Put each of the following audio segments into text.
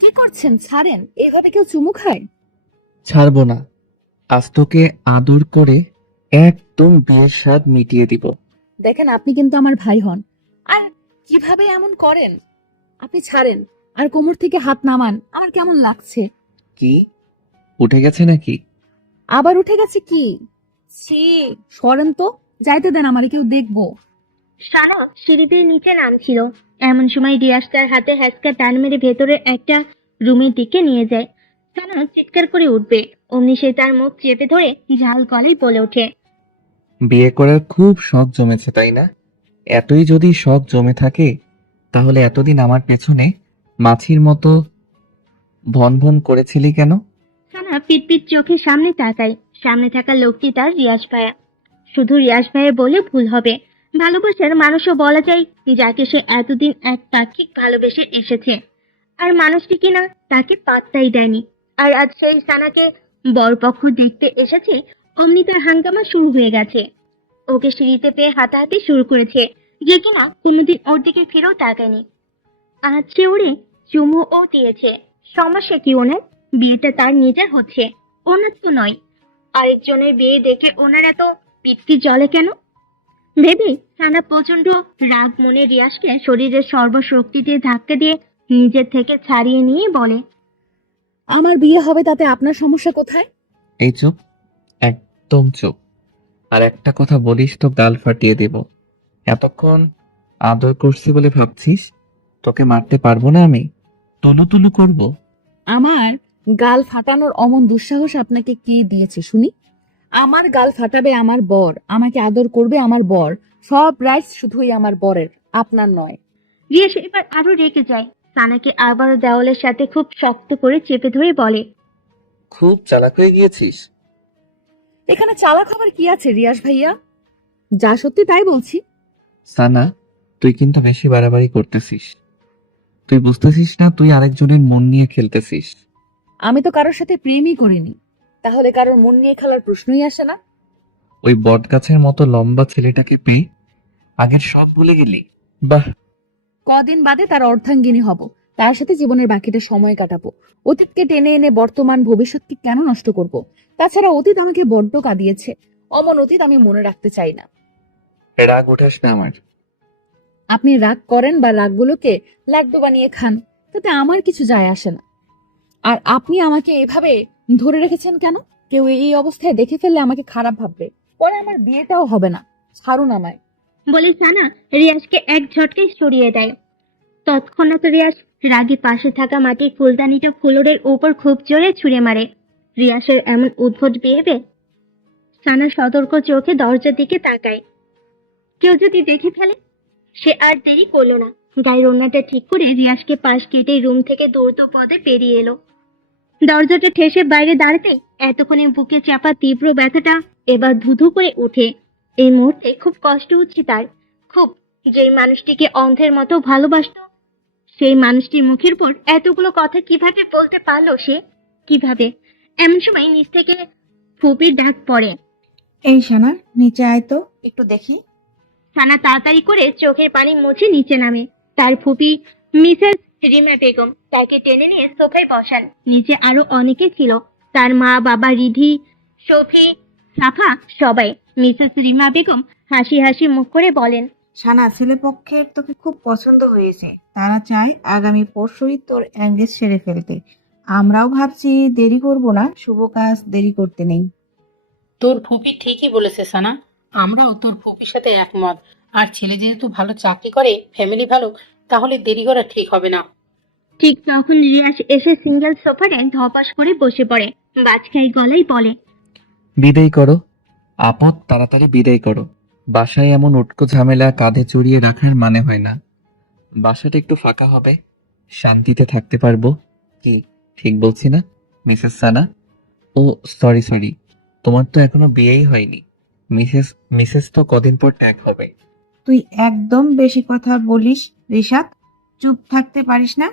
কি করছেন? ছাড়েন। এভাবে কেউ চুমু খায়? ছাড়বো না। আজ তোকে আদর করে একদম বিয়ের স্বাদ মিটিয়ে দিব। দেখেন, আপনি কিন্তু আমার ভাই হন। আর কিভাবে এমন করেন? আপনি ছাড়েন। আর কোমর থেকে হাত নামান। আমার কেমন লাগছে? কি উঠে গেছে নাকি? আবার উঠে গেছে কি? ছি! সরেন তো। যাইতে দেন, আমারে কেউ দেখবো। সানা সিঁড়িতে নিচে নামছিল। এমন সময় রিয়াজ তার হাতে হ্যাচকা টান মেরে ভেতরে একটা রুমের দিকে নিয়ে যায়। সানা চিৎকার করে উঠবে, অমনি সে তার মুখ চেপে ধরে ঝাল গলায় বলে ওঠে। বিয়ে করার খুব শখ জমেছে তাই না? এতই যদি শখ জমে থাকে তাহলে এতদিন আমার পেছনে মাছির মতো ভন ভন করেছিলি কেন? সানা পিটপিট চোখে সামনে তাকায়। সামনে থাকা লোকটি তার রিয়াজ ভাইয়া। শুধু রিয়াজ ভাইয়া বলে ভুল হবে, ভালোবাসার মানুষও বলা যায়, যাকে সে এতদিন এক পাক্ষিক ভালোবেসে এসেছে। আর মানুষটি কিনা তাকে পাত্তাই দেয়নি। আর আজ সেই সানাকে বরপক্ষ দেখতে এসেছে, অমনি তার হাঙ্গামা শুরু হয়ে গেছে। ওকে সিঁড়িতে পেয়ে হাতাহাতি শুরু করেছে, যে কিনা কোনোদিন ওর দিকে ফিরেও তাকায়নি। আজ সে ওরে চুমুও দিয়েছে। সমস্যা কি ওনার? বিয়েটা তার নিজের হচ্ছে, ওনার তো নয়। আরেকজনের বিয়ে দেখে ওনার এত পিত্তি জ্বলে কেন ভেবে সানা প্রচন্ড রাগ মনে রিয়াজকে শরীরের সর্বশক্তি দিয়ে ধাক্কা দিয়ে নিজের থেকে ছাড়িয়ে নিয়ে বলে। আমার বিয়ে হবে, তাতে আপনার সমস্যা কোথায়? এই চুপ, একদম চুপ। আর একটা কথা বলিস তো গাল ফাটিয়ে দেব। এতক্ষণ আদর করছি বলে ভাবছিস তোকে মারতে পারবো না আমি? তুলু তুলু করব। আমার গাল ফাটানোর অমন দুঃসাহস আপনাকে কে দিয়েছে শুনি? আমার গাল ফাটাবে আমার বর, আমাকে আদর করবে আমার বর। সব রাইটস শুধুই আমার বরের, আপনার নয়। রিয়াজ এবার আরো রেগে যায়। সানাকে আবারও দেওয়ালের সাথে খুব শক্ত করে চেপে ধরে বলে। খুব চালাক হয়ে গিয়েছিস। এখানে চালাক হবার কি আছে রিয়াজ ভাইয়া? যা সত্যি তাই বলছি। সানা, তুই কিন্তু বেশি বাড়াবাড়ি করতেছিস। তুই বুঝতেছিস না তুই আরেকজনের মন নিয়ে খেলতেছিস। আমি তো কারোর সাথে প্রেমই করিনি, তাহলে কারোর মন নিয়ে খেলার প্রশ্নই আসে না। ওই বটগাছের মতো লম্বা ছেলেটাকে পেয়ে আগের সব ভুলে গেলি? বাহ। কদিন বাদে তার অর্ধাঙ্গিনী হব, তার সাথে জীবনের বাকিটা সময় কাটাবো। অতীতকে টেনে এনে বর্তমান ভবিষ্যৎকে কেন নষ্ট করব? তাছাড়া অতীত আমাকে বড্ড কাঁদিয়েছে। অমন অতীত আমি মনে রাখতে চাই না। রাগ উঠাস না আমার। আপনি রাগ করেন বা রাগগুলোকে লাড্ডু বানিয়ে খান, তাতে আমার কিছু যায় আসে না। আর আপনি আমাকে এভাবে ধরে রেখেছেন কেন? কেউ এই অবস্থায় দেখে ফেললে আমাকে খারাপ ভাববে, পরে আমার বিয়েটাও হবে না। ছাড়ুন আমায়। বলে সানা রিয়াজকে এক ঝটকায় সরিয়ে দেয়। তৎক্ষণাৎ রিয়াজ রাগে পাশে থাকা মাটির ফুলদানিটা ফ্লোরের উপর খুব জোরে ছুঁড়ে মারে। রিয়াজের এমন উদ্ভট ভেবে সানা সতর্ক চোখে দরজার দিকে তাকায়, কেউ যদি দেখে ফেলে। সে আর দেরি করলো না, গায়ের ওড়নাটা ঠিক করে রিয়াজকে পাশ কেটে রুম থেকে দ্রুত পদে বেরিয়ে এলো। দরজাটা ঠেসে বাইরে দাঁড়াতে এতক্ষণে বুকে চাপা তীব্র ব্যথাটা এবার ধুধু করে ওঠে। এই মুহূর্তে খুব কষ্ট হচ্ছে তার, খুব। যেই মানুষটিকে অন্ধের মতো ভালোবাসতো, সেই মানুষটির মুখের পর এতগুলো কথা কিভাবে বলতে পারলো সে? কিভাবে? এমন সময় নিচ থেকে ফুপির ডাক পড়ে। এই সোনা, নিচে আয় তো, একটু দেখি। সানা তাড়াতাড়ি করে চোখের পানি মুছে নিচে নামে। তার ফুপি মিসেস রিমা বেগম তাকে টেনে নিয়ে সোফায় বসান। নিচে আরো অনেকে ছিল, তার মা, বাবা, রিধি, সফি, সাফা, সবাই। মিসেস রিমা বেগম হাসি হাসি মুখ করে বলেন। সানা, ছেলে পক্ষের তোকে খুব পছন্দ হয়েছে। তারা চায় আগামী পরশুই তোর এঙ্গেজ সেরে ফেলতে। আমরাও ভাবছি দেরি করব না, শুভ কাজ দেরি করতে নেই। তোর ফুপি ঠিকই বলেছে সানা, আমরাও তোর ফুপির সাথে একমত। আর ছেলে যেহেতু ভালো চাকরি করে, ফ্যামিলি ভালো, তাহলে দেরি করা ঠিক হবে না। ঠিক তখন রিয়াজ এসে সিঙ্গেল সোফারে ধপাস করে বসে পড়ে। বাজখাই গলায় বলে। বিদায় করো আপদ, তাড়াতাড়ি বিদায় করো। বাসায় এমন উটকো ঝামেলা কাঁধে চড়িয়ে রাখার মানে হয় না। বাসাটা একটু ফাঁকা হবে, শান্তিতে থাকতে পারবো। কি ঠিক বলছি না মিসেস সানা? ও সরি সরি, তোমার তো এখনো বিয়েই হয়নি। মিসেস মিসেস তো কদিন পর ট্যাগ হবে। তুই একদম বেশি কথা বলিস রিশাদ, চুপ থাকতে পারিস না?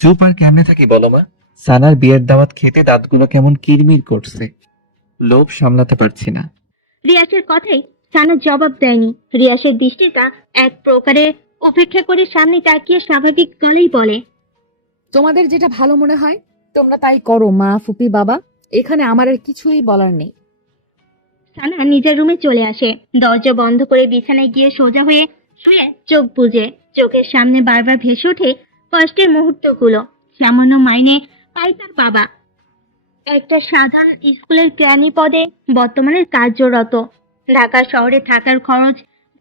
চুপ আর কেমনে থাকি বলো মা? সানার বিয়ের দাওয়াত খেতে দাঁতগুলো কেমন কিরমির করছে, লোভ সামলাতে পারছি না। রিয়াসের কথাই সানা জবাব দেয়নি। রিয়াসের দৃষ্টিটা এক প্রকারে উপেক্ষা করে সামনে তাকিয়ে স্বাভাবিক গলেই বলে। তোমাদের যেটা ভালো মনে হয় তোমরা তাই করো মা, ফুপি, বাবা। এখানে আমার আর কিছুই বলার নেই। সানা নিজের রুমে চলে আসে, দরজা বন্ধ করে বিছানায় গিয়ে সোজা হয়ে শুয়ে চোখ বুজে। চোখের সামনে বারবার ভেসে ওঠে কষ্টের মুহূর্তগুলো। সামান্য মাইনে পায় তার বাবা, একটা সাধারণ স্কুলের কেরানি পদে বর্তমানে কার্যরত। ঢাকা শহরে থাকার খরচ,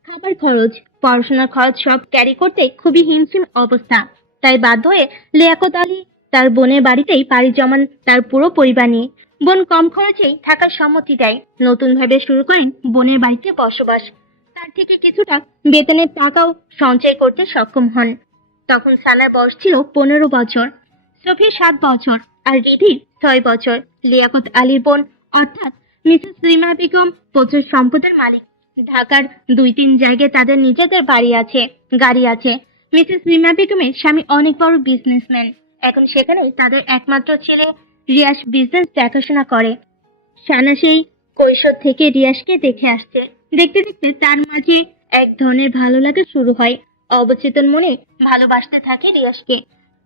খাবার খরচ, পড়াশোনার খরচ সব ক্যারি করতে খুবই হিমশিম অবস্থা। তাই বাধ্য হয়ে লিয়াকত আলী তার বোনের বাড়িতেই পাড়ি জমান তার পুরো পরিবার নিয়ে। বোন কম খরচেই থাকার সম্মতি দেয়। নতুন ভাবে শুরু করেন বোনের বাড়িতে বসবাস। তার থেকে কিছুটা বেতনের টাকাও সঞ্চয় করতে সক্ষম হন। তখন সানার বয়স ছিল 15 বছর, সফির 7 বছর আর রিধির 6 বছর। লিয়াকত আলীর বোন অর্থাৎ মিসেস রিমা বেগম প্রচুর সম্পদের মালিক। ঢাকার 2-3 জায়গায় তাদের নিজেদের বাড়ি আছে, গাড়ি আছে। মিসেস রিমা বেগমের স্বামী অনেক বড় বিজনেসম্যান। এখন সেখানে তাদের একমাত্র ছেলে রিয়াস বিজনেস দেখাশোনা করে। সানা সেই কৈশোর থেকে রিয়াসকে দেখে আসছে। দেখতে দেখতে তার মাঝে এক ধরনের ভালো লাগা শুরু হয়। অবচেতন মনে ভালোবাসতে থাকে রিয়াসকে।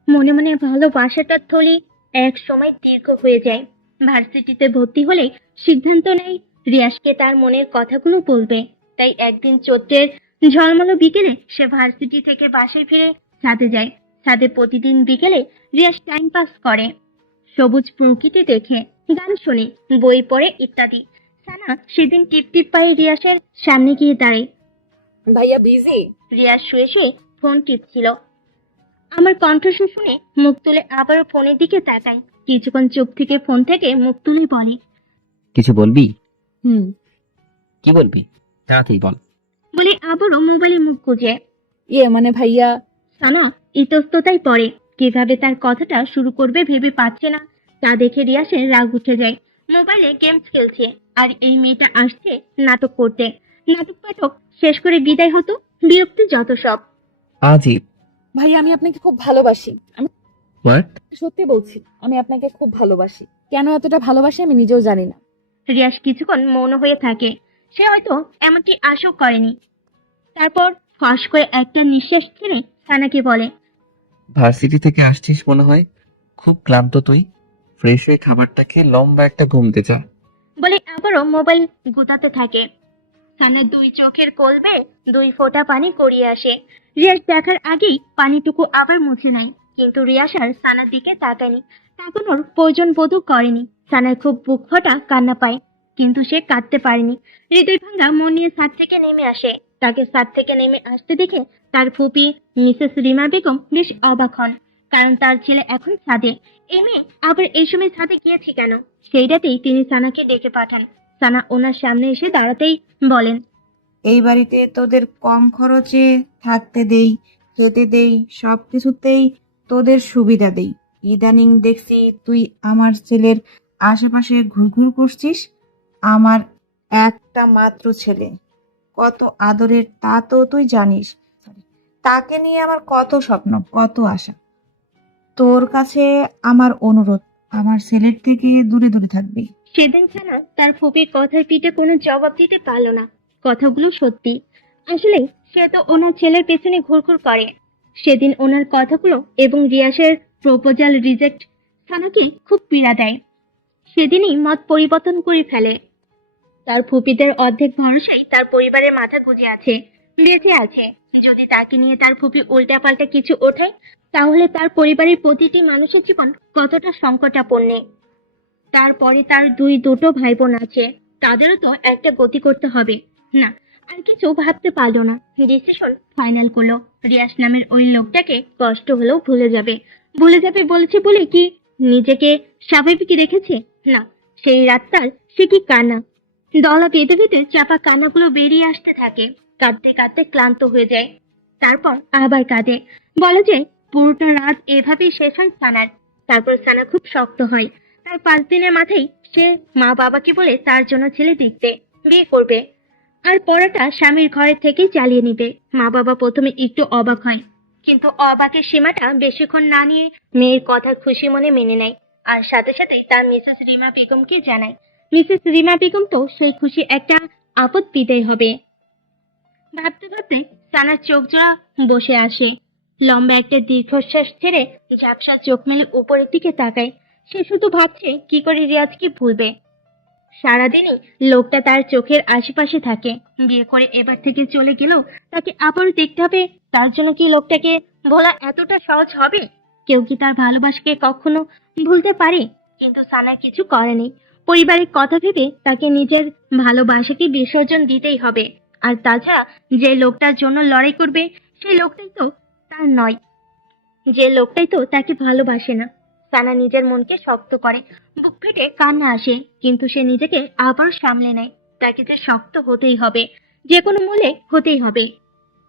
মনে মনে ভালোবাসাটার থলি এক সময় দীর্ঘ হয়ে যায়। ভার্সিটিতে ভর্তি হলে সিদ্ধান্ত নেয় রিয়াসকে তার মনের কথাগুলো বলবে। তাই একদিন চৈত্রের ঝলমলো বিকেলে সে ভার্সিটি থেকে বাসায় ফিরে ছাদে যায়। ছাদে প্রতিদিন বিকেলে রিয়াস টাইম পাস করে, সবুজ প্রকৃতি দেখে, গান শুনে, বই পড়ে ইত্যাদি। সানা সেদিন টিপ টিপ পায়ে রিয়াসের সামনে গিয়ে দাঁড়ায়। ভাইয়া বিজি? রিয়াজ শুয়ে শুয়ে ফোন টিপছিল। আমার কণ্ঠস্বর শুনে মুখ তুলে আবারও ফোনের দিকে তাকায়। কিছুক্ষণ চুপ থেকে ফোন থেকে মুখ তুলে বলে, কিছু বলবি? হুম। কি বলবি? তাড়াতাড়ি বল। বলে আবারও মোবাইলে মুখ গুজে। মানে ভাইয়া, সানা ইতস্ততায় পড়ে। কিভাবে তার কথাটা শুরু করবে ভেবে পাচ্ছে না। তা দেখে রিয়াসের রাগ উঠে যায়। মোবাইলে গেমস খেলছে আর এই মেয়েটা আসছে নাটক করতে। নাটক পাঠক শেষ করে বিদায় হতো, বিরক্তি যত সব। আজীব। ভাইয়া আমি আপনাকে খুব ভালোবাসি। আমি হোয়াট? সত্যি বলছি, আমি আপনাকে খুব ভালোবাসি। কেন এতটা ভালোবাসি আমি নিজেও জানি না। রিয়াস কিছুক্ষণ মৌন হয়ে থাকে। সে হয়তো এমনটি আশাও করেনি। তারপর ফস করে একটা নিঃশ্বাস ছেড়ে সানাকে বলে, ভার্সিটি থেকে আসছিস মনে হয়, খুব ক্লান্ত তুই। ফ্রেশ হয়ে খাবারটা খেয়ে লম্বা একটা ঘুম দে যা। বলে আবারও মোবাইল গুতাতে থাকে। সানার 2 চোখের কোল বেয়ে 2 ফোঁটা পানি গড়িয়ে আসে। রিয়াস দেখার আগেই পানিটুকু আবার মুছে নেয়। কিন্তু রিয়াস আর সানার দিকে তাকায়নি, তাকানোর প্রয়োজন বোধও করেনি। সানার খুব বুক ফাটা কান্না পায়, কিন্তু সে কাঁদতে পারেনি। হৃদয় ভাঙা মন নিয়ে ছাদ থেকে নেমে আসে। তাকে ছাদ থেকে নেমে আসতে দেখে তার ফুপি মিসেস রিমা বেগম বেশ অবাক হন, কারণ তার ছেলে এখন ছাদে। এই মেয়ে আবার এই সময় ছাদে গিয়েছে কেন? সেই রাতেই তিনি সানাকে ডেকে পাঠান। সানা ওনার সামনে এসে দাঁড়াতেই বলেন, এই বাড়িতে তোদের কম খরচে থাকতে দেই, খেতে দেই, সব কিছুতেই তোদের সুবিধা দেই। ইদানিং দেখছি তুই আমার ছেলের আশেপাশে ঘুরঘুর করছিস। আমার একটা মাত্র ছেলে, কত আদরের তা তো তুই জানিস। তাকে নিয়ে আমার কত স্বপ্ন, কত আশা। তোর কাছে আমার অনুরোধ, আমার ছেলের থেকে দূরে দূরে থাকবি। সেদিন সানা তার ফুপির কথার পিঠে কোনো জবাব দিতে পারল না। কথাগুলো সত্যি। আসলে সে তো ওনার ছেলের পেছনে ঘুরঘুর করে। সেদিন ওনার কথাগুলো এবং রিয়াসের প্রপোজাল রিজেক্ট সানাকে খুব পীড়া দেয়। সেদিনই মত পরিবর্তন করে ফেলে। তার ফুপিদের অর্ধেক ভরসাই তার পরিবারের মাথা গুঁজে আছে, বেঁচে আছে। যদি তাকে নিয়ে তার ফুপি উল্টাপাল্টা কিছু ওঠায়, তাহলে তার পরিবারের প্রতিটি মানুষের জীবন কতটা সংকটাপন্ন। তারপরে তার দুটো ভাই বোন আছে, তাদেরও তো একটা গতি করতে হবে। না, আর কিছু ভাবতে পারলো না। ডিসিশন ফাইনাল করলো, রিয়াস নামের ওই লোকটাকে কষ্ট হলেও ভুলে যাবে। ভুলে যাবে বলেছে বলে কি নিজেকে স্বাভাবিক রেখেছে? না, সেই রাতটার সে কি কান্না! দলা বেঁধে বেঁধে চাপা কান্নাগুলো বেরিয়ে আসতে থাকে। কাঁদতে কাঁদতে ক্লান্ত হয়ে যায়, তারপর আবার কাঁদে। বলা যায় পুরোটা রাত এভাবেই শেষ হয় সানার। তারপর সানা খুব শক্ত হয়। তার 5 দিনের মাথায় সে মা বাবাকে বলে তার জন্য ছেলে দেখতে, বিয়ে করবে, আর পড়াটা স্বামীর ঘরে থেকেই চালিয়ে নিবে। মা বাবা প্রথমে একটু অবাক হয়, কিন্তু অবাকের সীমাটা বেশিক্ষণ না নিয়ে মেয়ের কথা খুশি মনে মেনে নেয়। আর সাথে সাথেই তার মিসেস রিমা বেগমকে জানায়। মিসেস রিমা বেগম তো সেই খুশি একটা আপদ বিদায় হবে। ভাবতে ভাবতে সানার চোখ জোড়া বসে আসে। লম্বা একটা দীর্ঘশ্বাস ছেড়ে ঝাপসা চোখ মেলে উপরের দিকে তাকায়। সে শুধু ভাবছে কি করে রিয়াজকে ভুলবে। সারাদিনই লোকটা তার চোখের আশেপাশে থাকে। বিয়ে করে এবার থেকে চলে গেলেও তাকে আবারও দেখতে হবে। তার জন্য কি লোকটাকে ভোলা এতটা সহজ হবে? কেউ কি তার ভালোবাসাকে কখনো ভুলতে পারে? কিন্তু সানা কিছু করেনি। পরিবারের কথা ভেবে তাকে নিজের ভালোবাসাকে বিসর্জন দিতেই হবে। আর তাছাড়া যে লোকটার জন্য লড়াই করবে সেই লোকটাই তো তার নয়, যে লোকটাই তো তাকে ভালোবাসে না। সানা নিজের মনকে শক্ত করে, বুক ফেটে কান্না আসে, কিন্তু সে নিজেকে আবার সামলে নেয়। তাকে যে শক্ত হতেই হবে, যে কোনো মূল্যে হতেই হবে।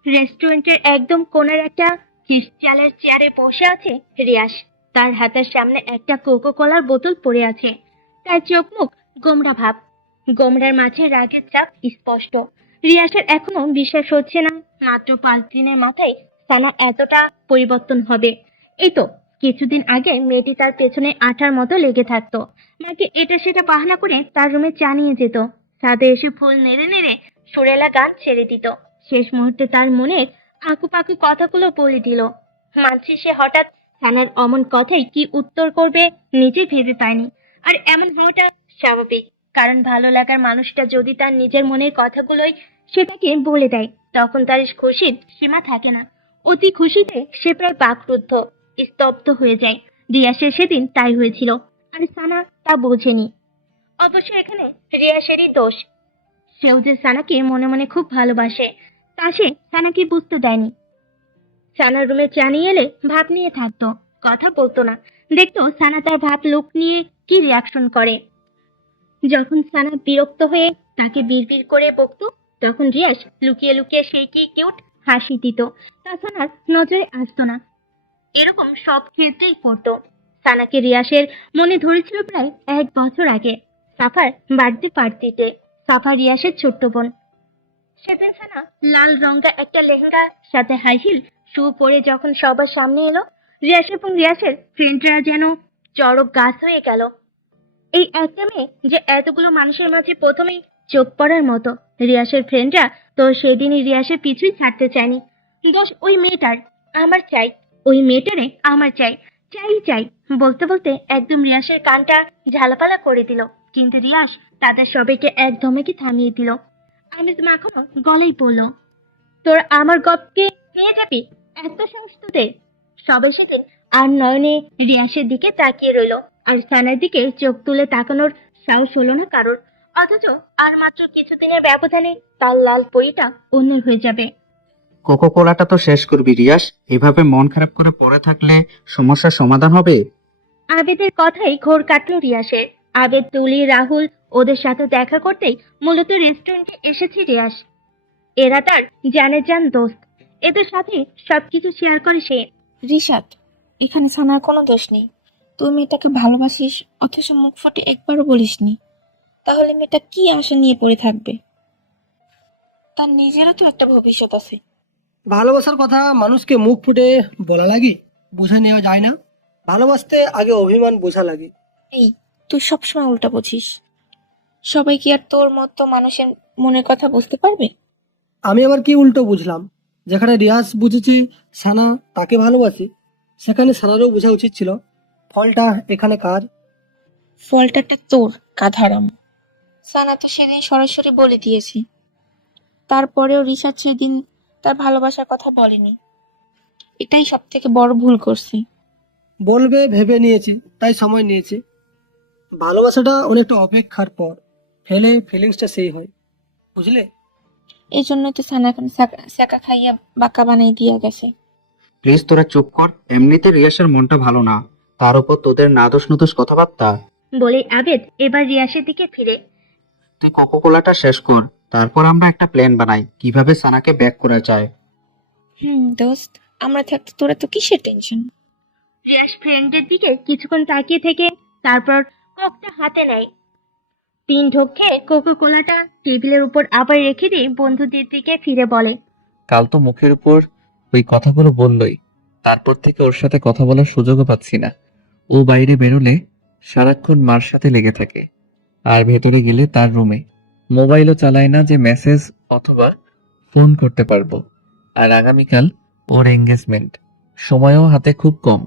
রেস্টুরেন্টের একদম কোণের একটা ক্রিস্টালের চেয়ারে বসে আছে রিয়াস। তার হাতের সামনে একটা কোকো কোলার বোতল পড়ে আছে। তার চোখ মুখ গোমড়া ভাব, গোমড়ার মাঝে রাগের চাপ স্পষ্ট। রিয়াসের এখনো বিশ্বাস হচ্ছে না মাত্র 5 দিনের মাথায় সানা এতটা পরিবর্তন হবে। এই তো কিছুদিন আগে মেয়েটি তার পেছনে আঠার মতো লেগে থাকতো। মাকে এটা সেটা বাহানা করে তার রুমে চা নিয়ে যেত। ছাদে এসে ফুল নেড়ে নেড়ে সুরেলা গান ছেড়ে দিত। শেষ মুহূর্তে তার মনের আঁকুপাকু কথাগুলো বলে দিল। মানছি সে হঠাৎ সানার অমন কথাই কি উত্তর করবে নিজে ভেবে পায়নি। আর এমন হওয়াটা স্বাভাবিক, কারণ ভালো লাগার মানুষটা যদি তার নিজের মনের কথাগুলোই সেটাকে বলে দেয় তখন তার খুশির সীমা থাকে না। অতি খুশিতে সে প্রায় বাকরুদ্ধ, স্তব্ধ হয়ে যায়। রিয়াসের সেদিন তাই হয়েছিল, আর সানা তা বোঝেনি। অবশ্য এখানে রিয়াসেরই দোষ। সেও যে সানাকে মনে মনে খুব ভালোবাসে তা সে সানাকে বুঝতে দেয়নি। সানার রুমে চা নিয়ে এলে ভাত নিয়ে থাকতো, কথা বলতো না। দেখতো সানা তার ভাত লুক নিয়ে কি রিয়াকশন করে। যখন সানা বিরক্ত হয়ে তাকে বিড়বিড় করে বকতো তখন রিয়াস লুকিয়ে লুকিয়ে সেই কি কিউট হাসি দিত। তা সানার নজরে আসতো না। এরকম সব ক্ষেত্রেই করতো। সানাকে রিয়াসের মনে ধরেছিল প্রায় 1 বছর আগে, সাফার বার্থডে পার্টিতে। সাফা রিয়াসের ছোট্ট বোন। সেদিন সানা লাল রঙা একটা লেহেঙ্গা সাথে হাই হিল শু পরে যখন সবার সামনে এলো, রিয়াস এবং রিয়াসের ফ্রেন্ডরা যেন চড়ক গাছ হয়ে গেল। এই একটা মেয়ে যে এতগুলো মানুষের মাঝে প্রথমেই চোখ পড়ার মতো। রিয়াসের ফ্রেন্ডরা তো সেদিনই রিয়াসের পিছুই ছাড়তে চায়নি। দোষ ওই মেয়েটার। আমার চাই, ওই মেয়েটারে আমার চাই, চাই চাই বলতে বলতে একদম রিয়াসের কানটা ঝালাপালা করে দিল। কিন্তু রিয়াস তাদের সবাইকে এক ধমকে থামিয়ে দিল। আমেজ মাখানো গলায় বলল, তোর আমার গপকে নিয়ে যাবি? এত সাহস তোদের? সবাই সেদিন আর নয়নে রিয়াসের দিকে তাকিয়ে রইল, আর সানার দিকে চোখ তুলে তাকানোর সাহস হলো না কারোর। অথচ আর মাত্র কিছুদিনের ব্যবধানে তার লাল পরিটা অন্যের হয়ে যাবে। কোকো কোলাটা তো শেষ করবি রিয়াস। এভাবে মন খারাপ করে পড়ে থাকলে সমস্যার সমাধান হবে? আবেদের কথাই ঘোর কাটলো রিয়াসের। আবেদ, তুলি, রাহুল ওদের সাথে দেখা করতেই মূলত রেস্টুরেন্টে এসেছে রিয়াস। এরা তার জানের জান দোস্ত। এদের সাথে সবকিছু শেয়ার করে সে। রিশাদ, এখানে সানার কোনো দোষ নেই। তুই মেয়েটাকে ভালোবাসিস অথচ মুখ ফুটে একবারও বলিসনি। তাহলে মেয়েটা কি আশা নিয়ে পড়ে থাকবে? তার নিজেরও তো একটা ভবিষ্যৎ আছে। ভালোবাসার কথা মানুষকে মুখ ফুটে বলা লাগে, বোঝা নেওয়া যায় না। ভালোবাসতে আগে অভিমান বোঝা লাগে। এই, তুই সবসময় উল্টা বুঝিস। সবাই কি আর তোর মতো মানুষের মনের কথা বুঝতে পারবে? আমি আবার কি উল্টো বুঝলাম? যেখানে রিয়াজ বুঝেছি সানা তাকে ভালোবাসি, সেখানে সানারও বোঝা উচিত ছিল। ফলটা এখানে কার? ফলটাটা তোর, গাধারাম। সানা তো সেদিন সরাসরি বলে দিয়েছি। তারপরেও রিশাদ সেদিন তার ভালোবাসার কথা বলেনি। এটাই সব থেকে বড় ভুল করছি। বলবে ভেবে নিয়েছি, তাই সময় নিয়েছি। ভালোবাসাটা অনেকটা অপেক্ষার পর ফেলে ফিলিংসটা সেই হয়, বুঝলে? এই জন্যই তো সানা এখন সেকা খাইয়া বাঁকা বানাই দিয়া গেছে। প্লিজ তোরা চুপ কর। এমনিতে রিয়াসের মনটা ভালো না, তার উপর তোদের নাদোষ নুদোষ কথাবার্তা। বলে আবেদ এবার রিয়াসের দিকে ফিরে। তুই কোকো কোলাটা শেষ কর, তারপর আমরা একটা প্ল্যান বানাই কিভাবে সানাকে ব্যাক করা যায়। দোস্ত, আমরা থাকতে তোরা তো কিসের টেনশন? রিয়াস ফ্রেন্ডের দিকে কিছুক্ষণ তাকিয়ে থেকে তারপর কোকটা হাতে নেয়। 3 ঢোক খেয়ে কোকো কোলাটা টেবিলের উপর আবার রেখে দিয়ে বন্ধুদের দিকে ফিরে বলে, কাল তো মুখের উপর ওই কথাগুলো বললই, তারপর থেকে ওর সাথে কথা বলার সুযোগও পাচ্ছি না। ও বাইরে বেরোলে সারাক্ষণ মার সাথে লেগে থাকে, আর ভেতরে গেলে তার রুমে মোবাইলও চালায় না যে মেসেজ অথবা ফোন করতে পারবো। আর আগামীকাল ওর এঙ্গেজমেন্ট। সময়ও হাতে খুব কম।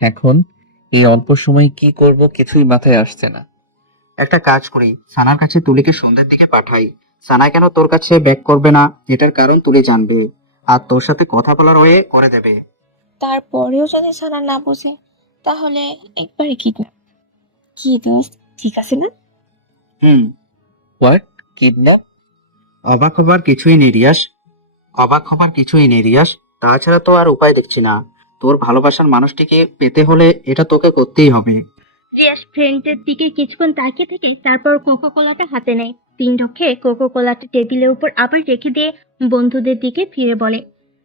এখন এই অল্প সময়ে কি করব কিছুই মাথায় আসছে না। একটা কাজ করি, সানার কাছে তুলিকে সন্ধ্যের দিকে পাঠাই। সানা কেন তোর কাছে ব্যাক করবে না এটার কারণ তুলি জানবে, আর তোর সাথে কথা বলার ওয়ে করে দেবে। তারপরেও যদি সানা না বোঝে তাহলে একবারে কিডন্যাপ। কি দোস্ত, ঠিক আছে না? হুম। হোয়াট? কিডন্যাপ? অবাক হবার কিছুই নেই রিয়াস, অবাক হবার কিছুই নেই রিয়াস। তাছাড়া তো আর উপায় দেখছি না। তোর ভালোবাসার মানুষটিকে পেতে হলে এটা তোকে করতেই হবে। রিয়াস ফ্রেন্ডের দিকে কিছুক্ষণ তাকিয়ে থেকে তারপর কোকো কোলাটা হাতে নেয়। 3 ঢোক খেয়ে কোকো কোলাটা টেবিলের উপর আবার রেখে দিয়ে বন্ধুদের দিকে ফিরে বলে।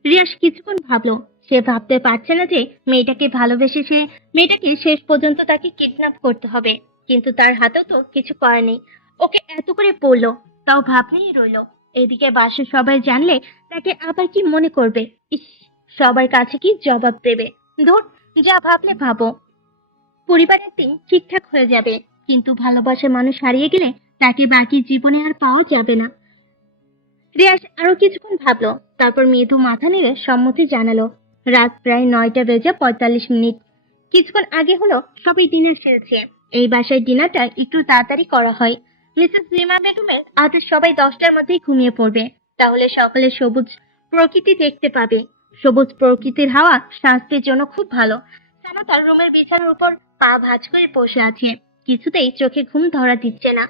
রিয়াস কিছুক্ষণ ভাবলো। সে ভাবতে পারছে না যে মেয়েটাকে ভালোবেসে সে মেয়েটাকে শেষ পর্যন্ত তাকে কিডন্যাপ করতে হবে। কিন্তু তার হাতেও তো কিছু করার নেই। ওকে এত করে পড়লো, তাও ভাবলেই রইলো। এদিকে বাসার সবাই জানলে তাকে আবার কি মনে করবে? ইস, সবার কাছে কি জবাব দেবে? ধুর, যা ভাবলে ভাবো। পরিবার একদিন ঠিকঠাক হয়ে যাবে, কিন্তু ভালোবাসার মানুষ হারিয়ে গেলে তাকে বাকি জীবনে আর পাওয়া যাবে না। রিয়াজ আরো কিছুক্ষণ ভাবলো, তারপর মৃদু মাথা নেড়ে সম্মতি জানালো। রাত প্রায় 9:45। কিছুক্ষণ আগে হলো সবাই ডিনার সেরেছে। এই বাসায় ডিনারটা একটু তাড়াতাড়ি করা হয়। মিসেস রিমা বেগমের আজ সবাই 10টার মধ্যেই ঘুমিয়ে পড়বে, তাহলে সকালে সবুজ প্রকৃতি দেখতে পাবে। সবুজ প্রকৃতির হাওয়া স্বাস্থ্যের জন্য খুব ভালো। সানা তার রুমের বিছানার উপর পা ভাঁজ করে বসে আছে, কিছুতেই চোখে ঘুম ধরা দিচ্ছে না।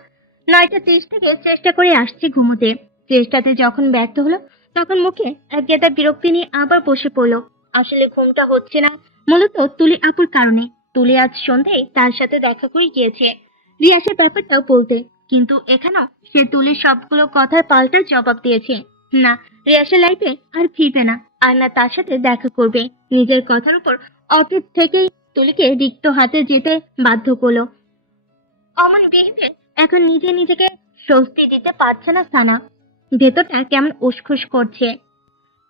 9:30 থেকে চেষ্টা করে আসছে ঘুমোতে। চেষ্টাতে যখন ব্যর্থ হলো, তখন মুখে এক গেদা বিরক্তি নিয়ে আবার বসে পড়লো। আসলে ঘুমটা হচ্ছে না মূলত তুলি আপুর কারণে। তুলি আজ সন্ধ্যায় তার সাথে দেখা করে গিয়েছে রিয়াসের ব্যাপারটাও বলতে, কিন্তু এখানেও সে তুলির সবগুলো কথার পাল্টা জবাব দিয়েছে। না, রিয়াসের লাইফে আর ফিরবে না, আর না তার সাথে দেখা করবে। নিজের কথার উপর অটুট থেকেই তুলিকে রিক্ত হাতে যেতে বাধ্য করলো। অমন বিহেভিয়ার এখন নিজে নিজেকে স্বস্তি দিতে পারছে না সানা। ভেতরটা কেমন উসখুস করছে।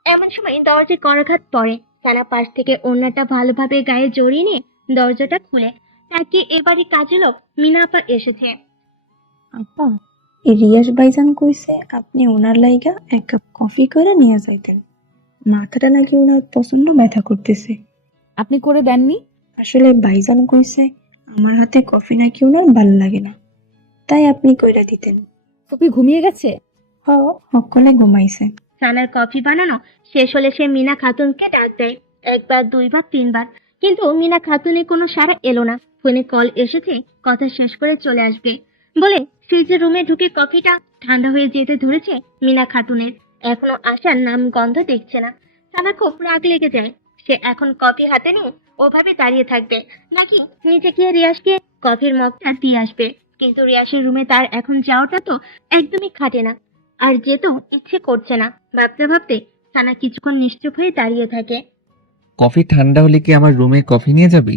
এমন সময় দরজায় করাঘাত পড়ে। সানা পাশ থেকে ওড়নাটা ভালোভাবে গায়ে জড়িয়ে নিয়ে দরজাটা খুলে তাকে এবারই কাজে লোক মিনা আপা এসেছে। আপা, এই রিয়াজ ভাইজান কইছে আপনি ওনার লাইগা 1 কাপ কফি করে নিয়ে যাইতেন। মাথাটা নাকি ওনার প্রচন্ড ব্যথা করতেছে। আপনি করে দেননি? আসলে ভাইজান কইছে আমার হাতে কফি নাকি ওনার ভাল লাগে না, তাই আপনি কইরা দিতেন। ফুপি ঘুমিয়ে গেছে? সকলে ঘুমাইছে। সানার কফি বানানো শেষ হলে সে মিনা খাতুনকে ডাক দেয়। 1 বার 2 বার 3 বার, কিন্তু মিনা খাতুনের কোনো সাড়া এলো না। ফোনে কল এসেছে, কথা শেষ করে চলে আসবে বলে ফ্রিজের রুমে ঢুকে কফিটা ঠান্ডা হয়ে যেতে ধরেছে মিনা খাতুনের। এখনো আসার নাম গন্ধ দেখছে না। সানা খুব রাগ লেগে যায়। সে এখন কফি হাতে নিয়ে ওভাবে দাঁড়িয়ে থাকবে, নাকি নিচে গিয়ে রিয়াসকে কফির মগটা দিয়ে আসবে। কিন্তু রিয়াসের রুমে তার এখন যাওয়াটা তো একদমই খাটে না, আর যেতেও ইচ্ছে করছে না। ভাবতে ভাবতে সানা কিছুক্ষণ নিশ্চুপ হয়ে দাঁড়িয়ে থাকে। কফি ঠান্ডা হলে কি আমার রুমে কফি নিয়ে যাবি?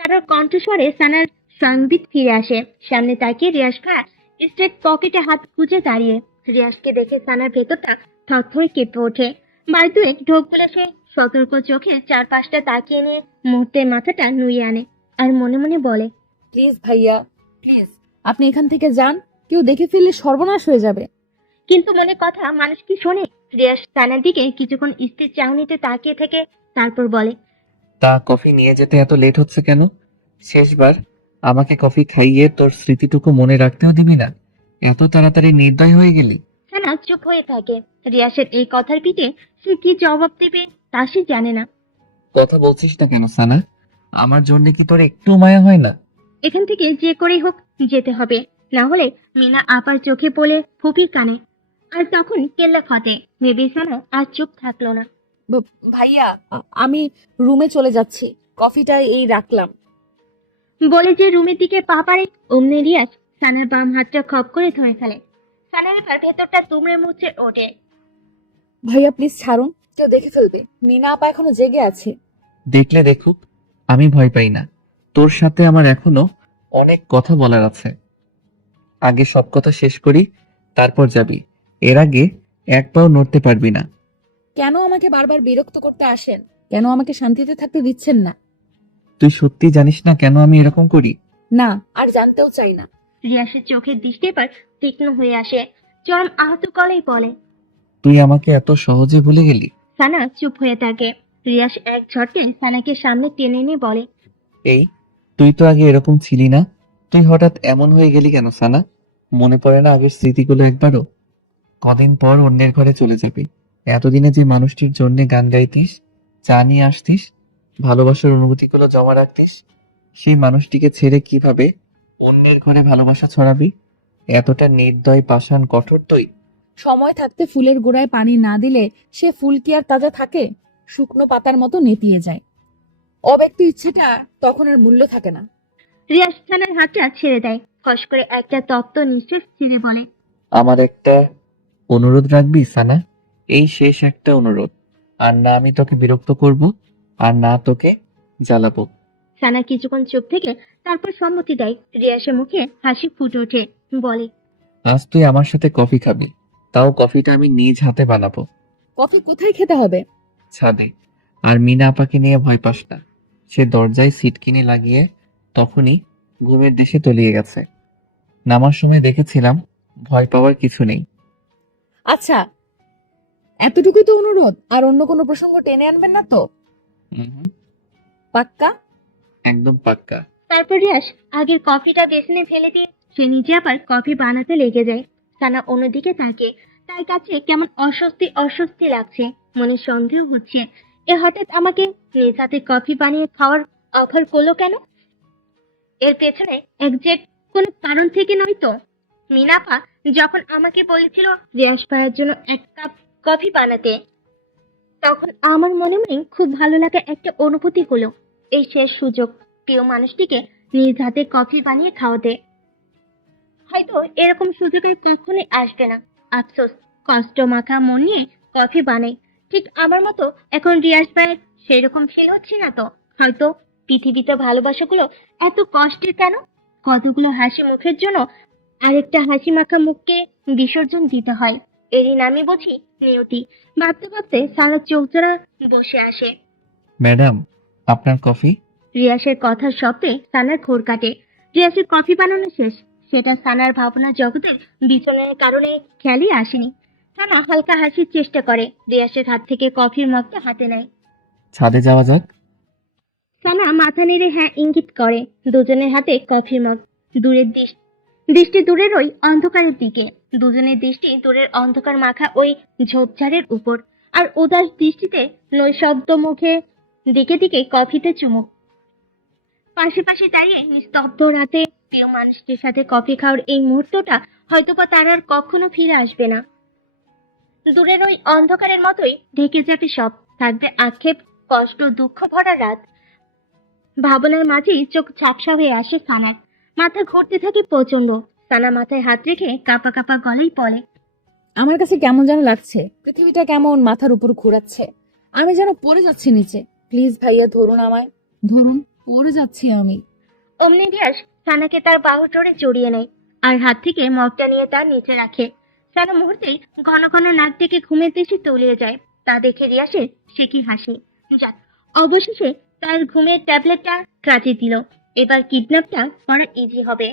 কারোর কণ্ঠস্বরে সানার সংবিত ফিরে আসে। সামনে তাকিয়ে রিয়াস খায়া স্ট্রেট পকেটে হাত গুজে দাঁড়িয়ে। রিয়াসকে দেখে সানার ভেতরটা থরথরে কেঁপে ওঠে। বার দুয়েক ঢোক গুলে সে সতর্ক চোখে চারপাশটা তাকিয়ে নিয়ে মুহূর্তে মাথাটা নুয়ে আনে, আর মনে মনে বলে, প্লিজ ভাইয়া, প্লিজ আপনি এখান থেকে যান, কেউ দেখে ফেললে সর্বনাশ হয়ে যাবে। কিন্তু মনে কথা মানুষ কি শোনে? রিয়াস সানার দিকে কিছুক্ষণ স্থির চাহনিতে তাকিয়ে থেকে তারপর বলে, তা কফি নিয়ে যেতে এত লেট হচ্ছে কেন? শেষবার আমাকে কফি খাইয়ে তোর স্মৃতিটুকু মনে রাখতেও দিবি না? এত তাড়াতাড়ি নির্দয় হয়ে গেলি? সানা চুপ হয়ে থাকে। রিয়াসের এই কথার পিঠে সে কি জবাব দেবে তা সে জানে না। কথা বলছিস না কেন সানা? আমার জন্য কি তোর একটু মায়া হয় না? এখান থেকে যে করেই হোক যেতে হবে, না হলে মিনা আপার চোখে পড়ে ফুপির কানে, আর তখন কেল্লা ফতে। ভেবে সানা আর চুপ থাকলো না। ভাইয়া, আমি রুমে চলে যাচ্ছি, কফিটা এই রাখলাম। বলে যে রুমের দিকে পা পারে, অমনি রিয়াস সানার বাম হাতটা খপ করে ধরে ফেলে। সানার এবার ভেতরটা তুমড়ে মুচড়ে ওঠে। ভাইয়া প্লিজ ছাড়ুন, কেউ দেখে ফেলবে। মিনা আপা এখনো জেগে আছে। দেখলে দেখুক, আমি ভয় পাই না। তোর সাথে আমার এখনো অনেক কথা বলার আছে। আগে সব কথা শেষ করি, তারপর যাবি। এর আগে এক পাও নড়তে পারবি না। কেন আমাকে বারবার বিরক্ত করতে আসেন? কেন আমাকে শান্তিতে থাকতে দিচ্ছেন না? তুই সত্যি জানিস না কেন আমি এরকম করি? না, আর জানতেও চাই না। রিয়াসের চোখের দৃষ্টি এবার তীক্ষ্ণ হয়ে আসে। চরম আহত গলায় বলে, তুই আমাকে এত সহজে ভুলে গেলি? সানা চুপ হয়ে থাকে। রিয়াজ এক ঝটকে সানাকে সামনে টেনে নিয়ে বলে, এই, তুই তো আগে এরকম ছিলি না। তুই হঠাৎ এমন হয়ে গেলি কেন সানা? মনে পড়ে না আগের স্মৃতিগুলো একবারও? কদিন পর অন্যের ঘরে চলে যাবি। এতদিনে যে মানুষটির জন্য গান গাইতিস, চা নিয়ে আসতিস, ভালোবাসার অনুভূতিগুলো জমা রাখতিস, সেই মানুষটিকে ছেড়ে কিভাবে অন্যের ঘরে ভালোবাসা ছড়াবি? এতটা নির্দয়, পাষাণ, কঠোর তুই? সময় থাকতে ফুলের গোড়ায় পানি না দিলে সে ফুল কি আর তাজা থাকে? শুকনো পাতার মতো নেতিয়ে যায়। অব্যক্ত ইচ্ছেটা তখন আর মূল্য থাকে না। রিয়াজ সানার হাতটা ছেড়ে দেয়। ফস করে একটা তপ্ত নিঃশ্বাস ছেড়ে বলে, আমার একটা অনুরোধ রাখবি সানা? এই শেষ একটা অনুরোধ। আর না আমি তোকে বিরক্ত করব, আর না তোকে জ্বালাবো। সানা কিছুক্ষণ চুপ থেকে তারপর সম্মতি দেয়। রিয়াজের মুখে হাসি ফুটে ওঠে, বলে, আজ তুই আমার সাথে কফি খাবি, তাও কফিটা আমি নিজ হাতে বানাবো। কফি কোথায় খেতে হবে? ছাদে। আর মিনা আপাকে নিয়ে ভয় পাস না। সে দরজায় সিটকিনি লাগিয়ে তখনই ঘুমের দেশে তলিয়ে গেছে। নামার সময় দেখেছিলাম, ভয় পাওয়ার কিছু নেই। আচ্ছা, এতটুকুই তো অনুরোধ? আর অন্য কোনো প্রসঙ্গ টেনে আনবেন না তো? হুম, পাক্কা? একদম পাক্কা। তারপর রিয়াজ আগের কফিটা বেসিনে ফেলে দিয়ে সে নিজে আবার কফি বানাতে লেগে যায়। সানা অন্যদিকে তাকে তার কাছে কেমন অস্বস্তি অস্বস্তি লাগছে, মনে সন্দেহ হচ্ছে এ হঠাৎ আমাকে নিজ হাতে কফি বানিয়ে খাওয়ার অফার করলো কেন? এর পেছনে একজ্যাক্ট কোনো কারণ থেকে নয় তো? মিনাপা যখন আমাকে বলেছিল রিয়াজ ভাইয়ের জন্য এক কাপ কফি বানাতে, তখন আমার মনে মনে খুব ভালো লাগা একটা অনুভূতি হলো। এই শেষ সুযোগ প্রিয় মানুষটিকে নিজ হাতে কফি বানিয়ে খাওয়াতে। হয়তো এরকম সুযোগ আর কখনোই আসবে না। আফসোস, কষ্ট মাখা মন নিয়ে কফি বানাই। ঠিক আমার মতো এখন রিয়াজ ভাইয়ের সেরকম ফিল হচ্ছে না তো? হয়তো পৃথিবীতে ভালোবাসাগুলো এত কষ্টের কেন? কতগুলো হাসি মুখের জন্য আরেকটা হাসি মাখা মুখকে বিসর্জন দিতে হয়। এরই নামই বুঝি নিয়তি। ভাবতে ভাবতে সারা চোখ জোড়া বসে আসে। ম্যাডাম, আপনার কফি। রিয়াসের কথার শব্দে সানার ঘোর কাটে। রিয়াসের কফি বানানো শেষ, সেটা সানার ভাবনা জগতের বিচরণের কারণে খেয়ালই আসেনি। সানা হালকা হাসির চেষ্টা করে, রিয়াসের হাত থেকে কফির মগটা হাতে নেয়। ছাদে যাওয়া যাক। সানা মাথা নেড়ে হ্যাঁ ইঙ্গিত করে। দুজনের হাতে কফির মগ, দূরের দৃষ্টি দূরের ওই অন্ধকারের দিকে। দুজনের দৃষ্টি দূরের অন্ধকার মাখা ওই ঝোপঝাড়ের উপর, আর উদাস দৃষ্টিতে নৈশব্দ মুখে দিকে দিকে কফিতে চুমুক। পাশে পাশে দাঁড়িয়ে নিস্তব্ধ রাতে প্রিয় মানুষটির সাথে কফি খাওয়ার এই মুহূর্তটা হয়তোবা তার আর কখনো ফিরে আসবে না। দূরের ওই অন্ধকারের মতোই ঢেকে যাবে সব, থাকবে আক্ষেপ, কষ্ট, দুঃখ ভরা রাত। ভাবনার মাঝেই চোখ ঝাপসা হয়ে আসে সানার। মাথা ঘুরতে থাকে প্রচন্ড। সানা মাথায় হাত রেখে কাঁপা কাঁপা গলায় বলে, আমার কাছে কেমন যেন লাগছে, পৃথিবীটা কেমন মাথার উপর ঘোরাচ্ছে। আমি যেন পড়ে যাচ্ছি নিচে। প্লিজ ভাইয়া ধরুন আমায়, ধরুন, পড়ে যাচ্ছি আমি। অমনি রিয়াস সানাকে তার বাহুর জোরে জড়িয়ে নেয় আর হাত থেকে মগটা নিয়ে তার নিচে রাখে। সানা মুহূর্তেই ঘন ঘন নাক ডেকে ঘুমের দেশে তলিয়ে যায়। তা দেখে রিয়াসের সে কি হাসি। যাক, অবশেষে তার ঘুমের ট্যাবলেটটা কাজে দিল। এবার কিডন্যাপটা করা ইজি হবে।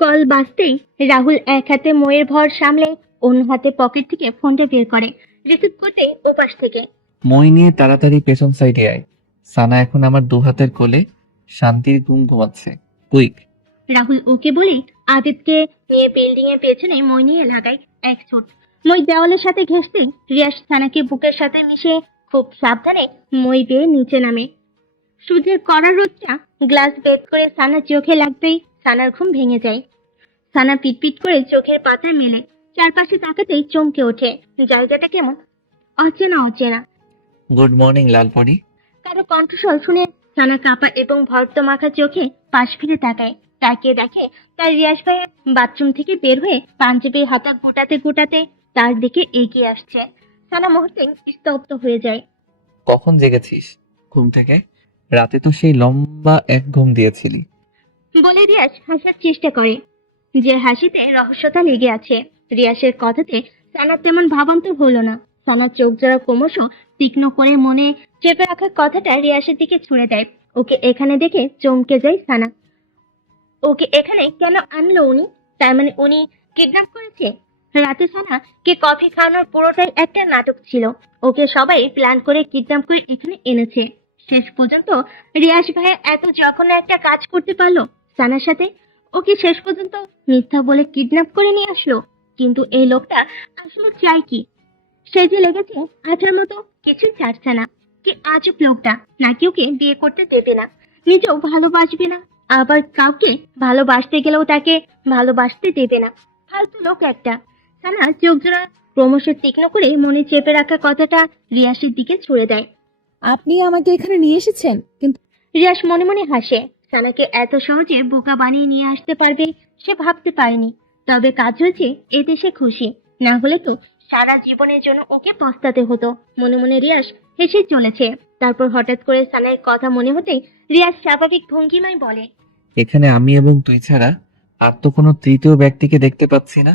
কল বাজতেই রাহুল এক হাতে ময়ের ভর সামলে অন্য হাতে পকেট থেকে ফোনটা বের করে। রিসিভ করতেই ওপাশ থেকে, মই নিয়ে তাড়াতাড়ি পেছন সাইডে আয়। সানা এখন আমার দু হাতের কোলে শান্তির ঘুম ঘুমাচ্ছে। কুইক। রাহুল ওকে বলে আদিতকে নিয়ে বিল্ডিং এর পেছনে মই নিয়ে লাগায় এক ছোট। মই দেওয়ালের সাথে ঘেঁষতে রিয়াস সানাকে বুকের সাথে মিশে খুব সাবধানে মই বেয়ে নিচে নামে। সূর্যের কড়া রোদটা গ্লাস বেদ করে সানার চোখে লাগতেই সানার ঘুম ভেঙে যায়। সানা পিটপিট করে চোখের পাতা মেলে চারপাশে তাকাতেই চমকে ওঠে। জায়গাটা কেমন অচেনা অচেনা। Good morning Lalpari. কারো কণ্ঠস্বর শুনে সানা কাঁপা এবং ভর্ত মাখা চোখে পাশ ফিরে তাকায়। তাকিয়ে দেখে তার রিয়াজ ভাই বাথরুম থেকে বের হয়ে পাঞ্জাবির হাতা গোটাতে গোটাতে তার দিকে এগিয়ে আসছে। সানা মুহূর্তে স্তব্ধ হয়ে যায়। কখন জেগেছিস ঘুম থেকে? রাতে তো সেই লম্বা এক ঘুম দিয়েছিলি। বলে রিয়াজ হাসার চেষ্টা করে, যে হাসিতে রহস্যতা লেগে আছে। রিয়াসের কথাতে সানার তেমন ভাবান্তর হলো না। সানার চোখ জোড়া ক্রমশ তীক্ষ্ণ করে মনে চেপে রাখার কথাটা রিয়াসের দিকে ছুড়ে দেয়। ওকে এখানে দেখে চমকে যায় সানা। ওকে এখানে কেন আনলো উনি? তার মানে উনি কিডন্যাপ করেছে? রাতে সানাকে কফি খাওয়ানোর পুরোটাই একটা নাটক ছিল। ওকে সবাই প্ল্যান করে কিডন্যাপ করে এখানে এনেছে। শেষ পর্যন্ত রিয়াজ ভাইয়া এত জঘন্য একটা কাজ করতে পারলো সানার সাথে। ওকে শেষ পর্যন্ত মিথ্যা বলে কিডন্যাপ করে নিয়ে আসলো। কিন্তু এই লোকটা আসলে চাই কি? সে যে লেগেছে আঠার মতো, কিছুই ছাড়ছে না। কি আজব লোকটা, নাকি ওকে বিয়ে করতে দেবে না, নিজেও ভালোবাসবে না, আবার কাউকে ভালোবাসতে গেলেও তাকে ভালোবাসতে দেবে না। ফালতু লোক একটা। সানা চোখ জোড়া ক্রমশ তীক্ষ্ণ করে মনে চেপে রাখা কথাটা রিয়াসের দিকে ছুড়ে দেয়। আপনি আমাকে এখানে নিয়ে এসেছেন, কিন্তু রিয়াস মনে মনে হাসে। সানাকে এত সহজে বোকা বানিয়ে নিয়ে আসতে পারবে সে ভাবতে পারেনি। তবে কাজ হয়েছে, এতে সে খুশি। না হলে তো সারা জীবনের জন্য ওকে পস্তাতে হতো। মনে মনে রিয়াস হেসে চলেছে। তারপর হঠাৎ করে সানার কথা মনে হতেই রিয়াস স্বাভাবিক ভঙ্গিমায় বলে, এখানে আমি এবং তুই ছাড়া আর তো কোনো তৃতীয় ব্যক্তিকে দেখতে পাচ্ছি না।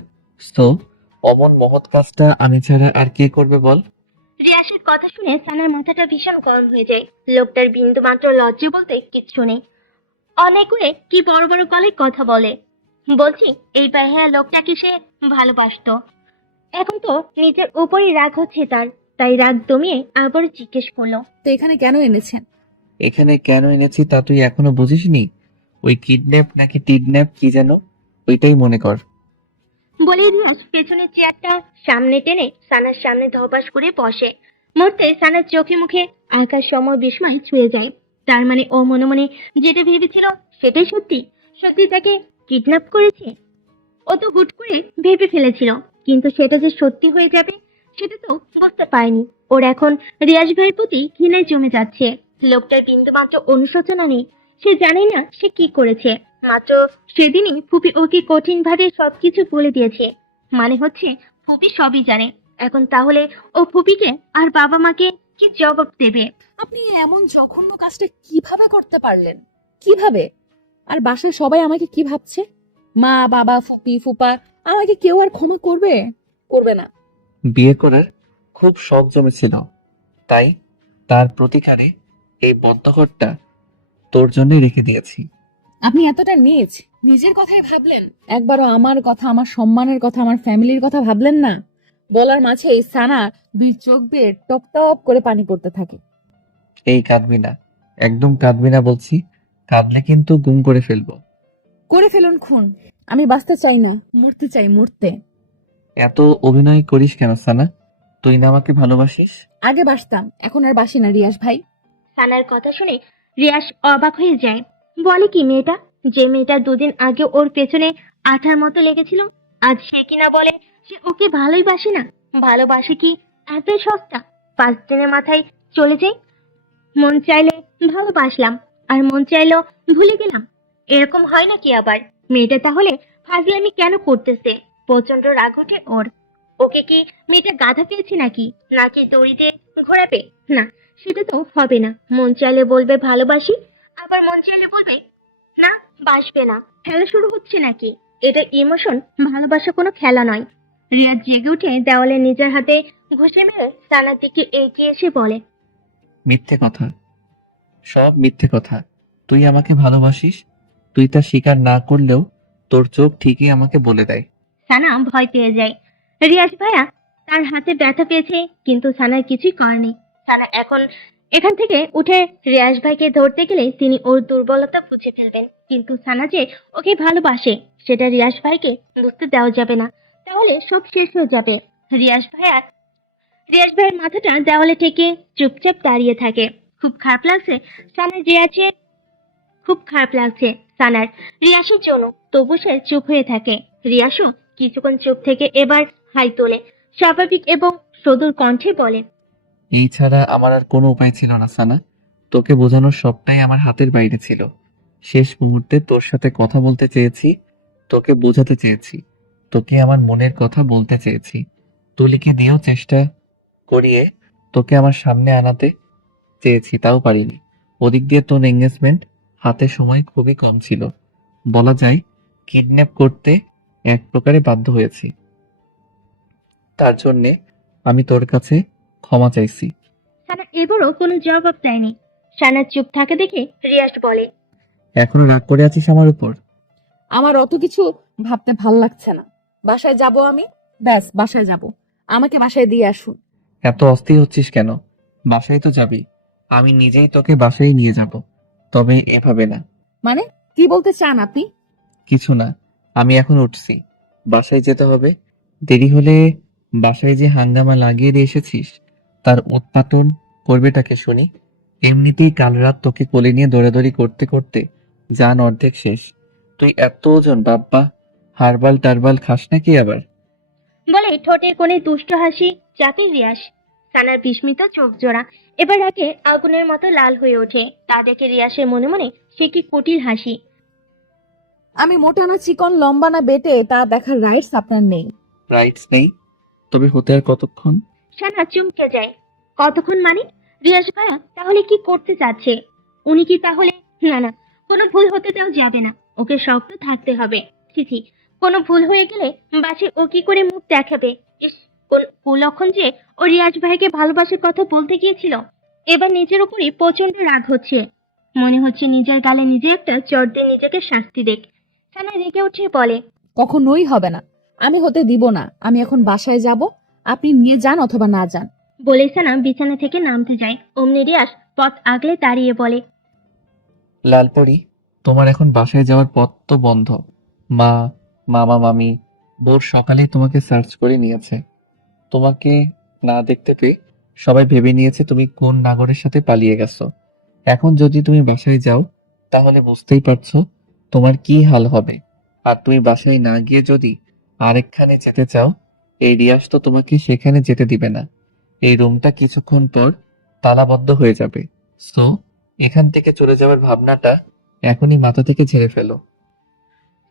তো অমন মহৎ কাজটা আমি ছাড়া আর কে করবে বল? রিয়াসের কথা শুনে সানার মাথাটা ভীষণ গরম হয়ে যায়। লোকটার বিন্দু মাত্র লজ্জা বলতে কিচ্ছু নেই। অনেক করে কি বড় বড় গলায় কথা বলে। বলছি, এই হ্যাঁ লোকটাকে সে ভালোবাসতো। এখন তো নিজের উপরই রাগ হচ্ছে তার। তাই রাগ দমিয়ে আবার জিজ্ঞেস করলো, তো এখানে কেন এনেছেন? এখানে কেন এনেছি তা তুই এখনো বুঝিসনি? ওই কিডন্যাপ নাকি টিডন্যাপ কি যেন, ওইটাই মনে কর। বলেই রিয়াজ পেছনের চেয়ারটা সামনে টেনে সানার সামনে ধপাস করে বসে। মুহূর্তে সানার চোখে মুখে আকাশ সময় বিস্ময় ছুঁয়ে যায়। তার মানে ও মনে মনে যেটা ভেবেছিল সেটাই সত্যি। সত্যি তাকে কিডন্যাপ করেছে। ও তো হুট করে ভেবে ফেলেছিল, কিন্তু সেটা যে সত্যি হয়ে যাবে সেটা তো বুঝতে পারেনি। ওর এখন রিয়াজ ভাইয়ের প্রতি ঘৃণায় জমে যাচ্ছে। লোকটার বিন্দু মাত্র অনুশোচনা নেই। সে জানে না সে কি করেছে। মাত্র সেদিনই ফুপি ওকে কঠিন ভাবে সবকিছু বলে দিয়েছে। মানে হচ্ছে ফুপি সবই জানে। এখন তাহলে ও ফুপিকে আর বাবা মাকে কি জবাব দেবে? আপনি এমন জঘন্য কাজটা কিভাবে করতে পারলেন? কিভাবে? আর বাসায় সবাই আমাকে কি ভাবছে? মা, বাবা, ফুপি, ফুপা আমাকে কেউ আর ক্ষমা করবে? করবে না। বিয়ে করার খুব শখ জমেছিল, তাই তার প্রতিকারে এই বদ্ধঘরটা তোর জন্যই রেখে দিয়েছি। আপনি এতটা নীচ, নিজের কথাই ভাবলেন? একবারও আমার কথা, আমার সম্মানের কথা, আমার ফ্যামিলির কথা ভাবলেন না? বলার মাঝেই সানা দুই চোখ বেয়ে টপ টপ করে পানি পড়তে থাকে। এই কাঁদবি না, একদম কাঁদবি না বলছি, কাঁদলে কিন্তু গুম করে ফেলবো। করে ফেলুন খুন, আমি বাঁচতে চাই না, মরতে চাই, মরতে। এত অভিনয় করিস কেন সানা? তুই না আমাকে ভালোবাসিস? আগে বাসতাম, এখন আর বাসি না রিয়াস ভাই। সানার কথা শুনে রিয়াস অবাক হয়ে যায়। বলে কি মেয়েটা? যে মেয়েটা দুদিন আগে ওর পেছনে আঠার মতো লেগেছিল, আজ সে কিনা বলে সে ওকে ভালোই বাসে না। ভালোবাসে কি এত সস্তা? 5 দিনের মাথায় চলে যাই। মন চাইলে ভালোবাসলাম, আর মন চাইলো ভুলে গেলাম। এরকম হয় নাকি আবার? মেয়েটা তাহলে ফাজলামি কেন করতেছে? প্রচন্ড রাগ ওঠে ওর। ওকে কি মেয়েটা গাধা পেয়েছে নাকি, নাকি দড়িতে ঘোরাবে? না, সেটা তো হবে না। মন চাইলে বলবে ভালোবাসি, আবার মন চাইলে বলবে না, বাসবে না। খেলা শুরু হচ্ছে নাকি? এটা ইমোশন, ভালোবাসা কোনো খেলা নয়। রিয়া জেগে উঠে দেওয়ালে নিজের হাতে ঘষে মেরে সানার দিকে এগিয়ে এসে বলে, মিথ্যে কথা, সব মিথ্যে কথা। তুই আমাকে ভালোবাসিস, তুই তা স্বীকার না করলেও তোর চোখ ঠিকই আমাকে বলে দেয়। সানা ভয় পেয়ে যায়। রিয়াজ ভাইয়া তার হাতে ব্যথা পেয়েছে, কিন্তু সানার কিছুই করেনি। সানা এখন এখান থেকে উঠে রিয়াজ ভাইকে ধরতে গেলে তিনি ওর দুর্বলতা বুঝে ফেলবেন। কিন্তু সানা যে ওকে ভালোবাসে সেটা রিয়াজ ভাইকে বুঝতে দেওয়া যাবে না, তাহলে সব শেষ হয়ে যাবে। রিয়াজ ভাইয়ের মাথাটা দেওয়ালে ঠেকে চুপচাপ দাঁড়িয়ে থাকে। খুব খারাপ লাগছে সানার রিয়াজের, খুব খারাপ লাগছে সানার রিয়াসের জন্য। তবু সে চুপ হয়ে থাকে। রিয়াসও কিছুক্ষণ চুপ থেকে এবার হাই তোলে, স্বাভাবিক এবং সদুর কণ্ঠে বলে, এই ছাড়া আমার আর কোনো উপায় ছিল না সানা। তোকে বোঝানোর সবটাই আমার হাতের বাইরে ছিল। শেষ মুহূর্তে তোর সাথে কথা বলতে চেয়েছি, তোকে বোঝাতে চেয়েছি, তোকে আমার মনের কথা বলতে চেয়েছি। তুলিকে দিয়েও চেষ্টা করিয়ে তোকে আমার সামনে আনাতে চেয়েছি, তাও পারিনি। ওদিক দিয়ে তোর এঙ্গেজমেন্ট, হাতে সময় খুবই কম ছিল। বলা যায় কিডন্যাপ করতে এক প্রকারে বাধ্য হয়েছি। তার জন্যে আমি তোর কাছে ক্ষমা চাইছি। সানা এবারও কোনো জবাব দেয়নি। সানার চুপ থাকে দেখে রিয়াস বলে, এখনো রাগ করে আছিস আমার উপর? আমার অত কিছু ভাবতে ভাল লাগছে না। বাসায় যাব আমি, ব্যাস বাসায় যাব। আমাকে বাসায় দিয়ে আসুন। এত অস্থির হচ্ছিস কেন? বাসায় তো যাবি। আমি নিজেই তোকে বাসায় নিয়ে যাব, তবে এভাবে না। মানে কি বলতে চান আপনি? কিছু না, আমি এখন উঠছি, বাসায় যেতে হবে। দেরি হলে বাসায় যে হাঙ্গামা লাগিয়ে দিয়ে এসেছিস তার উৎপাটন করবেটাকে শুনি। এমনিতেই কাল রাত তোকে কোলে নিয়ে দৌড়াদৌড়ি করতে করতে জান অর্ধেক শেষ। তুই এত ওজন বাপ্পা, হারবাল টারবাল খাস নাকি আবার? বলে ঠোঁটের কোণে দুষ্ট হাসি চাপে রিয়াজ। সানার বিস্মিত চোখ জোড়া এবার রাগে আগুনের মতো লাল হয়ে ওঠে। তা দেখে রিয়াসের মনে মনে সে কি কুটিল হাসি। আমি মোটা না চিকন, লম্বা না বেটে, তা দেখার রাইটস আপনার নেই। রাইটস নেই? তবে হতে আর কতক্ষণ? সানা চমকে যায়। কতক্ষণ মানে? রিয়াজ ভাইয়া তাহলে কি করতে চাচ্ছে? উনি কি তাহলে? না না, কোনো ভুল হতে দেওয়া যাবে না, ওকে শক্ত থাকতে হবে। ছি, কোনো ভুল হয়ে গেলে বাসে ও কি করে মুখ দেখাবে? ইস, কোন কুলক্ষণ যে ও রিয়াজ ভাইকে ভালোবাসার কথা বলতে গিয়েছিল। এবার নিজের উপরই প্রচন্ড রাগ হচ্ছে। মনে হচ্ছে নিজের গালে নিজে একটা চড় দিয়ে নিজেকে শাস্তি দেখ। সানা রেগে উঠে বলে, কখনোই হবে না, আমি হতে দিব না। আমি এখন বাসায় যাব, আপনি নিয়ে যান অথবা না যান। বলে সানা বিছানা থেকে নামতে যায়। অমনি রিয়াজ পথ আগলে দাঁড়িয়ে বলে, লালপরি, তোমার এখন বাসায় যাওয়ার পথ তো বন্ধ। মা, মামা, মামি ভোর সকালেই তোমাকে সার্চ করে নিয়েছে। তোমাকে না দেখতে পেয়ে সবাই ভেবে নিয়েছে তুমি কোন নাগরের সাথে পালিয়ে গেছো। এখন যদি তুমি বাসায় যাও তাহলে বুঝতেই পারছো তোমার কি হাল হবে। আর তুমি বাসায় না গিয়ে যদি আরেকখানে যেতে চাও, এই রিয়াজ তো তোমাকে সেখানে যেতে দিবে না। এই রুমটা কিছুক্ষণ পর তালাবদ্ধ হয়ে যাবে। সো এখান থেকে চলে যাওয়ার ভাবনাটা এখনই মাথা থেকে ঝেড়ে ফেলো।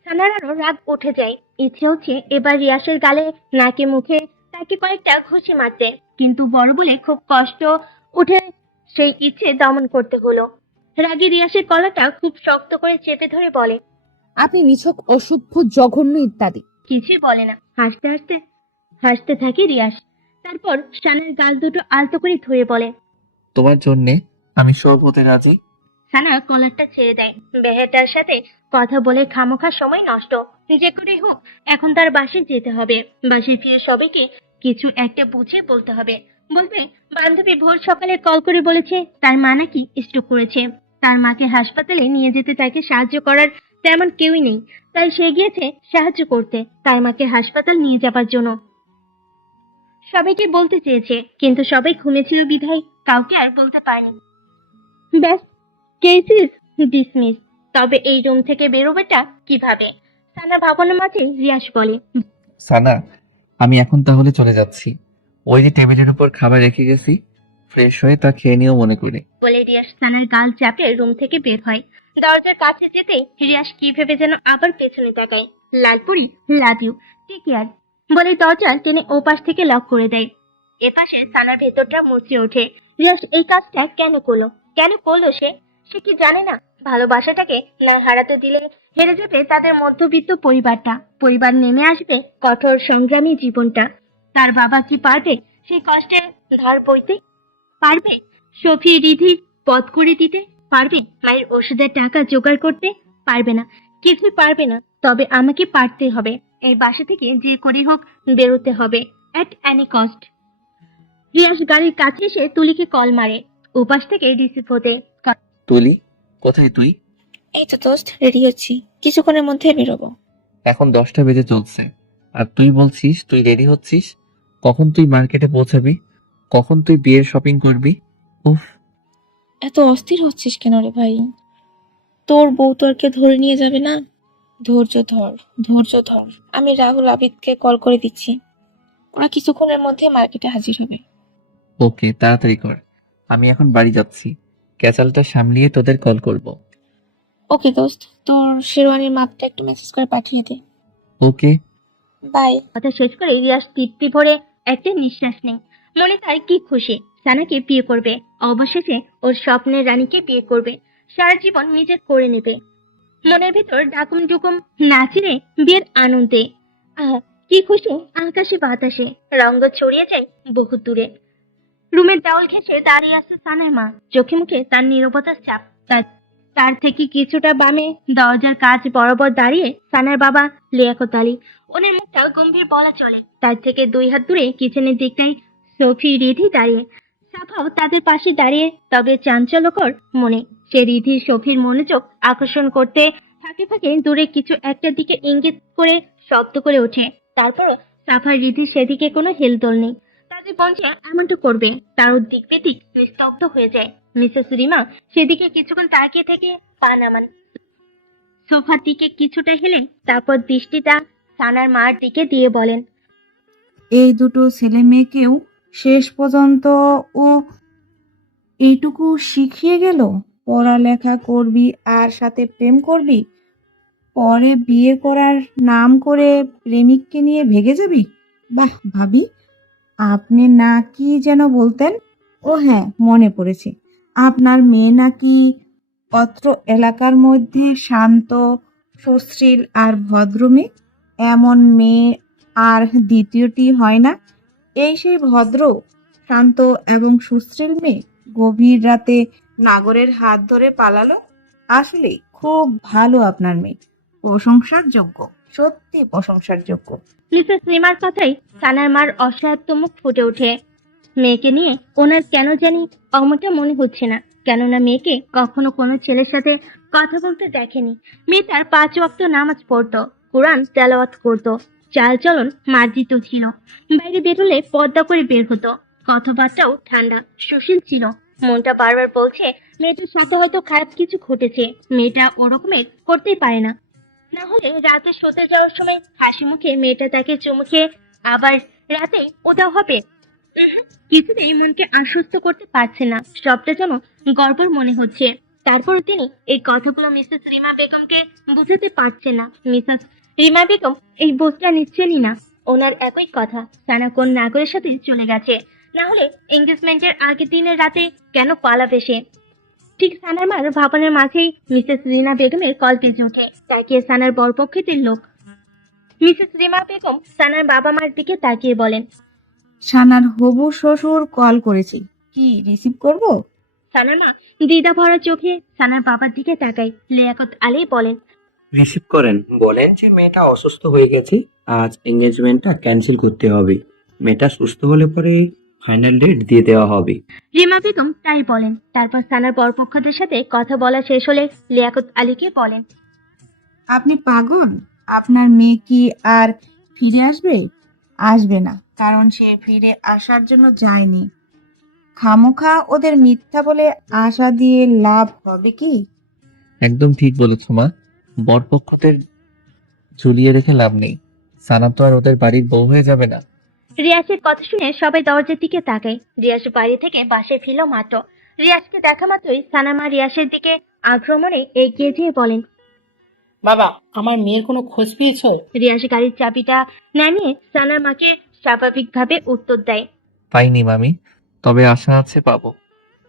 সানার আরো রাগ উঠে যায়। ইচ্ছে হচ্ছে এবার রিয়াসের গালে, নাকে, মুখে তাকে কয়েকটা ঘুষি মারতে, কিন্তু বড় বলে খুব কষ্ট উঠে সেই ইচ্ছে দমন করতে হলো। রাগে রিয়াসের গলাটা খুব শক্ত করে চেপে ধরে বলে, আপনি নিছক অসভ্য, জঘন্য ইত্যাদি। কিছুই বলে না। হাসতে হাসতে হাসতে থাকে রিয়াস। তারপর সানার গাল দুটো আলতো করে ধরে বলে, তোমার জন্যে আমি সব হতে রাজি। সানা কলারটা ছেড়ে দেয়। বেহেটার সাথে কথা বলে খামোখা সময় নষ্ট। যে করে হোক এখন তার বাসায় যেতে হবে। বাসায় ফিরে সবাইকে কিছু একটা বুঝিয়ে বলতে হবে। বলবে বান্ধবী ভোর সকালে কল করে বলেছে তার মা নাকি স্ট্রোক করেছে। তার মাকে হাসপাতালে নিয়ে যেতে তাকে সাহায্য করার তেমন কেউই নেই, তাই সে গিয়েছে সাহায্য করতে তার মাকে হাসপাতাল নিয়ে যাবার জন্য। সবাইকে বলতে চেয়েছে, কিন্তু সবাই ঘুমেছিল বিধায় কাউকে আর বলতে পারেনি। ব্যাস, কেস ইজ ডিসমিস। তবে এই রুম থেকে বেরোবেটা কিভাবে? সানা ভাবনার মাঝে রিয়াস বলে, সানা, আমি এখন তাহলে চলে যাচ্ছি। ওই যে টেবিলের উপর খাবার রেখে গেছি, ফ্রেশ হয়ে তা খেয়ে নিও মনে করে। বলে রিয়াস সানার গাল চাপে রুম থেকে বের হয়। দরজার কাছে যেতেই রিয়াস কি ভেবে যেন আবার পেছনে তাকায়। লালপুরি, লাভ ইউ, টেক কেয়ার বলে দরজা টেনে ওপাশ থেকে লক করে দেয়। এপাশে সানার ভেতরটা মুচড়ে ওঠে। রিয়াস এই কাজটা কেন করলো? কেন করলো সে? সে কি জানে না ভালোবাসাটাকে না হারাতে দিলে হেরে যাবে তাদের মধ্যবিত্ত পরিবারটা, পরিবার নেমে আসবে কঠোর সংগ্রামী জীবনটা। তার বাবা কি পারবে সেই কষ্টের ধার বইতে? পারবে সফি রিধি পথ করে দিতে? পারবে মায়ের ওষুধের টাকা জোগাড় করতে? পারবে না, কিছুই পারবে না। তবে আমাকে পারতে হবে। এই বাসা থেকে যে করে হোক বেরোতে হবে, অ্যাট এনি কস্ট। রিয়াস গাড়ির কাছে এসে তুলিকে কল মারে। উপাস থেকে রিসিভ হতে। তুলি, কোথায় তুই? এই তো দোস্ত, রেডি হচ্ছি, কিছুক্ষণের মধ্যে বেরোবো। এখন 10টা বেজে চলছে আর তুই বলছিস তুই রেডি হচ্ছিস? কখন তুই মার্কেটে পৌঁছাবি? কখন তুই বিয়ের শপিং করবি? উফ। এত অস্থির হচ্ছিস কেন রে ভাই? তোর বউ তো আর কেউ ধরে নিয়ে যাবে না। ধৈর্য ধর, ধৈর্য ধর। আমি রাহুল আবিদকে কল করে দিচ্ছি, ওরা কিছুক্ষণের মধ্যে মার্কেটে হাজির হবে। ওকে, তাড়াতাড়ি কর। আমি এখন বাড়ি যাচ্ছি, ক্যাচালটা সামলিয়ে তোদের কল করব। ওকে দোস্ত, তোর শেরওয়ানির মাপটা একটু মেসেজ করে পাঠিয়ে দে। ওকে। বাই। কথা শেষ করে রিয়াস তৃপ্তি ভরে একটা নিঃশ্বাস নেই। মনে তার কি খুশি, সানাকে বিয়ে করবে। অবশেষে ওর স্বপ্নের রানীকে বিয়ে করবে, সারা জীবন নিজে করে নেবে। মনের ভিতর ডাকুম ডুকুম নাচিরে বিয়ের আনন্দে। আহ, কি খুশি আকাশে বাতাসে, রঙ্গ ছড়িয়ে যায় বহু দূরে। রুমের দেওয়াল ঘেঁষে দাঁড়িয়ে আছে সানার মা, চোখে মুখে তার নীরবতার চাপ। তার থেকে কিছুটা বামে দরজার কাছ বরাবর দাঁড়িয়ে সানার বাবা লিয়াকত আলী। ওনার মুখটা গম্ভীর বলা চলে। তার থেকে 2 হাত দূরে কিচেনের দিকটাই সফি রিধি দাঁড়িয়ে। সাফাও তাদের পাশে দাঁড়িয়ে, তবে চাঞ্চল্যকর মনে। সে রিধি সফির মনোযোগ আকর্ষণ করতে ফাঁকে ফাঁকে দূরে কিছু একটার দিকে ইঙ্গিত করে শব্দ করে ওঠে। তারপরও সাফার রিধির সেদিকে কোনো হেলদোল নেই। তাদের মঞ্চে এমনটা করবে তারও দিক বেদিক নিস্তব্ধ হয়ে যায়। মিসেস রিমা সেদিকে কিছুক্ষণ তাকিয়ে থেকে পা নামান, সোফার দিকে কিছুটা হেলে তারপর দৃষ্টিটা সানার মার দিকে দিয়ে বলেন, এই দুটো ছেলে মেয়েকেও শেষ পর্যন্ত ও এইটুকু শিখিয়ে গেল, পড়ালেখা করবি আর সাথে প্রেম করবি, পরে বিয়ে করার নাম করে প্রেমিককে নিয়ে ভেগে যাবি। বাহ ভাবি, আপনি না কি যেন বলতেন? ও হ্যাঁ, মনে পড়েছে, আপনার মেয়ে নাকি অত্র এলাকার মধ্যে শান্ত, সুশীল আর ভদ্র মেয়ে। এমন মেয়ে আর দ্বিতীয়টি হয় না। এই সেই ভদ্র, শান্ত এবং সুশীল মেয়ে গভীর রাতে নাগরের হাত ধরে পালালো। আসলে খুব ভালো আপনার মেয়ে, প্রশংসার যোগ্য, সত্যি প্রশংসার যোগ্য। মিসেস রিমার কথাই সানার মার অসহায়ত্ব মুখ ফুটে ওঠে। মেয়েকে নিয়ে ওনার কেন জানি অমনটা মনে হচ্ছে না, কেননা মেয়েকে কখনো কোনো ছেলের সাথে কথা বলতে দেখেনি। মেয়েটার 5 ওয়াক্ত নামাজ পড়তো, কোরআন তেলাওয়াত করতো, চালচলন মার্জিত ছিল। বাইরে বেরোলে পর্দা করে বের হতো, কথাবার্তাও ঠান্ডা সুশীল ছিল। মনটা বারবার বলছে মেয়েটার সাথে হয়তো খারাপ কিছু ঘটেছে, মেয়েটা ওরকমের করতেই পারে না। না হলে রাতে শুতে যাওয়ার সময় হাসি মুখে মেয়েটা তাকে চুমু খেয়ে আবার রাতে ওটাও হবে। কিছুতেই মনকে আশ্বস্ত করতে পারছে না, সবটা যেন গড়বড় মনে হচ্ছে। তারপর তিনি এই কথাগুলো মিসেস রিমা বেগমকে বুঝাতে পারছে না। মিসেস রিমা বেগম এই বোঝটা নিচ্ছেনই না। ওনার একই কথা, সানা কোন নাগরের সাথে চলে গেছে, না হলে এঙ্গেজমেন্টের আগের দিনের রাতে কেন পালাবে সে। ঠিক সানার মার ভাবনার মাঝেই মিসেস রিনা বেগমের কল বেজে ওঠে। তাকিয়ে সানার বরপক্ষের লোক। মিসেস রিমা বেগম সানার বাবা মার দিকে তাকিয়ে বলেন, সানার হবু শ্বশুর কল করেছি, কি রিসিভ করব? সানার মা দ্বিধা ভরা চোখে সানার বাবার দিকে তাকায়। লিয়াকত আলী বলেন, রিসিভ করেন, বলেন যে মেয়েটা অসুস্থ হয়ে গেছে, আজ এঙ্গেজমেন্টটা ক্যান্সেল করতে হবে। মেয়েটা সুস্থ হলে পরে ফাইনাল ডেট দিয়ে দেওয়া হবে। রিমা বেগম তাই বলেন। তারপর সানার বরপক্ষদের সাথে কথা বলা শেষ হলে লিয়াকত আলীকে বলেন, আপনি পাগল? আপনার মেয়ে কি আর ফিরে আসবে? আসবে না, কারণ সে ফিরে আসার জন্য যায়নি। খামোখা ওদের মিথ্যা বলে আশা দিয়ে লাভ হবে কি? একদম ঠিক বলেছ মা। বরপক্ষদের ঝুলিয়ে রেখে লাভ নেই। সানা তো আর ওদের বাড়ির বউ হয়ে যাবে না। রিয়াজের কথা শুনে সবাই দরজার দিকে তাকায়। রিয়াজ বাড়ি থেকে বাসায় ফিরল মাত্র। রিয়াজকে দেখা মাত্রই সানা মা রিয়াজের দিকে আক্রমণে এগিয়ে যেয়ে বলেন, বাবা, আমার মেয়ের কোনো খোঁজ পেয়েছো? রিয়াজ গাড়ির চাবিটা নিয়ে সানার মাকে স্বাভাবিকভাবে উত্তর দেয়। পাইনি মামি, তবে আশা আছে পাবো।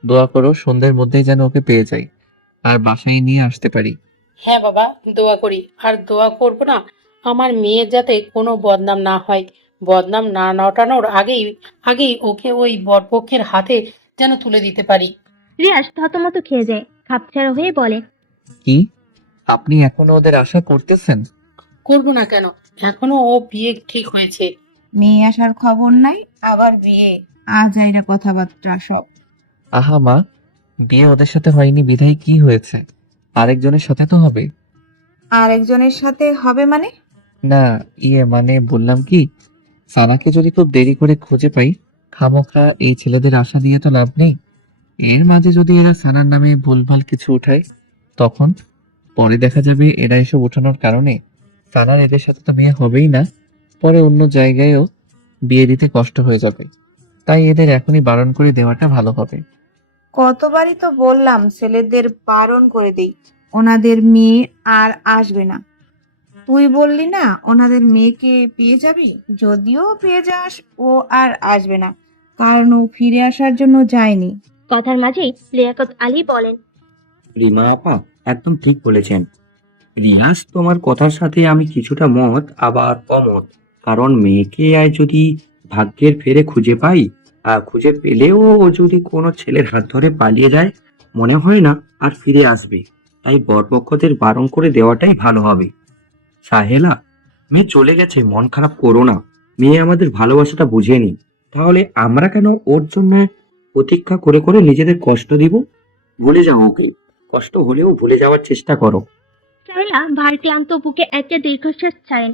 দোয়া করো সন্ধ্যের মধ্যেই যেন ওকে পেয়ে যাই আর বাসায় নিয়ে আসতে পারি। হ্যাঁ বাবা, দোয়া করি। আর দোয়া করব না আমার মেয়ের যাতে কোনো বদনাম না হয়। বদনাম না নটানোর আগেই আগেই ওকে ওই বরপক্ষের হাতে যেন তুলে দিতে পারি। রিয়াজ থতমত খেয়ে যায়, খাপছাড়া হয়ে বলে, কি আপনি এখনো ওদের আশা করতেছেন? করব না কেন? এখনো ও বিয়ে ঠিক হয়েছে। মেয়ে আসার খবর নাই, আবার বিয়ে, আজাইরা কথাবার্তা সব। আহা মা, বিয়ে ওদের সাথে হয়নি বিধায় কি হয়েছে? আরেকজনের সাথে তো হবে। আরেকজনের সাথে হবে মানে? না, মানে বললাম কি, সানাকে যদি খুব দেরি করে খুঁজে পাই, খামোখা এই ছেলেদের আশা নিয়ে তো লাভ নেই। এর মাঝে যদি এরা সানার নামে ভুলভাল কিছু উঠায়, তখন পরে দেখা যাবে এরা এসব উঠানোর কারণে সানার এদের সাথে তো মেয়ে হবেই না, পরে অন্য জায়গায়ও বিয়ে দিতে কষ্ট হয়ে যাবে। তাই এদের এখনই বারণ করে দেওয়াটা ভালো হবে। কতবারই তো বললাম ছেলেদের বারণ করে দেই, ওনাদের মেয়ে আর আসবে না। তুই বললি না ওনাদের মেয়েকে পেয়ে যাবি? যদিও পেয়ে যাস, ও আর আসবে না, কারণ ও ফিরে আসার জন্য যায়নি। কথার মাঝেই লিয়াকত আলী বলেন, রিমা আপা একদম ঠিক বলেছেন। রিয়াজ, তোমার কথার সাথে আমি কিছুটা মত আবার অমত। কারণ মেয়েকে আয় যদি ভাগ্যের ফেরে খুঁজে পাই, খুঁজে পেলেও ও যদি কোনো ছেলের হাত ধরে পালিয়ে যায়, মনে হয় না আর ফিরে আসবে। তাই বরপক্ষদের বারণ করে দেওয়াটাই ভালো হবে। সাহেলা, মেয়ে চলে গেছে, মন খারাপ করো না। মেয়ে আমাদের ভালোবাসাটা বুঝেনি, তাহলে আমরা কেন ওর জন্য প্রতীক্ষা করে করে নিজেদের কষ্ট দিব? ভুলে যাও ওকে, কষ্ট হলেও ভুলে যাওয়ার চেষ্টা করো। সাহেলা ভার ক্লান্ত বুকে একটা দীর্ঘশ্বাস ছাড়েন,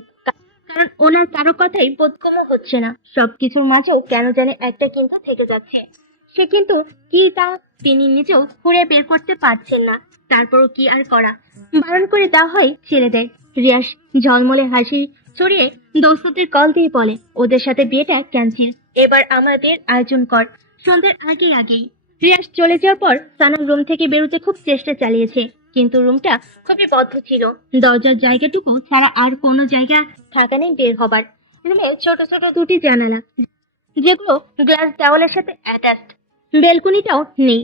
কারণ ওনার কারো কথাই বোধগম্য হচ্ছে না। সবকিছুর মাঝেও কেন জানে একটা কিন্তু থেকে যাচ্ছে। সে কিন্তু কি তা তিনি নিজেও খুঁড়ে বের করতে পারছেন না। তারপরও কি আর করা, বারণ করে দেওয়া হয় ছেলেদের। রিয়াস ঝলমলে হাসি ছড়িয়ে দোস্তদের কল দিয়ে বলে, ওদের সাথে বিয়েটা ক্যান্সেল, এবার আমার বিয়ের আয়োজন কর সন্ধ্যের আগেই। রিয়াস চলে যাওয়ার পর সানা রুম থেকে বেরোতে খুব চেষ্টা চালিয়েছে, কিন্তু রুমটা খুবই বদ্ধ ছিল। দরজার জায়গাটুকু ছাড়া আর কোনো জায়গা থাকা নেই বের হবার। রুমে ছোট ছোট দুটি জানালা, যেগুলো গ্লাস দেওয়ালের সাথে অ্যাটাচড। বেলকুনিটাও নেই।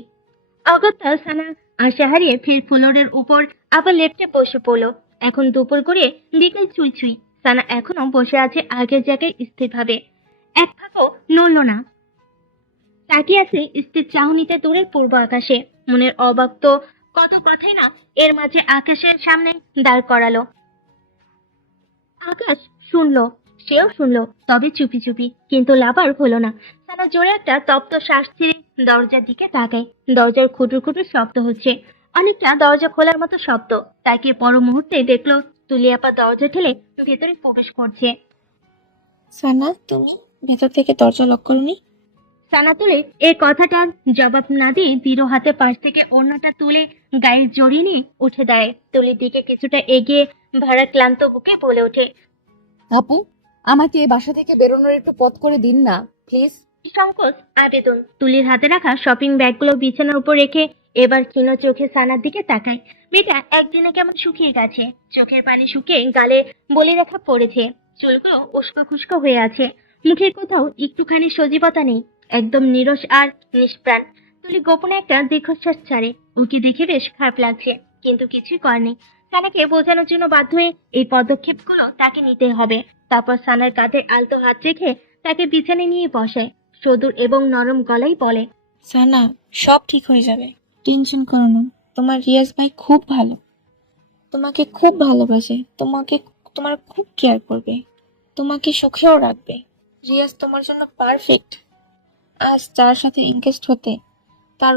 অগত্যা সানা আশা হারিয়ে ফের ফ্লোরের উপর আবার লেফটে বসে পড়লো। এখন দুপুর করে বিকেল ছুঁই। সানা এখনো বসে আছে আগের জায়গায় স্থিরভাবে, এক ফাঁকও নড়ল না। তাকিয়ে আছে স্থির চাহনিতে দূরের পূর্ব আকাশে। মনের অবাক তো কত কথাই না এর মাঝে আকাশের সামনে দাঁড় করালো। আকাশ শুনলো, সেও শুনলো, তবে চুপি চুপি, কিন্তু লাভার হলো না। সানা জোরে একটা তপ্ত শ্বাস ছেড়ে দরজার দিকে তাকায়। দরজার খুটুর খুটুর শব্দ হচ্ছে, অনেকটা দরজা খোলার মতো শব্দ। তাকে পর মুহূর্তে দেখলো তুলি আপা দরজা ঠেলে ভেতরে প্রবেশ করছে। সানা, তুমি ভেতর থেকে দরজা লক করনি? সানা তুলে এই কথাটার জবাব না দিয়ে দৃঢ় হাতে পাশ থেকে ওড়নাটা তুলে গায়ে জড়িয়ে নিয়ে উঠে দেয়। তুলির দিকে কিছুটা এগিয়ে ভাড়া ক্লান্ত বুকে বলে ওঠে, আপু, আমাকে এ বাসা থেকে বেরোনোর একটু পথ করে দিন না প্লিজ। সংকোচ আবেদন। তুলির হাতে রাখা শপিং ব্যাগগুলো বিছানার উপর রেখে এবার ক্ষীণ চোখে সানার দিকে তাকায়। মেয়েটা একদিনে কেমন শুকিয়ে গেছে, চোখের পানি শুকিয়ে গালে বলি রেখা পড়েছে, চুলগুলো উস্কো খুস্কো হয়ে আছে, মুখের কোথাও একটুখানি সজীবতা নেই, একদম নিরস আর নিষ্প্রাণ। তুলি গোপনে একটা দীর্ঘশ্বাস ছাড়ে। ওকে দেখে বেশ খারাপ লাগছে, কিন্তু কিছুই করেনি। সানাকে বোঝানোর জন্য বাধ্য হয়ে এই পদক্ষেপগুলো তাকে নিতে হবে। তারপর সানার কাঁধে আলতো হাত রেখে তাকে বিছানায় নিয়ে বসে, সদূর এবং নরম গলায় বলে, সানা, সব ঠিক হয়ে যাবে, টেনশন করো না। তোমার রিয়াজ ভাই খুব ভালো, তোমাকে খুব ভালোবাসে, তোমার খুব কেয়ার করবে, তোমাকে সুখেও রাখবে। রিয়াজ তোমার জন্য পারফেক্ট। আজ যার সাথে এনগেজড হতে, তার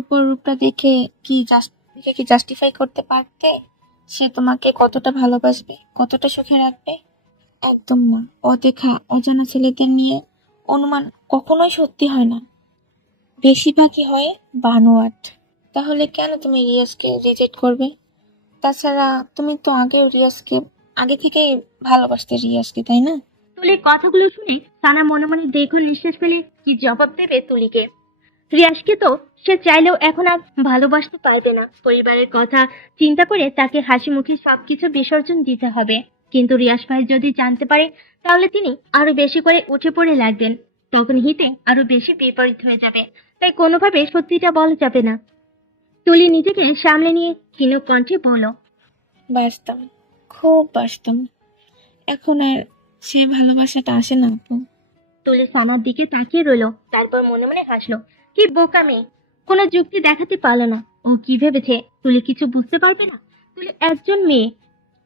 উপর রূপটা দেখে কি জাস্টিফাই করতে পারতে সে তোমাকে কতটা ভালোবাসবে, কতটা সুখে রাখবে? একদম না। অদেখা অজানা ছেলেদের নিয়ে অনুমান কখনোই সত্যি হয় না, বেশিরভাগই হয় বানোয়াট। তাহলে কেন তুমি রিয়াজকে রিজেক্ট করবে? তাছাড়া তুমি তো আগে থেকেই ভালোবাসতে রিয়াজকে, তাই না? তুলির কথাগুলো শুনে সানা মনে মনে দীর্ঘ নিঃশ্বাস ফেলে কি জবাব দেবে তুলিকে। রিয়াজকে তো সে চাইলেও এখন আর ভালোবাসতে পারবে না। পরিবারের কথা চিন্তা করে তাকে হাসি মুখে সবকিছু বিসর্জন দিতে হবে। কিন্তু রিয়াজ ভাই যদি জানতে পারে, তাহলে তিনি আরো বেশি করে উঠে পড়ে লাগবেন। তখন হিতে আরো বেশি বিপরীত হয়ে যাবে। তাই কোনোভাবে সত্যিটা বলা যাবে না। তুলি নিজেকে সামলে নিয়ে ক্ষীণ কণ্ঠে বলল, বাসতাম, খুব বাসতাম। এখন আর সে ভালোবাসাটা আসে না আপু। তুলি সানার দিকে তাকিয়ে রইল, তারপর মনে মনে হাসলো। কি বোকা মেয়ে, কোনো যুক্তি দেখাতে পারলো না। ও কি ভেবেছে তুলি কিছু বুঝতে পারবে না? তুলি একজন মেয়ে,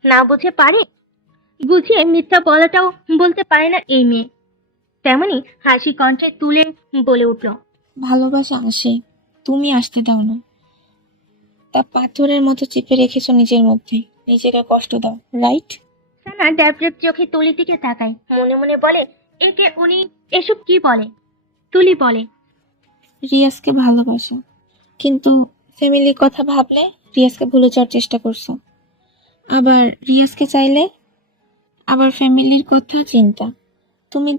না বুঝে পারে? বুঝিয়ে মিথ্যা বলাটাও বলতে পারে না এই মেয়ে। তেমনি হাসি কণ্ঠে তুলে বলে উঠল, ভালোবাসা আসে, তুমি আসতে দাও না। তা পাথরের মতো চেপে রেখেছো নিজের মধ্যে, নিজেকে কষ্ট দাও, রাইট? সানা ড্যাব ড্যাব চোখে তুলির দিকে তাকায়, মনে মনে বলে, একে উনি এসব কি বলে? তুলি বলে, রিয়াজকে ভালোবাসো, কিন্তু ফ্যামিলির কথা ভাবলে রিয়াজকে ভুলে যাওয়ার চেষ্টা করছো। আবার রিয়াজকে চাইলে আবার ফ্যামিলির কথা চিন্তা। তুমি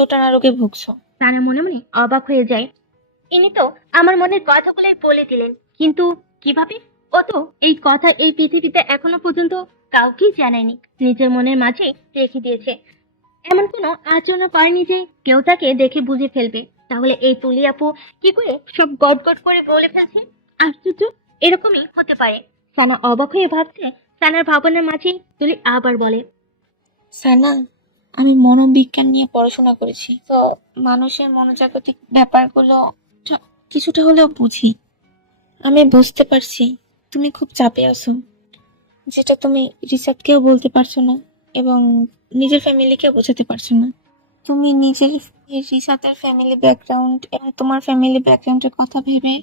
টানা রোগে ভুগছো। সানা মনে মনে অবাক হয়ে যায়। ইনি তো আমার মনের কথাগুলোই বলে দিলেন, কিন্তু কিভাবে? ও তো এই কথা এই পৃথিবীতে এখনো পর্যন্ত কাউকেই জানায়নি, নিজের মনের মাঝে রেখে দিয়েছে। এমন কোনো আচরণ করেনি যে কেউ তাকে দেখে বুঝে ফেলবে। তাহলে এই তুলি আপু কি করে সব গট গট করে বলে ফেলছে? আশ্চর্য, এরকমই হতে পারে। সানা অবাক হয়ে ভাবছে। সানার ভাবনার মাঝেই তুলি আবার বলে, সানা, আমি মনোবিজ্ঞান নিয়ে পড়াশোনা করেছি, তো মানুষের মনোজাগতিক ব্যাপারগুলো কিছুটা হলেও বুঝি। আমি বুঝতে পারছি তুমি খুব চাপে আছো, যেটা তুমি রিসার্চকেও বলতে পারছো না এবং নিজের ফ্যামিলিকেও বোঝাতে পারছো না। তুমি নিজের রিসাতের ফ্যামিলি ব্যাকগ্রাউন্ড এবং তোমার ফ্যামিলি ব্যাকগ্রাউন্ডের কথা ভেবে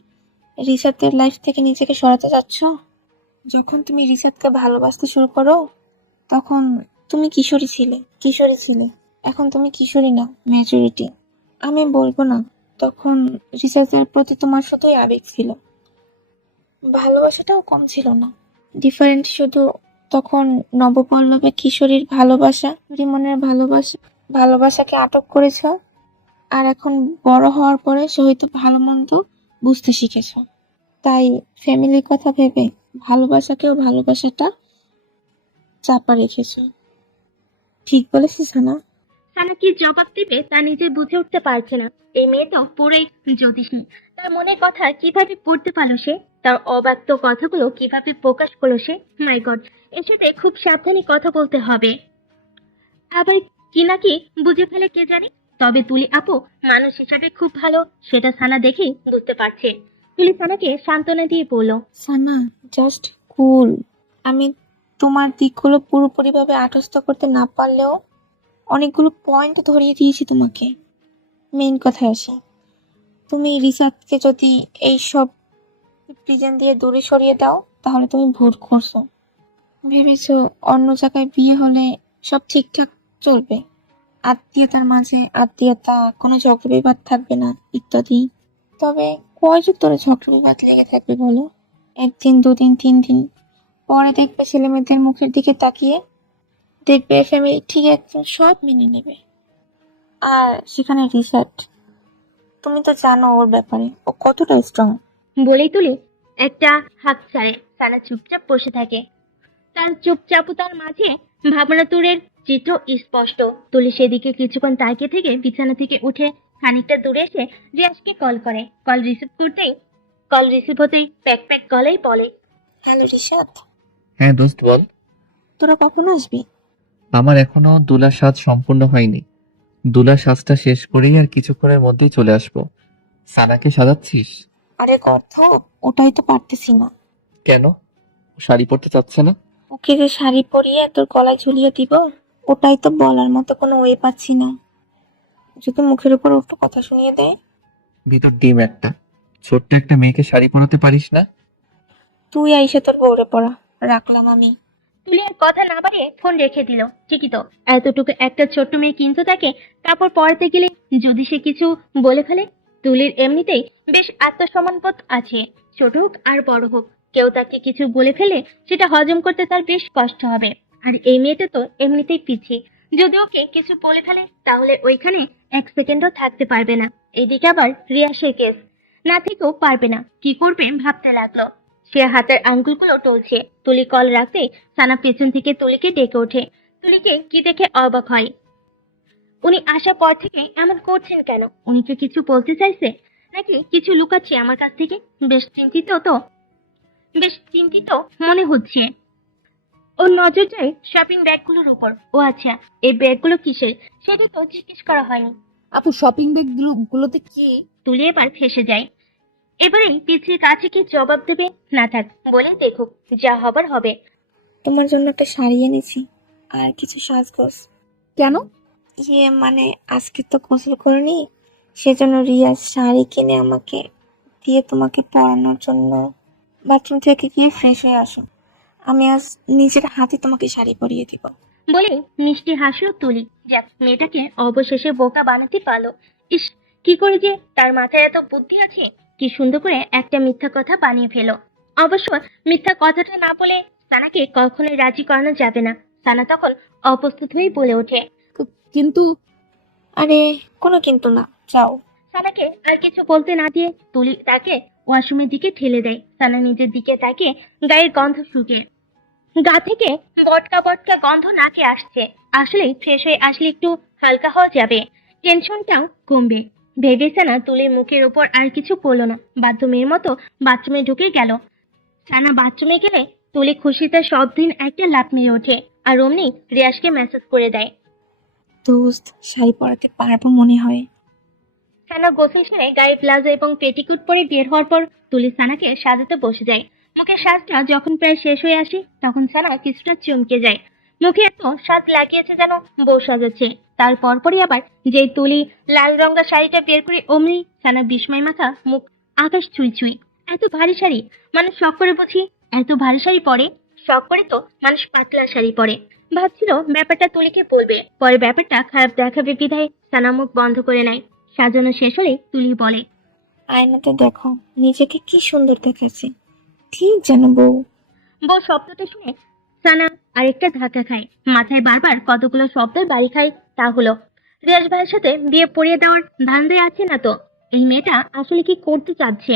রিসাতের লাইফ থেকে নিজেকে সরাতে যাচ্ছ। যখন তুমি রিসাতকে ভালোবাসতে শুরু করো তখন তুমি কিশোরী ছিলে, এখন তুমি কিশোরী না, ম্যাচুরিটি। আমি বলবো না তখন রিসাতের প্রতি তোমার শুধুই আবেগ ছিল, ভালোবাসাটাও কম ছিল না। ডিফারেন্ট শুধু তখন নবপল্লবে কিশোরীর ভালোবাসা, রিমনের ভালোবাসাকে আটক করেছ, আর এখন বড় হওয়ার পরে সে হয়তো ভালো মন্দ বুঝতে শিখেছ। তাই ফ্যামিলির কথা ভেবে ভালোবাসাটা চাপা রেখেছ। ঠিক বলেছিস না? সানা কি জবাব দিবে তা নিজে বুঝে উঠতে পারছে না। এই মেয়ে তো পুরোই জ্যোতিষী। তার মনের কথা কিভাবে পড়তে পারলো সে, তার অব্যক্ত কথাগুলো কিভাবে প্রকাশ করলো সে। মাই গড, এর সাথে খুব সাবধানে কথা বলতে হবে। আবার কি নাকি বুঝে ফেলে কে জানে। তবে তুলি আপু মানুষ হিসাবে খুব ভালো, সেটা সানা দেখেই বুঝতে পারছে। তুলি সানাকে সান্ত্বনা দিয়ে বলল, সানা, জাস্ট কুল। আমি তোমার দিকগুলো পুরোপুরিভাবে আত্মস্থ করতে না পারলেও অনেকগুলো পয়েন্ট ধরিয়ে দিয়েছি তোমাকে। মেইন কথায় আসি, তুমি রিসাতকে যদি এইসব প্রিজন দিয়ে দূরে সরিয়ে দাও তাহলে তুমি ভুল করছো। ভেবেছো অন্য জায়গায় বিয়ে হলে সব ঠিকঠাক চলবে, আত্মীয়তার মাঝে আত্মীয়তা, কোনো ঝগড়া বিবাদ থাকবে না ইত্যাদি। তবে কয় যুগ ধরে ঝগড়া বিবাদ লেগে থাকবে বলো? একদিন, দুদিন, 3 দিন পরে দেখবে ছেলে মেয়েদের মুখের দিকে তাকিয়ে দেখবে ফ্যামিলি ঠিক একদম সব মেনে নেবে। আর সেখানে রিসার্চ, তুমি তো জানো ওর ব্যাপারে ও কতটা স্ট্রং। বলেই তুলি একটা হাত ছাড়ে। সানা চুপচাপ বসে থাকে। তার চুপচাপতার মাঝে ভাবনাতুরের চিত্র স্পষ্ট। তুলি সেদিকে কিছুক্ষণ তাকিয়ে থেকে বিছানা থেকে উঠে খানিকটা দূরে এসে রিয়াজকে কল করে। কল রিসিভ হতেই প্যাক প্যাক গলেই বলে, হ্যালো রিশাদ, হ্যাঁ দোস্ত বল। তোরা কখন আসবি? আমার এখনো দুলা সাজ সম্পূর্ণ হয়নি। দুলা সাজটা শেষ করেই আর কিছুক্ষণের মধ্যেই চলে আসবো। সানাকে সাজাচ্ছিস? আরে গর্ধ, ওটাই তো পারতেছি না। কেন? ও শাড়ি পরতে চাচ্ছে না? ওকে যে শাড়ি পরিয়ে তোর গলায় ঝুলিয়ে দিব, ওটাই তো বলার মতো কোনো ওয়ে পাচ্ছি না। যদি মুখের উপর একটু কথা শুনিয়ে দেয়। ভিতর ডিম একটা। ছোট্ট একটা মেয়েকে শাড়ি পরাতে পারিস না? তুই আইসে তোর বউরে পড়া, রাখলাম আমি। তুলি আর কথা না বাড়িয়ে ফোন রেখে দিল। ঠিকই তো, এতটুকু একটা ছোট্ট মেয়ে কিন্তু তাকে কাপড় পরাতে গেলে যদি সে কিছু বলে ফেলে। তুলির এমনিতেই বেশ আত্মসম্মানবোধ আছে। ছোট হোক আর বড় হোক, কেউ তাকে কিছু বলে ফেলে সেটা হজম করতে তার বেশ কষ্ট হবে। আর এই মেয়েটা তো এমনিতেই পিছিয়ে, যদি ওকে কিছু বলে ফেলে তাহলে ওইখানে 1 সেকেন্ডও থাকতে পারবে না। এদিকে আবার রিয়াসের কেস, না থেকেও পারবে না, কি করবে ভাবতে লাগলো। সে হাতের আঙ্গুলগুলো টলছে। তুলি কল রাখতে সানা পেছন থেকে তুলিকে ডেকে ওঠে। তুলিকে কি দেখে অবাক হয়। উনি আসার পর থেকে এমন করছেন কেন? উনি কি কিছু বলতে চাইছে নাকি কিছু লুকাচ্ছে আমার কাছ থেকে? বেশ চিন্তিত মনে হচ্ছে। ওর নজর যায় শপিং ব্যাগগুলোর উপর। ও আচ্ছা, এই ব্যাগগুলো কিসের সেটা তো জিজ্ঞেস করা হয়নি। আপু, শপিং ব্যাগ গুলোতে কি? তুলি এবার ফেসে যায়। এবারেই পিছিয়ে কাছে কি জবাব দেবে না থাক, বলে দেখুক, যা হবার হবে। তোমার জন্য একটা শাড়ি এনেছি আর কিছু সাজগোজ। কেন? মানে আজকে তো গোসল করিনি, সেজন্য রিয়া শাড়ি কিনে আমাকে দিয়ে তোমাকে পরানোর জন্য। বাথরুম থেকে গিয়ে ফ্রেশ হয়ে আসো, আমি আজ নিজের হাতে তোমাকে শাড়ি পরিয়ে দিব। বলে মিষ্টি হাসিও তুলি। যাক, মেয়েটাকে অবশেষে বোকা বানাতে পারলো। ইস, কি করে যে তার মাথায় এত বুদ্ধি আছে! কি সুন্দর করে একটা মিথ্যা কথা বানিয়ে ফেলো। অবশ্য মিথ্যা কথাটা না বলে সানাকে কখনোই রাজি করানো যাবে না। সানা তখন অপ্রস্তুত হয়েই বলে ওঠে। কিন্তু আরে কোনো কিন্তু না, যাও। সানাকে আর কিছু বলতে না দিয়ে তুলি তাকে ওয়াশরুমের দিকে ঠেলে দেয়। সানা নিজের দিকে তাকে গায়ের গন্ধ শুকে, গা থেকে বটকা বটকা গন্ধ নাকে আসছে। আসলে ফ্রেশ হয়ে আসলে একটু হালকা হওয়া যাবে, টেনশনটাও কমবে। ভেবে সানা তুলির মুখের ওপর আর কিছু পড়লো না, বাথরুমের মতো বাথরুমে ঢুকে গেল। সানা বাথরুমে গেলে তুলি খুশিতে সব দিন একটা লাফ মেরে ওঠে আর অমনি রিয়াজকে মেসেজ করে দেয়। দোস্ত, শাড়ি পরাতে পারবো মনে হয়। সানা গোসল সেরে গায়ে প্লাজো এবং পেটিকুট পরে বের হওয়ার পর তুলি সানাকে সাজাতে বসে যায়। মুখের সাজটা যখন প্রায় শেষ হয়ে আসে তখন সানা কিছুটা চমকে যায়। মুখে এত সাজ লাগিয়েছে যেন বউ সাজাচ্ছে। তার পরপরই আবার যে তুলি লাল রঙা শাড়িটা বের করে অমনি সানা বিস্ময় মাখা মুখ আকাশ ছুঁই ছুঁই। এত ভারী শাড়ি মানুষ শখ করে বুঝি এত ভারী শাড়ি পরে? শখ করে তো মানুষ পাতলা শাড়ি পরে। ভাবছিল ব্যাপারটা তুলিকে বলবে, পরে ব্যাপারটা খারাপ দেখাবে বিধায় সানা মুখ বন্ধ করে নেয়। সাজানো শেষ হলে তুলি বলে, আয়নাতে দেখো নিজেকে কি সুন্দর দেখাচ্ছে, ঠিক যেন বউ। বউ শব্দটা শুনে সানা আরেকটা ধাক্কা খায়। মাথায় বারবার কতগুলো শব্দের বাড়ি খায়। তা হলো, রিয়াজ ভাইয়ের সাথে বিয়ে পড়িয়ে দেওয়ার ধান্দায় আছে না তো? এই মেয়েটা আসলে কি করতে চাচ্ছে?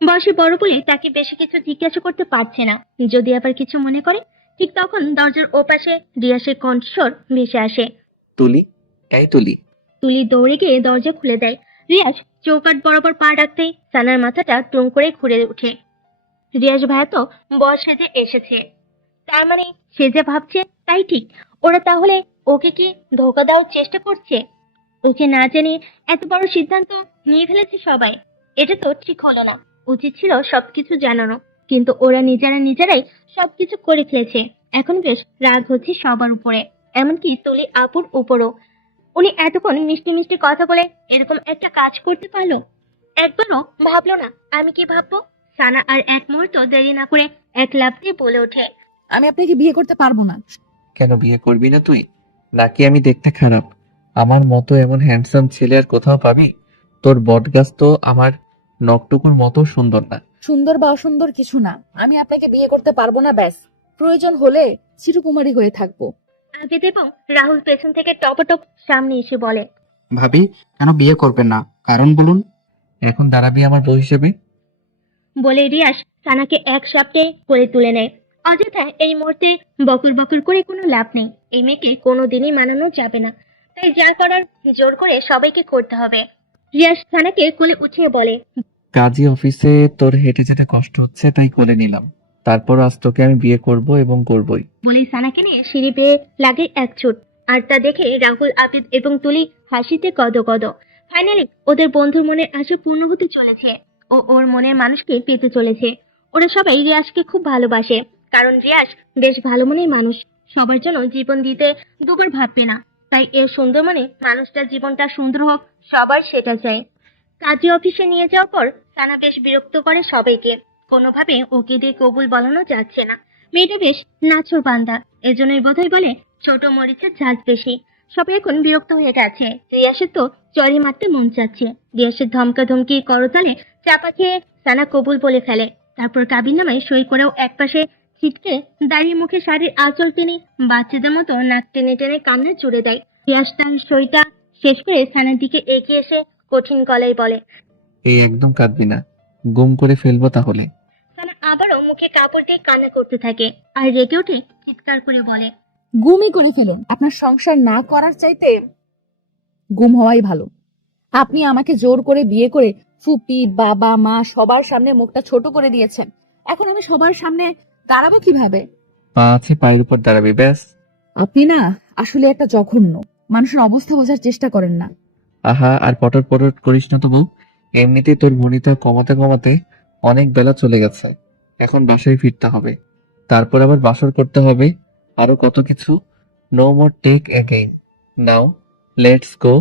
বয়সে বড় বলে তাকে বেশি কিছু জিজ্ঞাসা করতে পারছে না। যদি আবার কিছু মনে করে, ঠিক তখন দরজার ওপাশে রিয়াসের কণ্ঠস্বর ভেসে আসে। তুলি, এই তুলি। তুলি দৌড়ে গিয়ে দরজা খুলে দেয়। রিয়াজ চৌকাঠ বরাবর পা রাখতেই সানার মাথাটা টুং করে ঘুরে ওঠে। রিয়াজ ভাইয়া তো বর সেজে এসেছে, তার মানে সে যে ভাবছে তাই ঠিক। ওরা তাহলে ওকে কি ধোকা দেওয়ার চেষ্টা করছে? ওকে না জেনে এত বড় সিদ্ধান্ত নিয়ে ফেলেছে সবাই। এটা তো ঠিক হলো না। উচিত ছিল সবকিছু জানানো, কিন্তু ওরা নিজেরাই সবকিছু করে ফেলেছে। এখন বেশ রাগ হচ্ছে সবার উপরে, এমনকি তুলি আপুর উপরও। উনি এতক্ষণ মিষ্টি মিষ্টি কথা বলে এরকম একটা কাজ করতে পারলো? একবারও ভাবলো না আমি কি ভাববো? সানা আর এক মুহূর্ত দেরি না করে এক লাফ দিয়ে বলে ওঠে, আমি আপনাকে বিয়ে করতে পারবো না। কেন বিয়ে করবি না তুই? নাকি আমি দেখতে খারাপ? আমার মতো এমন হ্যান্ডসাম ছেলে আর কোথাও পাবি? তোর বটগাছ তো আমার নখটুকুর মতো সুন্দর না। সুন্দর বা অসুন্দর কিছু না, আমি আপনাকে বিয়ে করতে পারবো না, ব্যাস। প্রয়োজন হলে চিরকুমারী হয়ে থাকবো। আবিদ এবং রাহুল পেছন থেকে টপটপ সামনে এসে বলে, ভাবি, কেন বিয়ে করবেন না? কারণ বলুন। এখন দাঁড়াবি আমার বউ হিসেবে? বলে রিয়াস সানাকে এক সপ্তাহে করে তুলে নেয়। অযথা এই মুহূর্তে বকুর বকুর করে কোনো লাভ নেই। এই মেয়েকে কোনোদিনই মানানো যাবে না। তাই যা করার জোর করে সবাইকে করতে হবে। রিয়াস সানাকে কোলে উঠিয়ে বলে, কাজী অফিসে তোর হেঁটে যেতে কষ্ট হচ্ছে তাই কোলে নিলাম। তারপর আজ তোকে আমি বিয়ে করব এবং করবই। বলেই সানাকে নিয়ে সিঁড়ি পেয়ে লাগে এক ছুট। আর তা দেখে রাহুল, আবিদ এবং তুলি হাসিতে গদগদ। ফাইনালি ওদের বন্ধুর মনের আশা পূর্ণ হতে চলেছে। ও ওর মনের মানুষকে পেতে চলেছে। ওরা সবাই রিয়াসকে খুব ভালোবাসে, কারণ রিয়াস বেশ ভালো মনের মানুষ। সবার জন্য জীবন দিতে দুবার ভাববে না। তাই এর সুন্দর মনে মানুষটার জীবনটা সুন্দর হোক, সবার সেটা চাই। কাজী অফিসে নিয়ে যাওয়ার পর সানা বেশ বিরক্ত করে সবাইকে। কোনোভাবে ওকে দিয়ে কবুল বলানো যাচ্ছে না। মেয়েটা বেশ নাছোড় বান্দা, এজন্যই বোধহয় বলে ছোট মরিচের ঝাঁজ বেশি। সবাই এখন বিরক্ত হয়ে গেছে। রিয়াসের তো চড়ি মারতে মন চাচ্ছে। রিয়াসের ধমকা ধমকি করতালে চাপা খেয়ে সানা কবুল বলে ফেলে। তারপর কাবিননামায় সই করেও একপাশে ছিটকে দাঁড়িয়ে মুখে শাড়ির আঁচল টেনে বাচ্চাদের মতো নাক টেনে টেনে কান্না জুড়ে দেয়। রিয়াস তার সইটা শেষ করে সানার দিকে এগিয়ে এসে কঠিন গলায় বলে, এই একদম কাঁদবি না, গুম করে ফেলবো তাহলে। সানা আবারও মুখে কাপড় দিয়ে কান্না করতে থাকে আর রেগে উঠে চিৎকার করে বলে, গুমই করে ফেলুন। আপনার সংসার না করার চাইতে গুম হওয়াই ভালো। আপনি আমাকে জোর করে বিয়ে করে ফুপি, বাবা, মা সবার সামনে মুখটা ছোট করে দিয়েছেন। এখন আমি সবার সামনে দাঁড়াবো কিভাবে? পা আছে, পায়ের উপর দাঁড়াবি, ব্যাস। আপনি না আসলে একটা জঘন্য। মানুষের অবস্থা বোঝার চেষ্টা করেন না। আহা, আর পটর পটর করিস না তো বউ। এমনিতেই তোর ভনিতা কমাতে কমাতে অনেক বেলা চলে গেছে। এখন বাসায় ফিরতে হবে, তারপর আবার বাসর করতে হবে, আরো কত কিছু। No more take again. Now let's go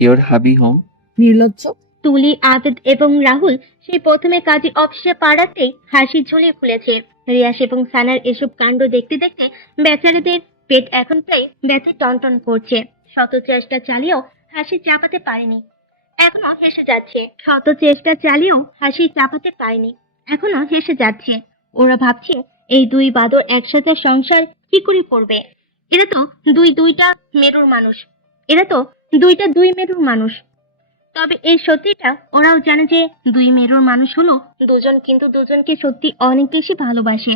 your hubby home. নির্লজ্জ। তুলি, আবিদ এবং রাহুল সেই প্রথমে কাজী অফিসে পাড়াতেই হাসি ঝুলিয়ে খুলেছে। রিয়াস এবং সানার এসব কাণ্ড দেখতে দেখতে বেচারাদের পেট এখন প্রায় ব্যথা টনটন করছে। শত চেষ্টা চালিয়েও হাসি চাপাতে পারেনি, এখনো হেসে যাচ্ছে। শত চেষ্টা চালিয়েও হাসি চাপাতে পারেনি, এখনো হেসে যাচ্ছে। ওরা ভাবছে এই দুই বাদর একসাথে সংসার কি করে করবে? এরা তো দুইটা মেরুর মানুষ। দুই মেরুর মানুষ। তবে এই সত্যিটা ওরাও জানে যে দুই মেরুর মানুষ হলো দুজন, কিন্তু দুজনকে সত্যি অনেক বেশি ভালোবাসে।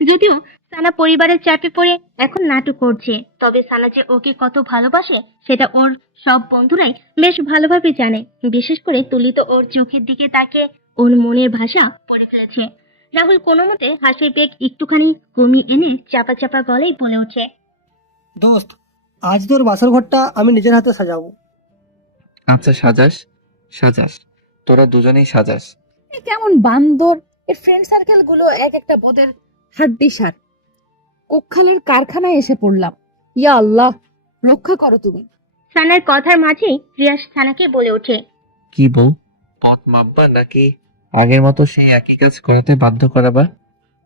যদিও সানা পরিবারের চাপে পড়ে এখন নাটক করছে, তবে সানা যে ওকে কত ভালোবাসে সেটা ওর সব বন্ধুরাই বেশ ভালোভাবে জানে। বিশেষ করে তুলি তো ওর চোখের দিকে তাকিয়ে ওর মনের ভাষা পড়ে ফেলেছে। রাহুল কোনো মতে হাসির বেগ একটুখানি কমিয়ে এনে চাপা চাপা গলায় বলে ওঠে, দোস্ত, আজ তোর বাসর ঘরটা আমি নিজের হাতে সাজাবো। আচ্ছা সাজাস, সাজাস, তোরা দুজনেই সাজাস। এ কেমন বান্দর! এর ফ্রেন্ড সার্কেল গুলো এক একটা বোধের হাড্ডি সার। কোক্খালের কারখানায় এসে পড়লাম। ইয়া আল্লাহ, রক্ষা করো তুমি। সানার কথার মাঝেই রিয়াজ সানাকে বলে ওঠে। কি বউ, পথ মাপবা নাকি আগের মতো সেই একই কাজ করাতে বাধ্য করাবা?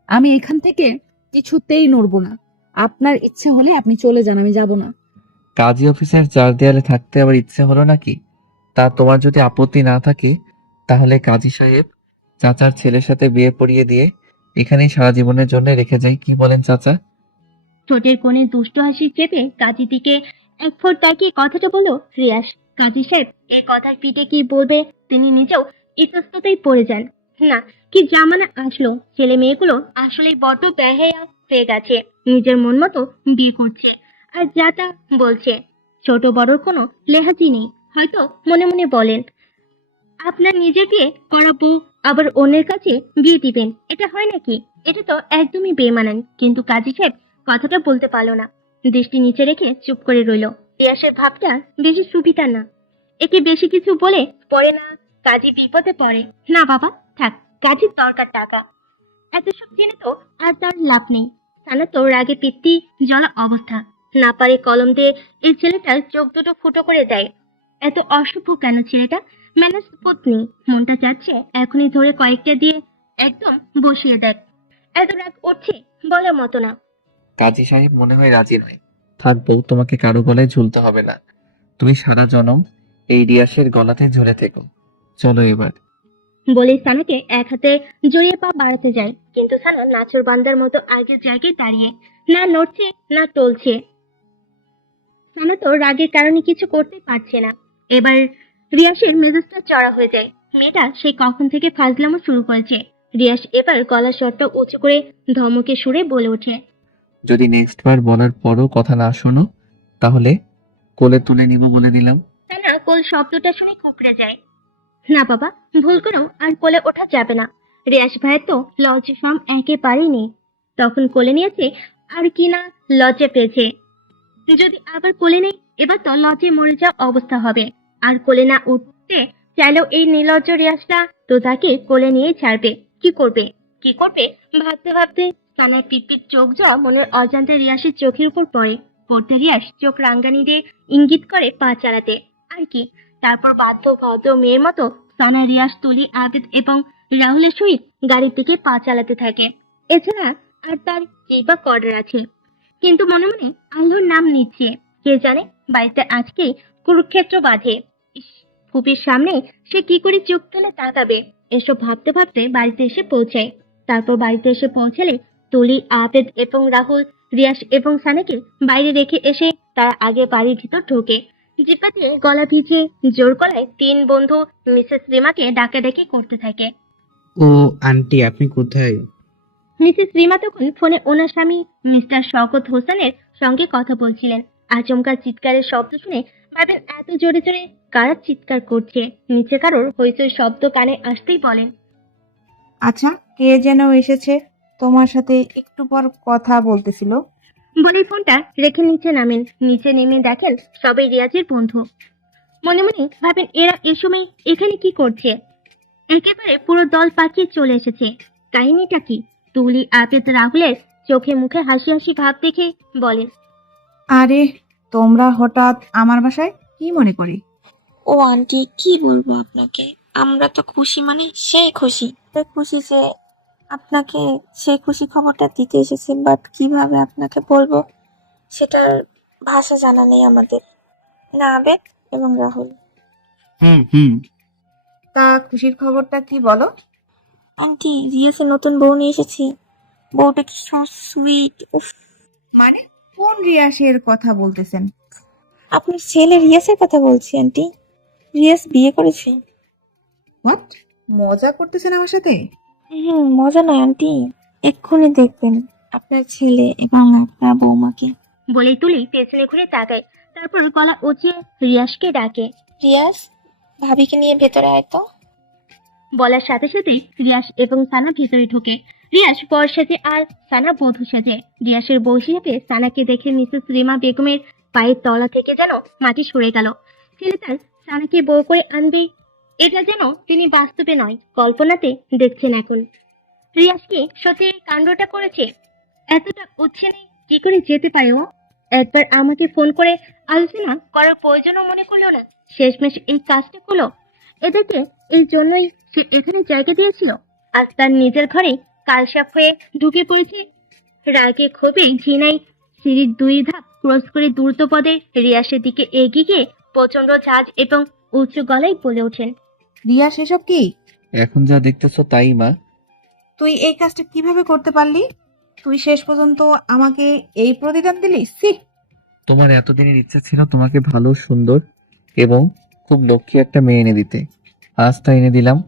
আমি এখান থেকে কিছুতেই নড়বো না। আপনার ইচ্ছে হলে আপনি চলে যান, আমি যাব না। কাজী অফিসের চার দেয়ালে থাকতে আবার ইচ্ছে হলো নাকি? তা তোমার যদি আপত্তি না থাকে তাহলে কাজী সাহেব চাচার ছেলের সাথে বিয়ে পড়িয়ে দিয়ে এখানেই সারা জীবনের জন্য রেখে যাই, কি বলেন চাচা? ঠোঁটের কোণে দুষ্ট হাসি চেপে কাজী দিকে এক ফোঁট তাকিয়ে কথাটা বলো রিয়াজ। কাজী সাহেব এই কথার পিঠে কি বলবে তিনি নিজেও ইতস্ততই পড়ে যান। না, কি জামানা আসলো, ছেলে মেয়েগুলো আসলেই বড্ড বেহায়া হয়ে গেছে। নিজের মন মতো বিয়ে করছে আর যা তা বলছে। ছোট বড়র কোনো লেহাজি নেই। হয়তো মনে মনে বলেন, আপনার নিজের বিয়ে করা বউ আবার অন্যের কাছে বিয়ে দিবেন, এটা হয় নাকি? এটা তো একদমই বেমানান। কিন্তু কাজী সাহেব কথাটা বলতে পারলো না, দৃষ্টি নিচে রেখে চুপ করে রইল। রিয়াসের ভাবটা বেশি সুবিধার না। একে বেশি কিছু বলে পড়ে না কাজী বিপদে পড়ে। না বাবা থাক, কাজীর দরকার টাকা। এত সব জেনে তো আর তার লাভ নেই। সানা তো রাগে পিত্তি জ্বলা অবস্থা। না পারে কলম দিয়ে এই ছেলেটার চোখ দুটো ফুটো করে দেয়। এত অশুভ কেন ছেলেটা? ম্যানেজ পত্নী, মনটা চাচ্ছে এখনই ধরে কয়েকটা দিয়ে একদম বসিয়ে দেয়। এত রাগ উঠছে বলার মতো না। কাজী সাহেব মনে হয় রাজি নয়। থাক বউ, তোমাকে কারো গলায় ঝুলতে হবে না। তুমি সারা জনম এই রিয়াসের গলাতে ঝুলে থেকো। চলো এবার। বলে সানাকে এক হাতে জড়িয়ে পা বাড়াতে যায়, কিন্তু সানা নাচুর বান্দার মতো আগের জায়গায় দাঁড়িয়ে, না নড়ছে না টলছে। সানা তো রাগের কারণে কিছু করতে পারছে না। এবার রিয়াসের মেজাজটা চড়া হয়ে যায়। মেয়েটা সেই কখন থেকে ফাজলামো শুরু করেছে। রিয়াস এবার গলার স্বরটা উঁচু করে ধমকে সুরে বলে ওঠে। যদি নেক্সট বার বলার পরও কথা না শোনো তাহলে কোলে তুলে নিব বলে দিলাম। সানা কোল শব্দটা শুনে কুকড়ে যায়। না বাবা, ভুল করেও আর কোলে ওঠা যাবে না। রিয়াস ভাইয়ের তো লজ্জা শরম একেবারেই নেই। তখন কোলে নিয়েছে আর কি না লজ্জা পেয়েছে। যদি আবার কোলে নেই, এবার তো লজ্জায় মরে যাওয়া অবস্থা হবে। আর কোলে না উঠতে চাইলেও এই নির্লজ্জ রিয়াসটা তো তাকে কোলে নিয়ে ছাড়বে। কি করবে কি করবে ভাবতে ভাবতে সানার পিটপিট চোখ যাওয়া মনের অজান্তে রিয়াসের চোখের উপর পড়ে। পড়তে রিয়াস চোখ রাঙ্গানি দিয়ে ইঙ্গিত করে পা চালাতে, আর কি। তারপর বাধ্য ভদ্র মেয়ের মতো সানা রিয়াস, তুলি, আবিদ এবং রাহুলের সহিত গাড়ির দিকে পা চালাতে থাকে। এছাড়া আর তার কি বা করার আছে? কিন্তু মনে মনে আল্লাহর নাম নিচ্ছে। কে জানে বাড়িতে আজকে কুরুক্ষেত্র বাঁধে। ইস, ফুপির সামনে সে কি করে চোখ তুলে তাকাবে? এসব ভাবতে ভাবতে বাড়িতে এসে পৌঁছায়। তারপর বাড়িতে এসে পৌঁছালে তুলি, আবেদ এবং রাহুল রিয়াস এবং সানাকে বাইরে রেখে এসে তারা আগে বাড়ির ভিতর ঢোকে। জিপা দিয়ে গলা ভিজে জোর গলায় তিন বন্ধু মিসেস রিমাকে ডাকাডাকি করতে থাকে। ও আন্টি, আপনি কোথায়? মিসেস রিমা তখন ফোনে ওনার স্বামী মিস্টার শওকত হোসেনের সঙ্গে কথা বলছিলেন। আচমকা চিৎকারের শব্দ শুনে ভাবেন এত জোরে জোরে কারা চিৎকার করছে। নিচে কারোর হইচই শব্দ কানে আসতেই বলেন, আচ্ছা, কে যেন এসেছে, তোমার সাথে একটু পর কথা বলতেছিল। বলে ফোনটা রেখে নিচে নামেন। নিচে নেমে দেখেন সবাই রিয়াজের বন্ধু। মনে মনে ভাবেন এরা এ সময় এখানে কি করছে? একেবারে পুরো দল পাকিয়ে চলে এসেছে। কাহিনীটা কি? তুলি, আবেদ, রাহুলের চোখে মুখে হাসি হাসি ভাব দেখে বলেন, আরে, তোমরা হঠাৎ আমার বাসায়, কি মনে করি? ও আন্টি, কি বলবো আপনাকে, আমরা তো খুশি মানে সেই খুশি। সেই খুশি যে আপনাকে সেই খুশি খবরটা দিতে এসেছি, বাট কিভাবে আপনাকে বলবো সেটার ভাষা জানা নেই আমাদের। না আবেদ এবং রাহুল। হুম। তা খুশির খবরটা কি বলো? আন্টি, রিয়াসের নতুন বউ নিয়ে এসেছি। বউটা কি সো সুইট! উফ! মানে কোন রিয়াসের কথা বলতেছেন? আপনার ছেলে রিয়াসের কথা বলছি আন্টি। রিয়াস বিয়ে করেছে। হোয়াট? মজা করতেছেন আমার সাথে? মজা নয় আন্টি, এক্ষুনি দেখবেন আপনার ছেলে এবং আপনার বৌমাকে। বলেই তুলি পেছনে ঘুরে তাকায়। তারপর গলা উঁচিয়ে রিয়াসকে ডাকে। রিয়াস, ভাবিকে নিয়ে ভেতরে আয় তো। বলার সাথে সাথেই রিয়াস এবং সানা ভিতরে ঢোকে। রিয়াস বর সাজে আর সানা বধূ সাজে। রিয়াসের বউ হিসেবে সানাকে দেখে মিসেস রিমা বেগমের পায়ের তলা থেকে যেন মাটি সরে গেল। ছেলে তার সানাকে বউ করে আনবে এটা যেন তিনি বাস্তবে নয় কল্পনাতে দেখছেন এখন। রিয়াজ কি সত্যি এই কাণ্ডটা করেছে? এতটা উচ্ছেনে কি করে যেতে পারে ও? একবার আমাকে ফোন করে আলোচনা করার প্রয়োজনও মনে করলো না, শেষমেশ এই কাজটা করলো। এটাকে এই জন্যই সে এখানে জায়গা দিয়েছিল, আর তার নিজের ঘরে কালসাপ হয়ে ঢুকে পড়েছে। রাগে ক্ষোভে ঘৃণায় সিঁড়ির 2 ধাপ ক্রস করে দ্রুত পদে রিয়াসের দিকে এগিয়ে গিয়ে প্রচন্ড ঝাঁজ এবং উচ্চ গলায় বলে ওঠেন, রিয়াস এসব কি? এখন যা দেখতেছো তাই মা। তুই এই কাজটা কিভাবে করতে পারলি? তুই শেষ পর্যন্ত আমাকে এই প্রতিদান দিলি? সি! তোমার এতদিনের ইচ্ছা ছিল তোমাকে ভালো, সুন্দর এবং খুব লক্ষ্মী একটা মেয়ে এনে দিতে। আজ তা এনে দিলাম।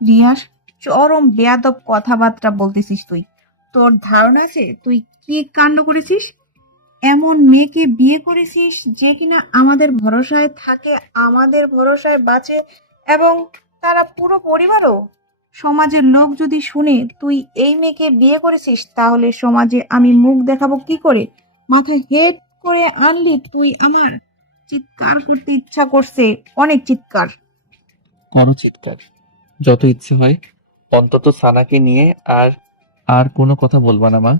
রিয়াস, চরম বেয়াদব কথাবার্তা বলতেছিস তুই। তোর ধারণা আছে তুই কি কাণ্ড করেছিস? এমন মেয়েকে বিয়ে করেছিস যে কিনা আমাদের ভরসায় থাকে, আমাদের ভরসায় বাঁচে, এবং তারা পুরো পরিবারও। সমাজের লোক যদি শুনে তুই এই মেয়েকে বিয়ে করেছিস, তাহলে সমাজে আমি মুখ দেখাবো কি করে? মাথায় হেড করে আনলি তুই আমার। চিৎকার করতে ইচ্ছা করছে, অনেক চিৎকার। করো চিৎকার, যত ইচ্ছে হয়। অন্তত সানাকে নিয়ে আর আর কোনো কথা বলবা না মা।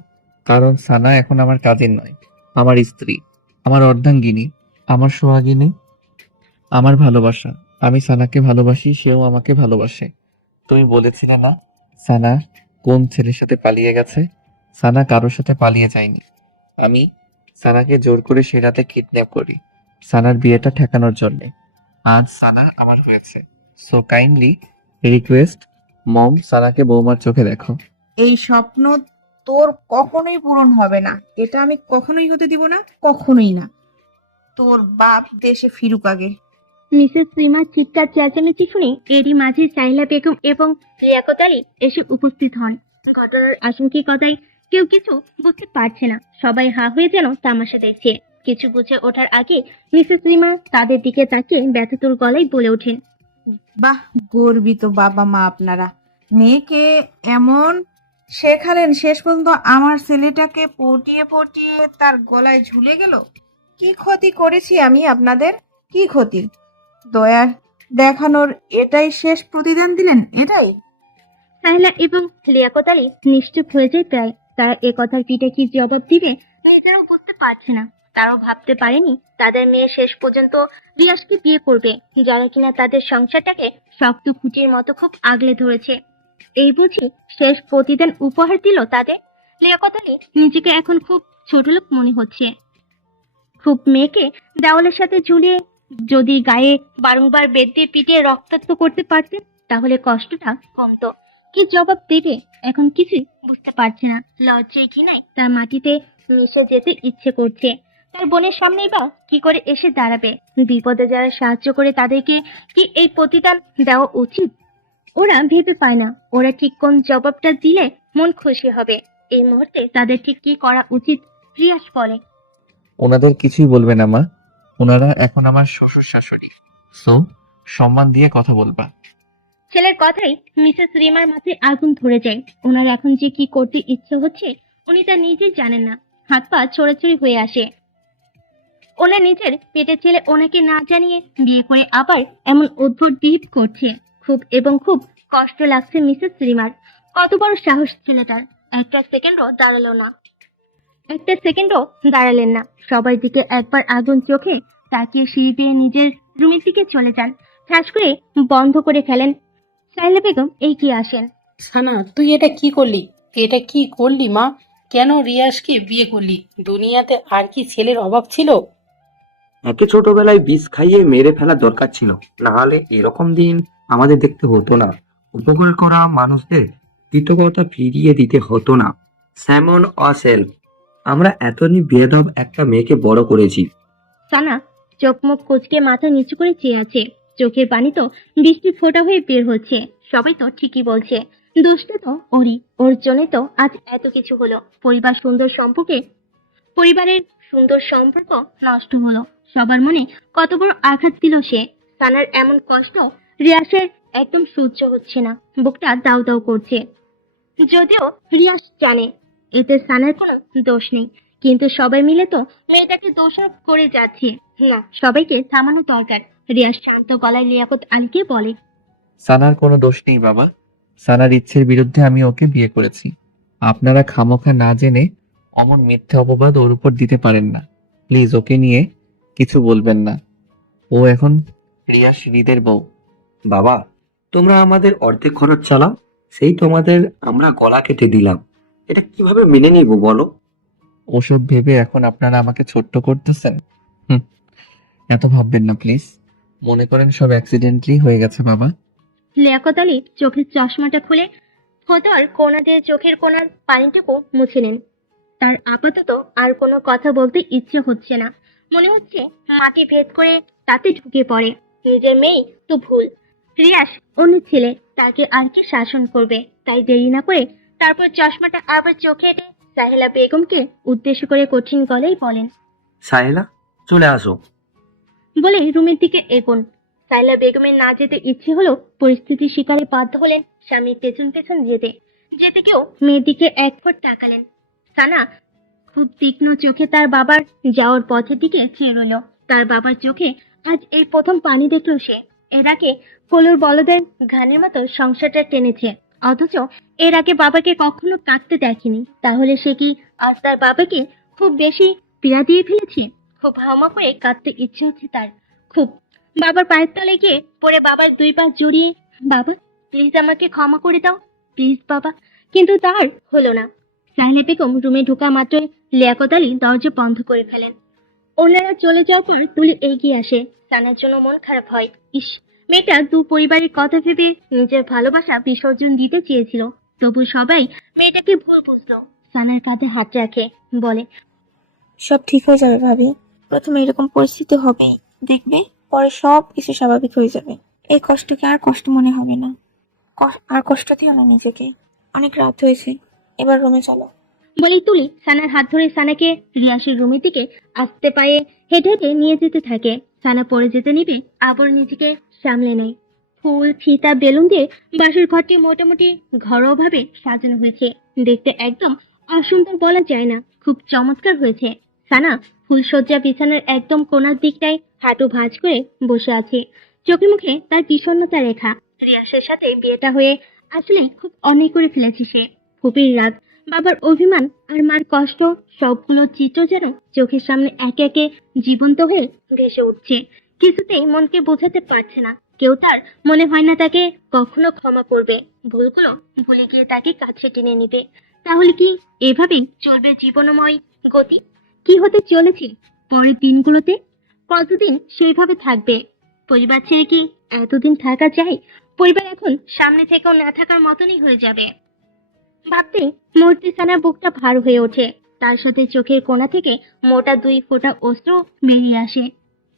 কারণ সানা এখন আমার কাজিন নয়, আমার স্ত্রী, আমার অর্ধাঙ্গিনী, আমার সোহাগিনী, আমার ভালোবাসা। আমি সানাকে ভালোবাসি, সেও আমাকে ভালোবাসে। তুমি বলেছিলে না সানা কোন ছেলের সাথে পালিয়ে গেছে? সানা কারোর সাথে পালিয়ে যায়নি। আমি সানাকে জোর করে সে রাতে কিডন্যাপ করি সানার বিয়েটা ঠেকানোর জন্য। আজ সানা আমার হয়েছে। সো কাইন্ডলি রিকোয়েস্ট, মম, সানাকে বৌমার চোখে দেখো। এই স্বপ্ন তোর কখনোই পূরণ হবে না। এটা আমি কখনোই হতে দিব না, কখনোই না। তোর বাপ দেশে ফিরুক আগে। মিসেস শ্রীমার চিৎকার চেঁচামেচি শুনে এরই মাঝে সাইলা বেগম এবং লিয়াকত আলী এসে উপস্থিত হন। ঘটনার আশঙ্কিকতায় কেউ কিছু বুঝতে পারছে না, সবাই হা হয়ে যেন তামাশা দেখছে। কিছু বুঝে ওঠার আগে মিসেস শ্রীমা তাদের দিকে তাকিয়ে ব্যথাতুর গলায় বলে ওঠেন, বাহ, গর্বিত বাবা মা আপনারা। মেয়েকে এমন শেখালেন, শেষ পর্যন্ত আমার ছেলেটাকে পটিয়ে পটিয়ে তার গলায় ঝুলে গেল। কি ক্ষতি করেছি আমি আপনাদের? কি ক্ষতি? দয়া দেখানোর এটাই শেষ প্রতিদান দিলেন? এটাই? সাহেলা এবং লিয়াকত আলী নিশ্চুপ হয়ে যায় প্রায়। তারা এ কথার পিঠে কি জবাব দিবে নিজেরাও বুঝতে পারছে না। তারাও ভাবতে পারেনি তাদের মেয়ে শেষ পর্যন্ত রিয়াজকে বিয়ে করবে, যারা কিনা তাদের সংসারটাকে শক্ত খুঁটির মতো খুব আগলে ধরেছে। এই বুঝি শেষ প্রতিদান উপহার দিল তাদের। লিয়াকত আলী নিজেকে এখন খুব ছোটলোক মনে হচ্ছে। খুব মেয়েকে দেওয়ালের সাথে ঝুলিয়ে যদি গায়ে বারংবার বেদ দিয়ে পিটিয়ে রক্তাক্ত করতে পারতেন, তাহলে কষ্টটা কমতো। কি জবাব দেবে এখন কিছুই বুঝতে পারছে না। লজ্জায় ঘৃণায় তার মাটিতে মিশে যেতে ইচ্ছে করছে। তার বোনের সামনেই বা কি করে এসে দাঁড়াবে? বিপদে যারা সাহায্য করে তাদেরকে কি এই প্রতিদান দেওয়া উচিত? ওরা ভেবে পায় না ওরা ঠিক কোন জবাবটা দিলে মন খুশি হবে। এই মুহূর্তে তাদের ঠিক কি করা উচিত রিয়াজ বলে। ওনাদের কিছুই বলবে না মা, ওনারা এখন আমার শ্বশুর শাশুড়ি। সো সম্মান দিয়ে কথা বলবা। ছেলের কথাই মিসেস রিমার মাথায় আগুন ধরে যায়। ওনার এখন যে কি করতে ইচ্ছে হচ্ছে উনি তা নিজেই জানেন না। হাত পা ছড়াছড়ি হয়ে আসে। ওনার নিজের পেটে ছেলে ওনাকে না জানিয়ে বিয়ে করে আবার এমন অদ্ভুত বিহেভ করছে। খুব কষ্ট লাগছে মিসেস রিমার। কত বড় সাহস ছেলেটার! একটা সেকেন্ডও দাঁড়ালেন না। সবার দিকে একবার আগুন চোখে তাকিয়ে সিঁড়ি দিয়ে নিজের রুমের দিকে চলে যান। ঠাস করে বন্ধ করে ফেলেন। সাইলা বেগম এই কি আসেন। সানা, তুই এটা কি করলি? এটা কি করলি মা? কেন রিয়াজকে বিয়ে করলি? দুনিয়াতে আর কি ছেলের অভাব ছিল? একে ছোটবেলায় বিষ খাইয়ে মেরে ফেলা দরকার ছিল, না হলে এরকম দিন আমাদের দেখতে হতো না। উপকার করা মানুষদের কৃতজ্ঞতা ফিরিয়ে দিতে হতো না। স্যামন অসেল, আমরা এতদিন বেয়াদব একটা মেয়েকে বড় করেছি। সানা চোখ মুখ কুচকে মাথা নিচু করে চেয়ে আছে। চোখের পানি তো বৃষ্টি ফোঁটা হয়ে বের হচ্ছে। সবাই তো ঠিকই বলছে, দোষটা তো ওরই। ওর জন্য তো আজ এত কিছু হলো। পরিবারের সুন্দর সম্পর্ক নষ্ট হলো। সবার মনে কত বড় আঘাত দিল সে। সানার এমন কষ্ট রিয়াসের একদম সহ্য হচ্ছে না। বুকটা দাউ দাউ করছে। যদিও রিয়াস জানে এতে সানার কোনো দোষ নেই, কিন্তু সবাই মিলে তো মেয়েটাকে দোষারোপ করে যাচ্ছে। না, সবাইকে থামানো দরকার। রিয়াস শান্ত গলায় লিয়াকত আলীকে বলে, সানার কোনো দোষ নেই বাবা। সানার ইচ্ছের বিরুদ্ধে আমি ওকে বিয়ে করেছি। আপনারা খামোখা না জেনে অমন মিথ্যে অপবাদ ওর উপর দিতে পারেন না। প্লিজ ওকে নিয়ে কিছু বলবেন না। ও এখন রিয়া হৃদের বউ। বাবা, তোমরা আমাদের অর্ধেক খরচ চালাও, সেই তোমাদের আমরা গলা কেটে দিলাম। এটা কিভাবে মেনে নিব বলো? ওসব ভেবে এখন আপনারা আমাকে ছোট্ট করতেছেন। হুম, এত ভাববেন না প্লিজ। মনে করেন সব অ্যাক্সিডেন্টলি হয়ে গেছে বাবা। লিয়াকত আলী চোখের চশমাটা খুলে ফটোর কোণা দিয়ে চোখের কোণার পানিটুকু মুছে নেন। তার আপাতত আর কোনো কথা বলতে ইচ্ছে হচ্ছে না। মনে হচ্ছে মাটি ভেদ করে তাতে ঢুকে পড়ে। নিজের মেয়ে তো ভুল, রিয়াস অন্য ছেলে, তাকে আর কি শাসন করবে। তাই দেরি না করে তারপর চশমাটা আবার চোখে এঁটে সাহেলা বেগমকে উদ্দেশ্য করে কঠিন গলায় বলেন। সাহেলা, চলে আসো। বলে রুমের দিকে এগোন। সাহেলা বেগমের না যেতে ইচ্ছে হলো, পরিস্থিতির শিকারে বাধ্য হলেন স্বামীর পেছন পেছন যেতে। যেতে কেউ মেয়ের দিকে এক ফোঁট তাকালেন। সানা খুব তীক্ষ্ণ চোখে তার বাবার যাওয়ার পথের দিকে চেয়ে রইল। তার বাবার চোখে আজ এই প্রথম পানি দেখল সে। এর আগে কলুর বলদের ঘানের মতো সংসারটা টেনেছে, অথচ এর আগে বাবাকে কখনো কাঁদতে দেখেনি। তাহলে সে কি আজ তার বাবাকে খুব বেশি পীড়া দিয়ে ফেলেছে? খুব হামা করে কাঁদতে ইচ্ছে হচ্ছে তার খুব। বাবার পায়ের তলে গিয়ে পড়ে বাবার দুই পা জড়িয়ে, বাবা প্লিজ আমাকে ক্ষমা করে দাও, প্লিজ বাবা। কিন্তু তার হলো না। সাহেলা বেগম রুমে ঢোকা মাত্র লিয়াকত আলী দরজা বন্ধ করে ফেলেন। ওনারা চলে যাওয়ার পর তুলি এগিয়ে আসে। সানার জন্য মন খারাপ হয়। ইস, মেয়েটা দু পরিবারের কথা ভেবে নিজের ভালোবাসা বিসর্জন দিতে চেয়েছিল, তবু সবাই মেয়েটাকে ভুল বুঝলো। সানার কাঁধে হাত রাখে, বলে, সব ঠিক হয়ে যাবে ভাবি। প্রথমে এরকম পরিস্থিতি হবেই, দেখবে পরে সব কিছু স্বাভাবিক হয়ে যাবে। এই কষ্টকে আর কষ্ট মনে হবে না। আর কষ্ট দিও না নিজেকে। অনেক রাত হয়েছে, এবার রুমে চলো। বলেই তুলি সানার হাত ধরে সানাকে রিয়াসের রুমের দিকে আস্তে পায়ে হেঁটে হেঁটে নিয়ে যেতে থাকে। সানা পড়ে যেতে নিবে, আবার নিজেকে সামলে নেয়। ফুল, ফিতা, বেলুন দিয়ে বাসর ঘরটি মোটামুটি ঘরোয়াভাবে সাজানো হয়েছে। দেখতে একদম অসুন্দর বলা যায় না, খুব চমৎকার হয়েছে। সানা ফুলসজ্জা বিছানার একদম কোণার দিকটায় হাঁটু ভাঁজ করে বসে আছে। চোখে মুখে তার বিষণ্ণতা রেখা। রিয়াসের সাথে বিয়েটা হয়ে আসলে খুব অন্যায় করে ফেলেছে সে। ফুপির রাগ, বাবার অভিমান আর মার কষ্ট, সবগুলো চিত্র যেন চোখের সামনে একে একে জীবন্ত হয়ে ভেসে উঠছে। কিছুতেই মনকে বোঝাতে পারছে না। কেউ তার মনে হয় না তাকে কখনো ক্ষমা করবে। ভুলগুলো ভুলে গিয়ে তাকে কাছে টেনে নিবে। তাহলে কি এভাবেই চলবে জীবনময় গতি? কি হতে চলেছে পরের দিনগুলোতে? কতদিন সেইভাবে থাকবে? পরিবার ছেড়ে কি এতদিন থাকা যায়? পরিবার এখন সামনে থেকেও না থাকার মতনই হয়ে যাবে। ভাবতেই মূর্তি সানার বুকটা ভার হয়ে ওঠে। তার সাথে চোখের কোণা থেকে মোটা দুই ফোঁটা অস্ত্র বেরিয়ে আসে।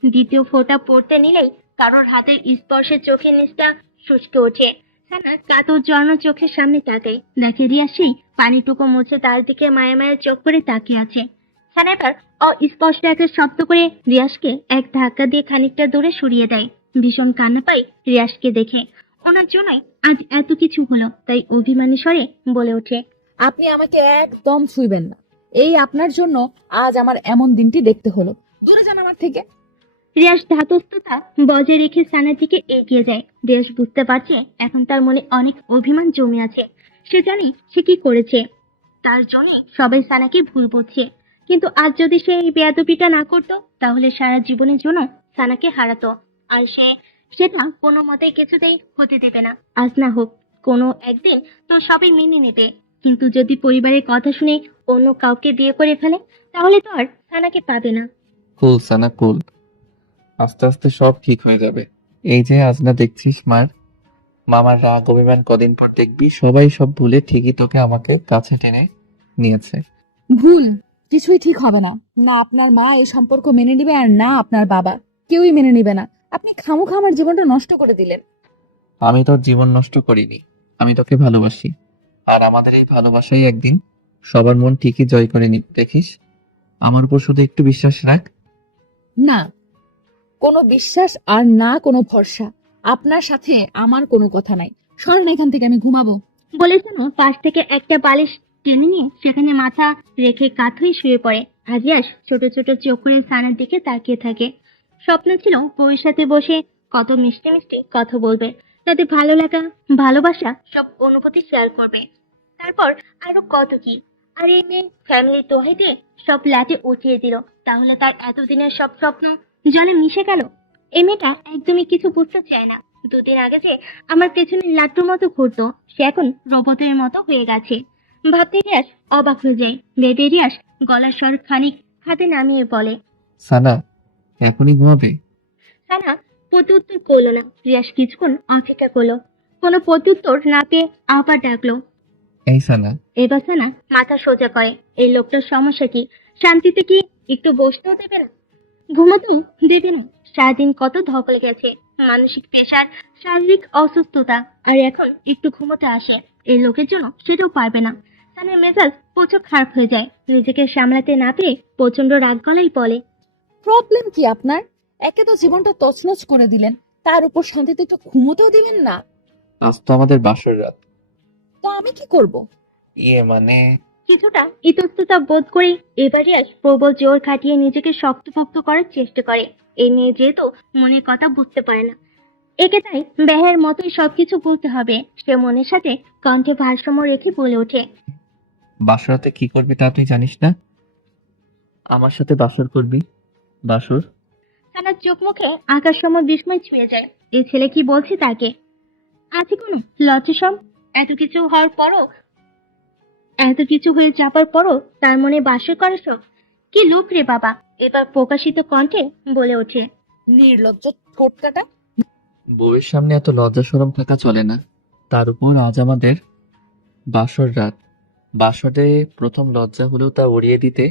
দ্বিতীয় ফোঁটা পড়তে নিলেই কারোর হাতের স্পর্শে চোখের নিচটা শুষ্কে ওঠে। সানা কাতর জন্য চোখের সামনে তাকায়, দেখে রিয়া সেই পানিটুকু মুছে তার দিকে মায়া মায়া চোখ করে তাকিয়ে আছে। সানা এবার অস্পষ্ট একটা শব্দ করে রিয়াসকে এক ধাক্কা দিয়ে খানিকটা দূরে সরিয়ে দেয়। ভীষণ কান্না পায় রিয়াসকে দেখে। ওনার জন্যই আজ এত কিছু হলো, তাই অভিমানী স্বরে বলে ওঠে, আপনি আমাকে একদম ছুঁইবেন না। এই আপনার জন্য আজ আমার এমন দিনটি দেখতে হলো। দূরে যান আমার থেকে। রিয়াস ধাতস্থতা বজায় রেখে সানার দিকে এগিয়ে যায়। রিয়াস বুঝতে পারছে এখন তার মনে অনেক অভিমান জমে আছে। সে জানে সে কি করেছে, তার জন্য সবাই সানাকে ভুল বুঝছে। কিন্তু আজ যদি সে এই বেয়াদবিটা না করতো, তাহলে সারা জীবনের জন্য সানাকে হারাতো। আর সেটা কোনো মতেই কিছুতেই হতে দেবে না। আজ না হোক, কোনো একদিন তো সবাই মেনে নেবে। কিন্তু যদি পরিবারের কথা শুনে অন্য কাউকে বিয়ে করে ফেলে, তাহলে তো আর সানাকে পাবে না। কুল সানা কুল, আস্তে আস্তে সব ঠিক হয়ে যাবে। এই যে আজ না দেখছিস মামার রাগ অভিমান, কদিন পর দেখবি সবাই সব ভুলে ঠিকই তোকে আমাকে কাছে টেনে নিয়েছে। ভুল কিছুই ঠিক হবে না। না আপনার মা এই সম্পর্ক মেনে নিবে, আর না আপনার বাবা, কেউই মেনে নিবে না। আপনি খামোখা আমার জীবনটা নষ্ট করে দিলেন। আমি তোর জীবন নষ্ট করিনি, আমি তোকে ভালোবাসি। আর আমাদের এই ভালোবাসাই একদিন সবার মন ঠিকই জয় করে নিবে, দেখিস। আমার উপর শুধু একটু বিশ্বাস রাখ। না কোনো বিশ্বাস আর না কোনো ভরসা। আপনার সাথে আমার কোনো কথা নাই। সরেন এখান থেকে, আমি ঘুমাবো। বলে শোনো, পাশ থেকে একটা বালিশ টেনে নিয়ে সেখানে মাথা রেখে কাত হয়ে শুয়ে পড়ে। হাজিয়াস ছোট ছোট চোখ করে সানার দিকে তাকিয়ে থাকে। স্বপ্ন ছিল বউয়ের সাথে বসে কত মিষ্টি মিষ্টি কথা বলবে, তাদের ভালো লাগা, ভালোবাসা সব অনুভূতি শেয়ার করবে। তারপর আরো কত কি। আর এই মেয়ে ফ্যামিলির দোহাইতে সব লাঠি উঠিয়ে দিল। তাহলে তার এতদিনের সব স্বপ্ন জলে মিশে গেল। এই মেয়েটা একদমই কিছু বুঝতে চায় না। দুদিন আগে যে আমার পেছনে লাট্টুর মতো ঘুরতো, সে এখন রোবটের মতো হয়ে গেছে। ভাবতে রিয়াস অবাক হয়ে যায়। ভেবে রিয়াস গলার স্বর খানিক হাতে নামিয়ে বলে, সানা এখনই ঘুমাবে? সানা প্রত্যুত্তর করলো না। রিয়াস কিছুক্ষণ অপেক্ষা করলো। কোনো প্রত্যুত্তর না পেয়ে আবার ডাকলো। এই সানা, এবার সানা মাথা সোজা করে। এই লোকটার সমস্যা কি? শান্তিতে কি একটু বসতেও দেবে না, ঘুমাতেও দেবে না? সারাদিন কত ধকল গেছে, মানসিক প্রেশার, শারীরিক অসুস্থতা, আর এখন একটু ঘুমোতে আসে। এই লোকের জন্য সেটাও পারবে না। সানার মেজাজ প্রচুর খারাপ হয়ে যায়। নিজেকে সামলাতে না পেরে প্রচন্ড রাগ গলাই বলে, প্রবলেম কি আপনার? একে তো জীবনটা তছনছ করে দিলেন, তার উপর শান্তিতে একটু ঘুমোতেও দিবেন না। আজ তো আমাদের বাসর রাত। তো আমি কি করব? মানে কিছুটা ইতস্ততা বোধ করে এবার রিয়াজ প্রবল জোর খাটিয়ে নিজেকে শক্তপোক্ত করার চেষ্টা করে। এই মেয়ে যেহেতু মনের কথা বুঝতে পারে না, একে তাই ব্যাহের মতোই সবকিছু বলতে হবে। সে মনের সাথে কণ্ঠে ভারসাম্য রেখে বলে ওঠে, বাসর রাতে কি করবি তা তুই জানিস না? আমার সাথে বাসর করবি। বাসর? সানার চোখ মুখে আকাশ সম বিস্ময় ছুঁয়ে যায়। এই ছেলে কি বলছে তাকে? আছে কোনো লজ্জাসম? এত কিছু হওয়ার পরও, এত কিছু হয়ে যাবার পরও তার মনে বাসর করার শখ? কি লোক রে বাবা! এবার প্রকাশিত কণ্ঠে বলে ওঠে, নির্লজ্জ ঠোঁটকাটা। বউয়ের সামনে এত লজ্জা শরম থাকা চলে না। তার উপর আজ আমাদের বাসর রাত। বাসরে প্রথম লজ্জা হলেও তা উড়িয়ে দিতে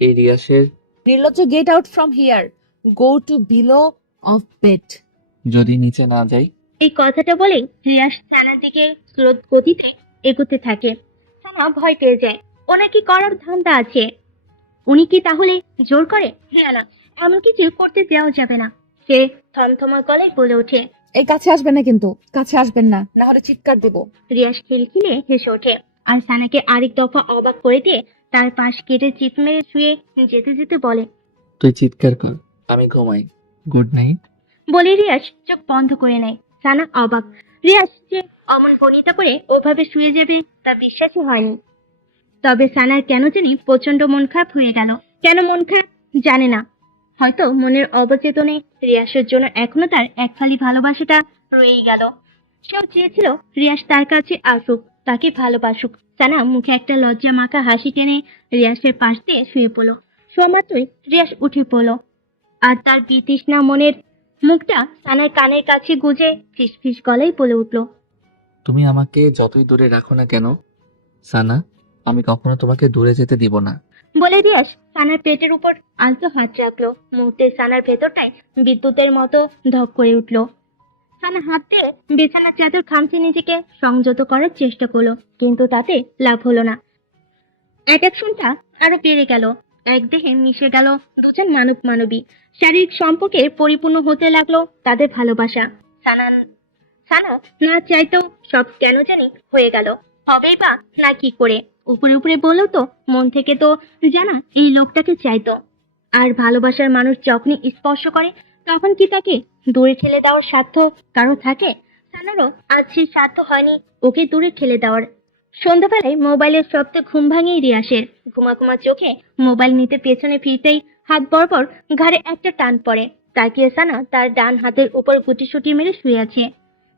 এই রিয়াসের নির্লজ্জ, get out from here, go to below of bed. যদি নিচে না যাই। এই কথাটা বলেই রিয়াস সানার দিকে স্রোত গতিতে এগোতে থাকে। সানা ভয় পেয়ে যায়। ওনার কি করার ধান্দা আছে? উনি কি তাহলে জোর করে? হ্যাঁ না, এমন কিছু করতে দেওয়া যাবে না। সে থমথমা গলায় বলে ওঠে, এই কাছে আসবেন না, কিন্তু কাছে আসবেন না, না হলে চিৎকার দেব। রিয়াস খিলখিলে হেসে ওঠে আর সানাকে আরেক দফা অবাক করে দিয়ে তার পাশ কেটে চিপ মেরে শুয়ে যেতে যেতে বলে, তুই চিৎকার কর, আমি ঘুমাই। Good night. বলে রিয়াস চোখ বন্ধ করে নেয়। সানা অবাক। রিয়াস যে অমন বনিতা করে ওভাবে শুয়ে যাবে তা বিশ্বাসই হয়নি। তবে সানার কেন জানি প্রচন্ড মন খারাপ হয়ে গেল। কেন মন খারাপ জানে না, হয়তো মনের অবচেতনে রিয়াসের জন্য এখনো তার একখালি ভালোবাসাটা রয়েই গেল। সেও চেয়েছিল রিয়াস তার কাছে আসুক, তাকে ভালোবাসুক। সানা মুখে একটা লজ্জা মাখা হাসি টেনে রিয়াসের পাশ দিয়ে শুয়ে পড়লো। শোয়া মাত্রই রিয়াস উঠে পড়লো আর তার বিতৃষ্ণা মনের মুখটা সানার কানের কাছে গুজে ফিসফিস গলায় বলে উঠল, তুমি আমাকে যতই দূরে রাখো না কেন সানা, আমি কখনো তোমাকে দূরে যেতে দিব না। বলে রিয়াস সানার পেটের উপর আলতো হাত রাখলো। মুহূর্তে সানার ভেতরটায় বিদ্যুতের মতো ধক করে উঠল। সানা হাত দিয়ে বিছানার চাদর খামচে নিজেকে সংযত করার চেষ্টা করলো, কিন্তু তাতে লাভ হলো না। অ্যাট্রাকশনটা আরো বেড়ে গেল। এক দেহে মিশে গেল দুজন মানব মানবী। শারীরিক সম্পর্কে পরিপূর্ণ হতে লাগলো তাদের ভালোবাসা। সানা সানা না চাইতেও সব কেন জানি হয়ে গেল। হবেই বা না কি করে? উপরে উপরে বললেও তো মন থেকে তো জানা এই লোকটাকে চাইতো। আর ভালোবাসার মানুষ যখনই স্পর্শ করে তখন কি তাকে দূরে ঠেলে দেওয়ার সাধ্য কারো থাকে? সানারও আজ সেই সাধ্য হয়নি ওকে দূরে ঠেলে দেওয়ার। সন্ধ্যাবেলায় মোবাইলের শব্দে ঘুম ভাঙেই রিয়াসের। ঘুমা ঘুমা চোখে মোবাইল নিতে পেছনে ফিরতেই হাত বরাবর ঘাড়ে একটা টান পড়ে। তাকিয়ে সানা তার ডান হাতের উপর গুটিসুটি মেরে শুয়ে আছে।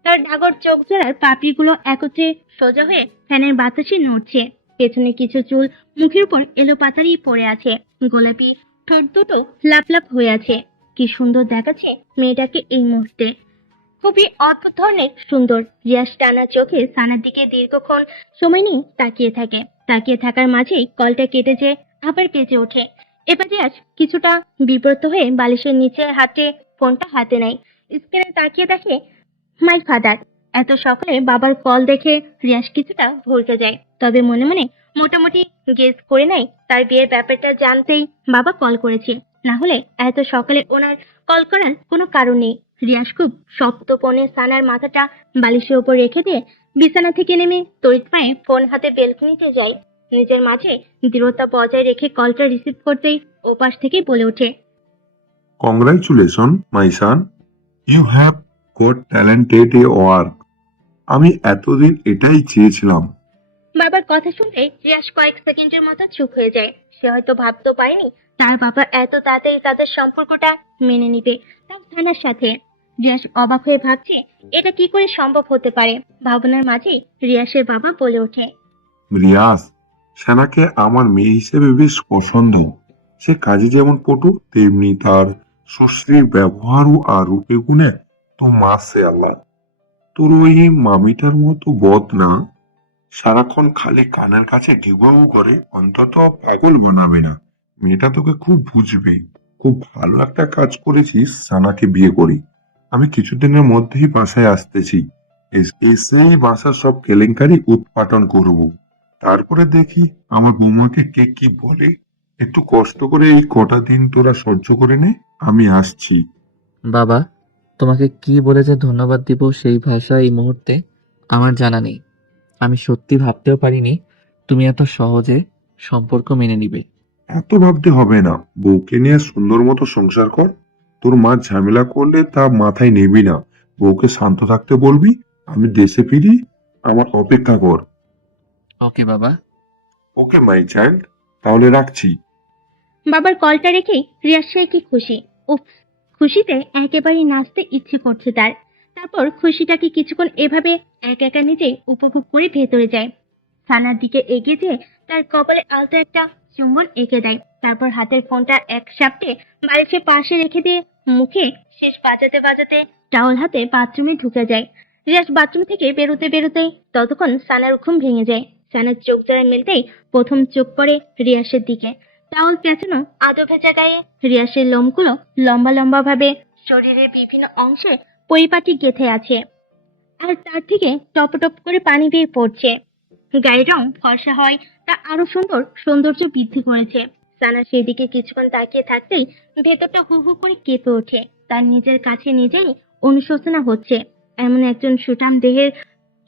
তার ডাগর চোখ জোড়ার পাপড়িগুলো একত্রে সোজা হয়ে ফ্যানের বাতাসে নড়ছে। পেছনে কিছু চুল মুখের উপর এলো পাতারি পড়ে আছে। গোলাপি ঠোঁট দুটো লাপ লাপ হয়ে আছে। কি সুন্দর দেখাচ্ছে মেয়েটাকে এই মুহূর্তে, খুবই অদ্ভুত ধরনের সুন্দর। রিয়াস টানা চোখে সানার দিকে দীর্ঘক্ষণ সময় নিয়ে তাকিয়ে থাকে। তাকিয়ে থাকার মাঝেই কলটা কেটে যে আবার বেজে ওঠে। এবার রিয়াস কিছুটা বিব্রত হয়ে বালিশের নিচে হাতে ফোনটা হাতে নেয়। স্ক্রিনে তাকিয়ে দেখে মাই ফাদার। এত সকালে বাবার কল দেখে রিয়াস কিছুটা ভরকে যায়, তবে মনে মনে মোটামুটি গেস করে নেয় তার বিয়ের ব্যাপারটা জানতেই বাবা কল করেছে, না হলে এত সকালে ওনার কল করার কোনো কারণ নেই। রিয়াস খুব শক্তপণে সানার মাথাটা বালিশের উপর রেখে দিয়ে বিছানা থেকে নেমে তড়িৎ পায়ে ফোন হাতে বেলকনিতে যায়। নিজের মাঝে দৃঢ়তা বজায় রেখে কলটা রিসিভ করতেই ওপাশ থেকে বলে ওঠে, Congratulations, my son. You have god talented A work. আমি এতদিন এটাই চেয়েছিলাম। বাবার কথা শুনতে রিয়াজ কয়েক সেকেন্ডের মতো চুপ হয়ে যায়। সে হয়তো ভাবতেও পারেনি তার বাবা এত তাড়াতাড়ি তাদের সম্পর্কটা মেনে নিবে, তার থানার সাথে। রিয়াজ অবাক হয়ে ভাবছে এটা কি করে সম্ভব হতে পারে। ভাবনার মাঝে রিয়াসের বাবা বলে ওঠে, রিয়াজ, সেনাকে আমার মেয়ে হিসেবে বেশ পছন্দ। সে কাজে যেমন পটু, তেমনি তার সুশ্রীর ব্যবহারও আর রূপে গুণে তো মাশাআল্লাহ। তোর ওই মামিটার মতো বদ না, সারাক্ষণ খালি কানের কাছে ঘেউ করে, অন্তত পাগল বানাবে না। মেয়েটা তোকে খুব বুঝবে। খুব ভালো একটা কাজ করেছিস সানাকে বিয়ে করি। আমি কিছুদিনের মধ্যেই বাসায় আসতেছি। এসেই বাসার সব কেলেঙ্কারি উৎপাটন করব। তারপরে দেখি আমার বৌমাকে কে কি বলে। একটু কষ্ট করে এই কটা দিন তোরা সহ্য করে নে, আমি আসছি। বাবা, তোমাকে কি বলে যে ধন্যবাদ দিব সেই ভাষা এই মুহূর্তে আমার জানা নেই। আমি সত্যি ভাবতেও পারিনি তুমি এত সহজে সম্পর্ক মেনে নিবে। এত ভাবতে হবে না, বউকে নিয়ে সুন্দর মতো সংসার কর। তোর মা ঝামেলা করলে তা মাথায় নিবি না। বউকে শান্ত থাকতে বলবি। আমি দেশে ফিরি, আমার অপেক্ষা কর। ওকে বাবা। ওকে মাই চাইল্ড, তাহলে রাখছি। বাবার কলটা রেখেই রিয়াজ সে কি খুশি। উফ, খুশিতে একেবারে নাচতে ইচ্ছে করছে তার। তারপর খুশিটাকে কিছুক্ষণ এভাবে একা একা নিজেই উপভোগ করে ভেতরে যায়। সানার দিকে এগিয়ে যেয়ে তার কপালে আলতো একটা চুম্বন এঁকে দেয়। তারপর হাতের ফোনটা এক সাপটে বালিশের পাশে রেখে দিয়ে মুখে শেষ বাজাতে বাজাতে টাওয়াল হাতে বাথরুমে ঢুকে যায়। রিয়াজ বাথরুম থেকে বেরোতে বেরোতেই ততক্ষণ সানার ঘুম ভেঙে যায়। সানার চোখ জোড়া মিলতেই প্রথম চোখ পড়ে রিয়াসের দিকে। টাওয়াল পেঁচানো আদো ভেজা গায়ে রিয়াসের লোমগুলো লম্বা লম্বা ভাবে শরীরের বিভিন্ন অংশে পরিপাটি গেঁথে আছে, আর তার থেকে টপ টপ করে পানি বের পড়ছে। গায়ের রং ফর্সা হয় তা আরো সৌন্দর্য বৃদ্ধি করেছে। সানা সেই দিকে কিছুক্ষণ তাকিয়ে থাকতেই ভেতরটা হু হু করে কেঁপে ওঠে। তার নিজের কাছে নিজেই অনুশোচনা হচ্ছে। এমন একজন সুঠাম দেহের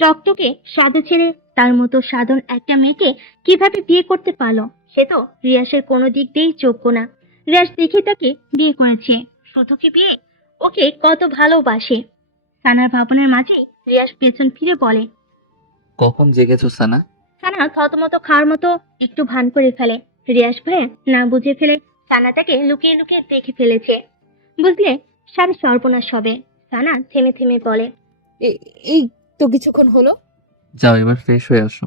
টকটকে সাদা ছেড়ে তার মতো সাধারণ একটা মেয়েকে কিভাবে বিয়ে করতে পারলো। সে তো রিয়াসের কোনো দিক দিয়েই যোগ্য না। রিয়াস দেখে তাকে বিয়ে করেছে, শুধু কি বিয়ে, ওকে কত ভালোবাসে। সানার ভাবনার মাঝে রিয়াস পেছন ফিরে বলে, কখন জেগেছো সানা? সানা থতমত খাওয়ার মতো একটু ভান করে ফেলে। রিয়াস ভাইয়া না বুঝে ফেলে সানা তাকে লুকিয়ে লুকিয়ে দেখে ফেলেছে। বুঝলে সারা সর্বনাশ হবে। সানা থেমে থেমে বলে, এই তো কিছুক্ষণ হলো। যাও এবার ফ্রেশ হয়ে আসো।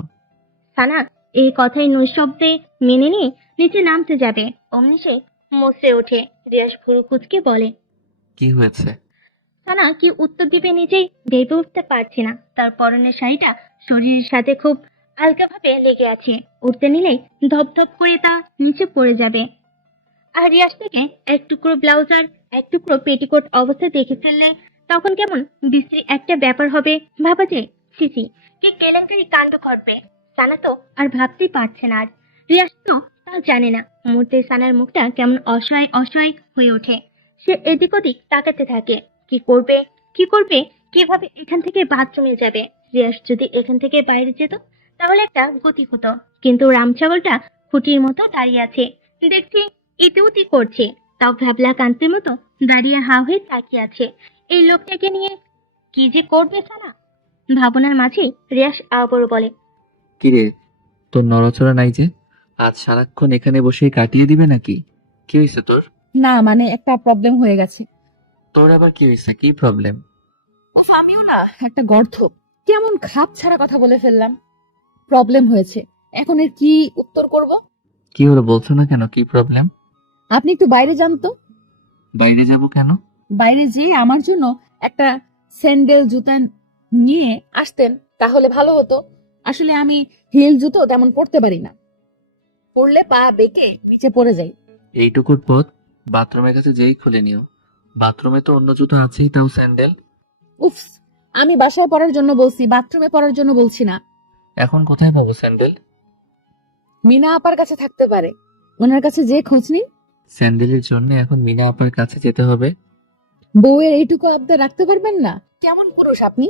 সানা এই কথাই নৈশব্দে মেনে নিয়ে নিচে নামতে যাবে, অমনি সে মুচড়ে ওঠে। রিয়াস ভুরু কুঁচকে বলে, কি হয়েছে? সানা কি উত্তর দিবে নিজেই ভেবে উঠতে পারছে না। তার পরনের শাড়িটা শরীরের সাথে খুব হালকাভাবে লেগে আছে, উঠতে নিলেই ধপধপ করে তা নিচে পড়ে যাবে। আর রিয়াজ থেকে এক টুকরো ব্লাউজ আর এক টুকরো পেটিকোট অবস্থা দেখে ফেললে তখন কেমন বিশ্রী একটা ব্যাপার হবে ভাবা যায়। ছিছি, কি কেলেঙ্কারি কাণ্ড ঘটবে। সানা তো আর ভাবতেই পারছে না। আর রিয়াজ তো তা জানে না। মুহূর্তে সানার মুখটা কেমন অসহায় অসহায় হয়ে ওঠে। সে এদিক ওদিক তাকাতে থাকে। কি করবে কি করবে, কিভাবে এখান থেকে বাথরুমে যাবে। রিয়াজ যদি এখান থেকে বাইরে যেত তাহলে একটা গতি হতো, কিন্তু রামছাগলটা খুঁটির মতো দাঁড়িয়ে আছে। দেখছি এতে উতি করছে, তাও ভ্যাবলা কান্তির মতো দাঁড়িয়ে হা হয়ে তাকিয়ে আছে। এই লোকটাকে নিয়ে কি যে করবে সানা। ভাবনার মাঝে রিয়াস আবারও বলে, কিরে, তোর নড়াচড়া নাই যে? আজ সারাক্ষণ এখানে বসেই কাটিয়ে দিবে নাকি? কি হয়েছে তোর? না মানে একটা প্রবলেম হয়ে গেছে। তোর আবার কি হয়েছে? কি প্রবলেম? আমিও না একটা গর্ধ, কেমন খাপ ছাড়া কথা বলে ফেললাম। প্রবলেম হয়েছে, এখন এর কি উত্তর করব? কি হলো বলছো না কেন? কি প্রবলেম? আপনি একটু বাইরে যান তো। বাইরে যাব কেন? বাইরে যেয়ে আমার জন্য একটা স্যান্ডেল জুতা নিয়ে আসতেন তাহলে ভালো হতো। আসলে আমি হিল জুতো তেমন পরতে পারি না, পরলে পা বেঁকে নিচে পড়ে যাই। এইটুকুর পথ বাথরুমের কাছে যেই খুলে নিও। বাথরুমে তো অন্য জুতো আছেই, তাও স্যান্ডেল। উফস, আমি বাসায় পরার জন্য বলছি, বাথরুমে পরার জন্য বলছি না। এখন কোথায় পাবো স্যান্ডেল? মিনা আপার কাছে থাকতে পারে, ওনার কাছে যে খোঁজ নিন। স্যান্ডেলের জন্য এখন মিনা আপার কাছে যেতে হবে? বউয়ের এইটুকু আবদার রাখতে পারবেন না? কেমন পুরুষ আপনি।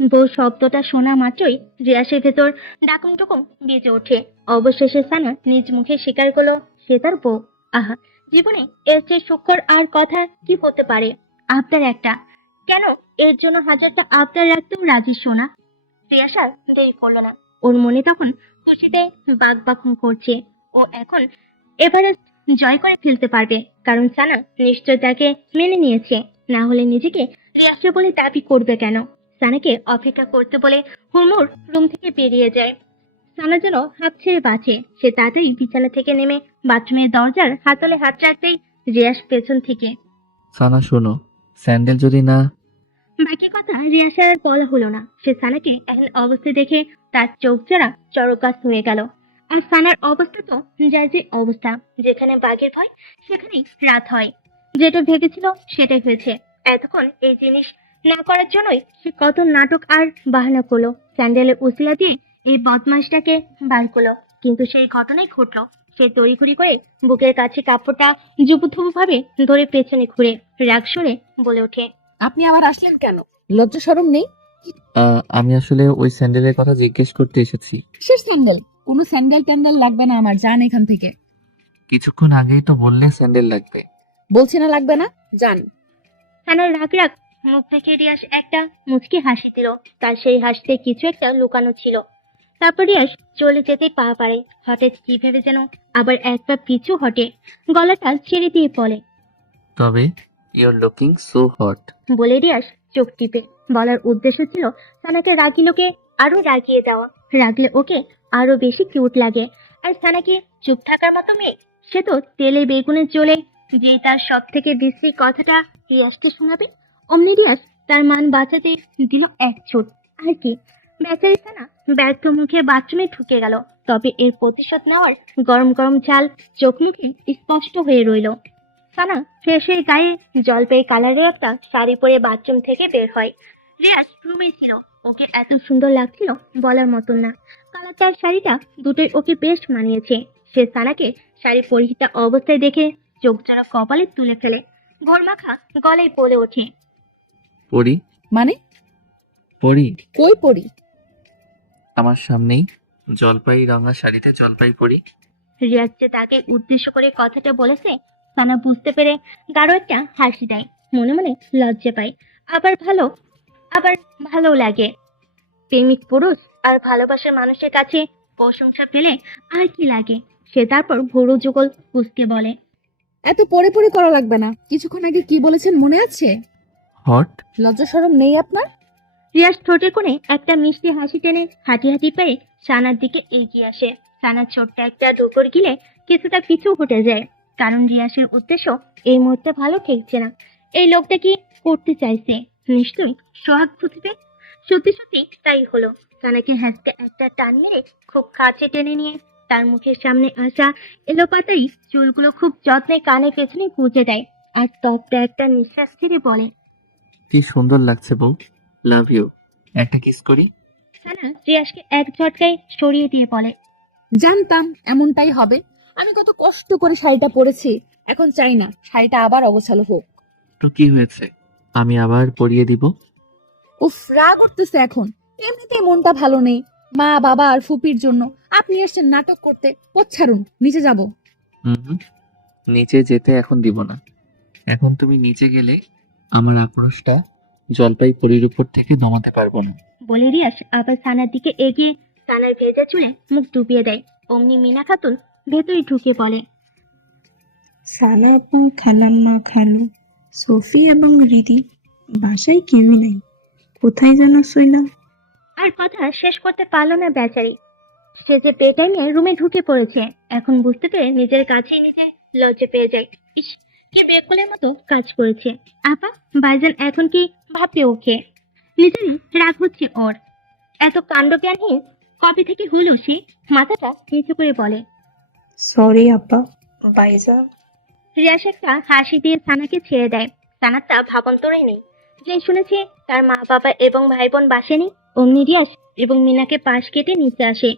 বউ শব্দটা শোনা মাত্রই রিয়াসের ভেতর ডাকুম টুকুম বেজে ওঠে। অবশেষে সানা নিজ মুখে স্বীকার করলো সে তার বউ। আহা, জীবনে এর চেয়ে সুখকর আর কথা কি হতে পারে। আপনার একটা কেন এর জন্য হাজারটা আবদার রাখতেও রাজি সোনা। রিয়াজ আর দেরি করলো না। ওর মনে তখন খুশিতে বাক বাক করছে। ও এখন এভারেস্ট জয় করে ফেলতে পারবে, কারণ সানা নিশ্চয় তাকে মেনে নিয়েছে। না হলে নিজেকে রিয়াজকে বলে দাবি করবে কেন? সানাকে অপেক্ষা করতে বলে হুড়মুড় রুম থেকে বেরিয়ে যায়। সানা যেন হাত ছেড়ে বাঁচে। সে তাড়াতাড়ি বিছানা থেকে নেমে বাথরুমের দরজার হাতলে হাত রাখতেই রিয়াজ পেছন থেকে। সানা শোনো, স্যান্ডেল যদি না। বাকি কথা রিয়াসের আর বলা হলো না। সে সানাকে এখন অবস্থা দেখে তার চোখ যারা চরকাস হয়ে গেল। আর সানার অবস্থা তো যার যে অবস্থা, যেখানে বাঘের ভয় সেখানেই রাত হয়। যেটা ভেবেছিল সেটাই হয়েছে। এতক্ষণ এই জিনিস না করার জন্যই সে কত নাটক আর বাহানা করলো, স্যান্ডেলের উসিলা দিয়ে এই বদমাইশটাকে বার করলো। কিন্তু সেই ঘটনাই ঘটলো। সে তড়িঘড়ি করে বুকের কাছে কাপড়টা জুবুথুবু ভাবে ধরে পেছনে ঘুরে রাগ সরে বলে ওঠে, আপনি আবার আসলেন কেন? লজ্জা শরম নেই? আমি আসলে ওই স্যান্ডেলের কথা জিজ্ঞেস করতে এসেছি। কিসের স্যান্ডেল? কোনো স্যান্ডেল ট্যান্ডেল লাগবে না আমার, যান এখান থেকে। কিছুক্ষণ আগেই তো বললে স্যান্ডেল লাগবে। বলছি না লাগবে না, যান। সানার রাগ রাগ মুখ থেকে রিয়াস একটা মুচকি হাসি দিল। তার সেই হাসিতে কিছু একটা লুকানো ছিল। তারপর রিয়াস চলে যেতে পা পারে। হঠাৎ কি ভেবে যেন আবার এক পা পিছু হটে, গলাটা ছেড়ে দিয়ে বলে, তবে ইউর লুকিং সো হট। বলে রিয়াস চোখ টিপে। বলার উদ্দেশ্য ছিল সানাকে রাগিলোকে আরো রাগিয়ে দেওয়া। রাগলে ওকে আরো বেশি কিউট লাগে। আর সানাকে চুপ থাকার মতো মেয়ে, সে তো তেলে বেগুনে চলে। যেই তার সব থেকে বিশ্রী কথাটা রিয়াসকে শোনাবে, অমনি রিয়াস তার মান বাঁচাতে দিল এক ছুট। আর কি, বেচারি সানা ব্যর্থ মুখে বাথরুমে ঢুকে গেল। তবে এর প্রতিশোধ নেওয়ার গরম গরম ঝাল চোখ মুখে স্পষ্ট হয়ে রইল। সানা ফ্রেশ হয়ে গায়ে জলপাই কালারের একটা শাড়ি পরে বাথরুম থেকে বের হয়। রিয়াজ রুমে ছিল। ওকে এত সুন্দর লাগছিল বলার মতন না। কালারটার শাড়িটা দুটোই ওকে বেশ মানিয়েছে। সে সানাকে শাড়ি পরিহিত অবস্থায় দেখে চোখ জোড়া কপালে তুলে ফেলে। ঘরমাখা গলায় বলে ওঠে, পরি, মানে? পরি, কই পড়ি? আমার সামনেই জলপাই রঙা শাড়িতে জলপাই পরি। রিয়াজ যে তাকে উদ্দেশ্য করে কথাটা বলেছে সানা বুঝতে পেরে গাঢ় একটা হাসি দেয়। মনে মনে লজ্জা পায়, আবার ভালো লাগে। প্রেমিক পুরুষ আর ভালোবাসার মানুষের কাছে প্রশংসা পেলে আর কি লাগে। সে তারপর ভুরু যুগল কুঁচকে বলে, এত পরে পরে করা লাগবে না। কিছুক্ষণ আগে কি বলেছেন মনে আছে? হট? লজ্জা শরম নেই আপনার? রিয়াজ ঠোঁটের কোণে একটা মিষ্টি হাসি টেনে হাঁটি হাঁটি পেয়ে সানার দিকে এগিয়ে আসে। সানা ছোট্ট একটা ঢোকর গিলে কিছুটা পিছু হটে যায়, কারণ রিয়াসের উদ্দেশ্য এই মুহূর্তে ভালো ঠেকছে না। এই লোকটা কি করতে চাইছে? নিশ্চয়ই সোহাগ খুঁজবে। সত্যি সত্যি তাই হলো। সানাকে হ্যাঁচকে একটা টান মেরে খুব কাছে টেনে নিয়ে তার মুখের সামনে আসা এলোপাতাড়ি চুলগুলো খুব যত্নে কানে পেছনে গুঁজে দেয়। আর তপ্তা একটা নিঃশ্বাস ছেড়ে বলে, কি সুন্দর লাগছে বউ, লাভ ইউ। একটা কিস করি। সানা রিয়াসকে এক ঝটকায় সরিয়ে দিয়ে বলে, জানতাম এমনটাই হবে। আমি কত কষ্ট করে শাড়িটা পরেছি, এখন চাই না শাড়িটা আবার অগোছালো হোক। তো কি হয়েছে, আমি আবার পরিয়ে দিব। উফ, রাগ উঠতেছে এখন। এমনিতেই মনটা ভালো নেই, মা বাবা আর ফুপির জন্য। আপনি এসছেন নাটক করতে। পথ ছাড়ুন, নিচে যাব। হুম, নিচে যেতে এখন দিব না। এখন তুমি নিচে গেলে আমার আক্রোশটা জলপাই পরির উপর থেকে দমাতে পারবো না। বলে রিয়াস আবার সানার দিকে এগিয়ে সানার ভেজা চুলে মুখ ডুবিয়ে দেয়। অমনি মিনা খাতুন ভেতরে ঢুকে বলে, সানা আপু, খালাম্মা, খালু, সফি এবং রিদি বাসায় কেউই নাই। কোথায় যেন শৈলা। আর কথা শেষ করতে পারলো না বেচারি। সে যে বেটাইমে রুমে ঢুকে পড়েছে। এখন বুঝতে পেরে নিজের কাছেই নিজে লজ্জা পেয়ে যায়। ইস, কে বেকুলের মতো কাজ করেছে। আপা ভাইজান এখন কি ভাববে ওকে? নিজেরই রাগ হচ্ছে ওর। এত কাণ্ডজ্ঞানহীন কবে থেকে হলো সে? মাথাটা নিচু করে বলে, সরি আপা, বাইজা। রিয়াস একটা হাসি দিয়ে সানাকে ছেড়ে দেয়। সানার তা ভাবান্তরেই নেই যে শুনেছে তার মা বাবা এবং ভাই বোন বাসে নেই। অমনি রিয়াস এবং মিনাকে পাশ কেটে নিচে আসে।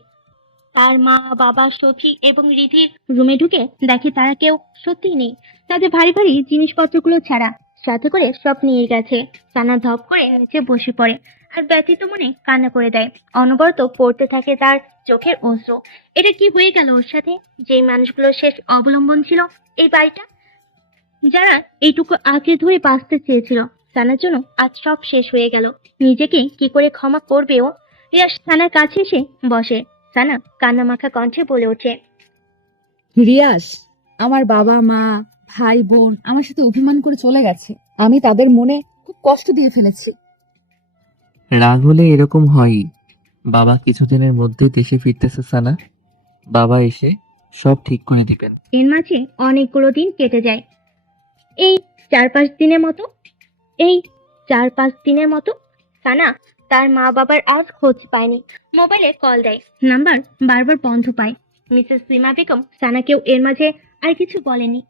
তার মা বাবা সফি এবং রিধির রুমে ঢুকে দেখে তারা কেউ সত্যিই নেই, তাদের ভারী ভারী জিনিসপত্রগুলো ছাড়া। সাথে করে সব নিয়ে গেছে। সানা ধপ করে নিচে বসে পড়ে আর ব্যথিত মনে কান্না করে দেয়। অনবরত পড়তে থাকে তার চোখের অশ্রু। এটা কি হয়ে গেল ওর সাথে? যেই মানুষগুলো শেষ অবলম্বন ছিল এই বাড়িটা, যারা এইটুকু আঁকড়ে ধরে বাঁচতে চেয়েছিল, সানার জন্য আজ সব শেষ হয়ে গেল। নিজেকে কি করে ক্ষমা করবে ও? রিয়াজ সানার কাছে এসে বসে। সানা কান্নামাখা কণ্ঠে বলে ওঠে, রিয়াজ, আমার বাবা মা ভাই বোন আমার সাথে অভিমান করে চলে গেছে। আমি তাদের মনে খুব কষ্ট দিয়ে ফেলেছি। রাগ হলে এরকম হয়ই। বাবা কিছুদিনের মধ্যে দেশে ফিরতেছে সানা। বাবা এসে সব ঠিক করে দিবেন। এর মাঝে অনেকগুলো দিন কেটে যায়। এই 4-5 দিনের মতো সানা তার মা বাবার আর খোঁজ পায়নি। মোবাইলে কল দেয়, নাম্বার বারবার বন্ধ পায়। মিসেস সীমা বেগম সানাকেও এর মাঝে আর কিছু বলেনি।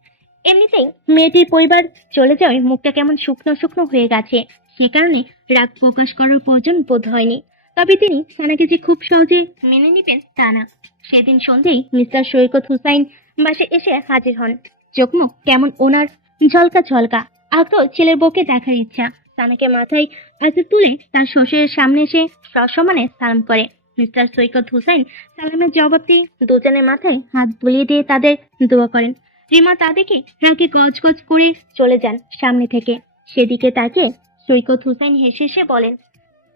এমনিতেই মেয়েটির পরিবার চলে যাওয়ায় মুখটা কেমন শুকনো শুকনো হয়ে গেছে, সে কারণে রাগ প্রকাশ করার প্রয়োজন বোধ হয়নি। তবে তিনি সানাকে যে খুব সহজে মেনে নেবেন তা না। সেদিন সন্ধ্যেই মিস্টার সৈকত হুসাইন বাসায় এসে হাজির হন। চোখ মুখ কেমন ওনার ঝলকা ঝলকা, আগ্রহ ছেলের বউকে দেখার ইচ্ছা। সানাকে মাথায় আঁচড় তুলে তার শ্বশুরের সামনে এসে সসম্মানে সালাম করে। মিস্টার সৈকত হুসাইন সালামের জবাব দিয়ে দুজনের মাথায় হাত বুলিয়ে দিয়ে তাদের দোয়া করেন। রিমা তা দেখে রাগে গজগজ করে চলে যান সামনে থেকে। সেদিকে তাকে সৈকত হুসাইন হেসে হেসে বলেন,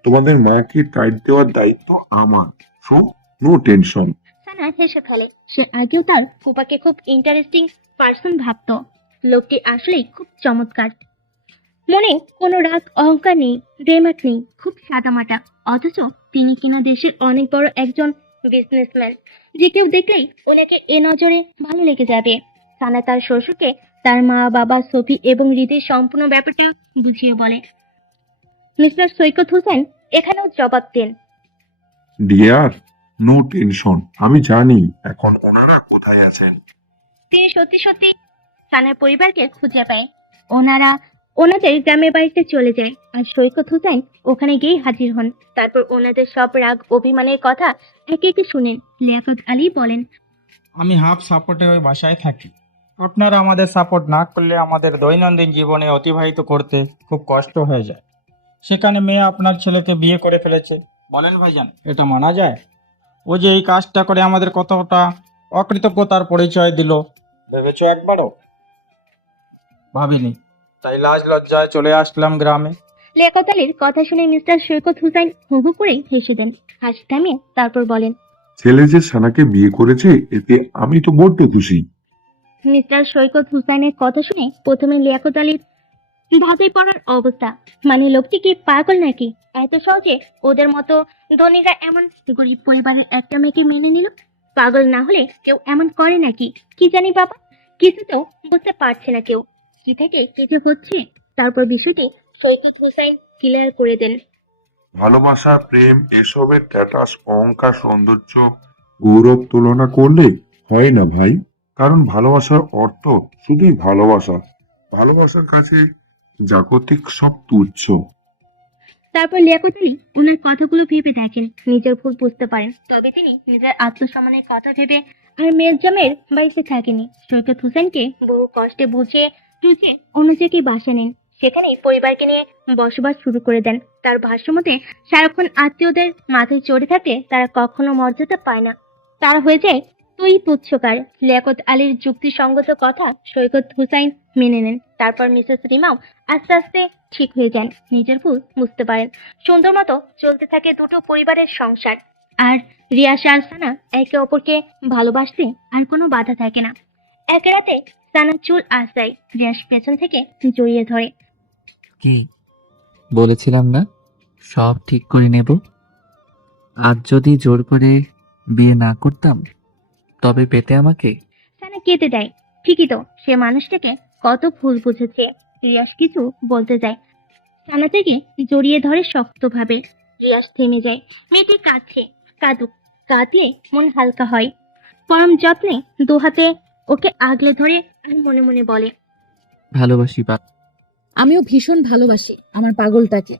তোমাদের মাকে টাইট দেওয়ার দায়িত্ব আমার, সো নো টেনশন। সানা হেসে ফেলে। সে আগেও তার ফুপাকে খুব ইন্টারেস্টিং পার্সন ভাবতো। লোকটি আসলেই খুব চমৎকার। মনে কোনো রাগ অহংকার নেই, রেমাট নেই, খুব সাদামাটা। অথচ তিনি কিনা দেশের অনেক বড় একজন বিজনেসম্যান। যে কেউ দেখলেই ওনাকে এ নজরে ভালো লেগে যাবে। সানা তার শ্বশুরকে তার মা বাবা সফি এবং হৃদের সম্পূর্ণ ব্যাপারটা বুঝিয়ে বলে। মিস্টার সৈকত হোসেন এখানেও জবাব দেন, ডিয়ার, নো টেনশন, আমি জানি এখন ওনারা কোথায় আছেন। তিনি সত্যি সত্যি সানার পরিবারকে খুঁজে পায়। ওনাদের গ্রামের বাড়িতে চলে যায় আর সৈকত হোসেন ওখানে গিয়ে হাজির হন। তারপর ওনাদের সব রাগ অভিমানের কথা একে একে শুনেন। লিয়াকত আলী বলেন, আমি হাফ সাপোর্টে ওই বাসায় থাকি। আপনারা আমাদের সাপোর্ট না করলে আমাদের দৈনন্দিন জীবনে অতিবাহিত করতে খুব কষ্ট হয়ে যায়। সেখানে মেয়ে আপনার ছেলেকে বিয়ে করে ফেলেছে, বলেন ভাইজান, এটা মানা যায়? ও যে এই কাজটা করে আমাদের কতটা অকৃতজ্ঞতার পরিচয় দিল ভেবেছো একবারও? ভাবিনি, তাই লাজ লজ্জায় চলে আসলাম গ্রামে। লিয়াকত আলীর কথা শুনে মিস্টার সৈকত হোসেন হু হু করে হেসে দেন। হাসি থামিয়ে তারপর বলেন, ছেলে যে সানাকে বিয়ে করেছে এতে আমি তো বড্ড খুশি। মিস্টার সৈকত হুসাইনের কথা শুনে প্রথমে লিয়াকত আলীর ধাঁধায় পড়ার অবস্থা। মানে লোকটি কি পাগল নাকি? এত সহজে ওদের মতো ধনীরা এমন গরিব পরিবারের একটা মেয়েকে মেনে নিল? পাগল না হলে কেউ এমন করে নাকি? কি জানি বাবা, কিছু তো বুঝতে পারছে না কেউ। কি থেকে কি যে হচ্ছে। তারপর বিষয়টি সৈকত হুসাইন ক্লিয়ার করে দেন। ভালোবাসা, প্রেম এসবের স্ট্যাটাস, অহংকার, সৌন্দর্য, গৌরব তুলনা করলে হয় না ভাই। কারণ ভালোবাসার অর্থ শুধুই ভালোবাসা। ভালোবাসার কাছে জাগতিক সব তুচ্ছ। তারপর লিয়াকত আলী ওনার কথাগুলো ভেবে দেখেন, নিজের ভুল বুঝতে পারেন। তবে তিনি নিজের আত্মসম্মানের কথা ভেবে আর মেলজামের বাড়িতে থাকেনি। সৈকত হোসেনকে বহু কষ্টে বুঝিয়ে টুঝিয়ে অন্য জায়গায় বাসা নেন। সেখানেই পরিবারকে নিয়ে বসবাস শুরু করে দেন। তার ভাষ্যমতে সারাক্ষণ আত্মীয়দের মাথায় চড়ে থাকতে তারা কখনো মর্যাদা পায় না। তারা হয়ে যায় তুই তুচ্ছকার। লিয়াকত আলীর যুক্তিসঙ্গত কথা সৈকত হুসাইন মেনে নেন। তারপর মিসেস রিমাও আস্তে আস্তে ঠিক হয়ে যান, নিজের ভুল বুঝতে পারেন। সুন্দর মতো চলতে থাকে দুটো পরিবারের সংসার। আর রিয়াজ আর সানা একে অপরকে ভালোবাসতে আর কোনো বাধা থাকে না। এক রাতে সানার চুল আঁচড়ায়, রিয়াজ পেছন থেকে জড়িয়ে ধরে। কি বলেছিলাম না সব ঠিক করে নেব? আজ যদি জোর করে বিয়ে না করতাম তবে পেতে আমাকে। সানা কেটে দেয়। ঠিকই তো, সে মানুষটাকে কত ভুল বুঝেছে। রিয়াজ কিছু বলতে যায়, সানা থেকে জড়িয়ে ধরে শক্তভাবে। রিয়াজ থেমে যায়। মেয়েটি কাঁদছে। কাঁদুক, কাঁদলে মন হালকা হয়। পরম যত্নে দু হাতে ওকে আগলে ধরে আর মনে মনে বলে, ভালোবাসি বাপ। আমিও ভীষণ ভালোবাসি আমার পাগলটাকে।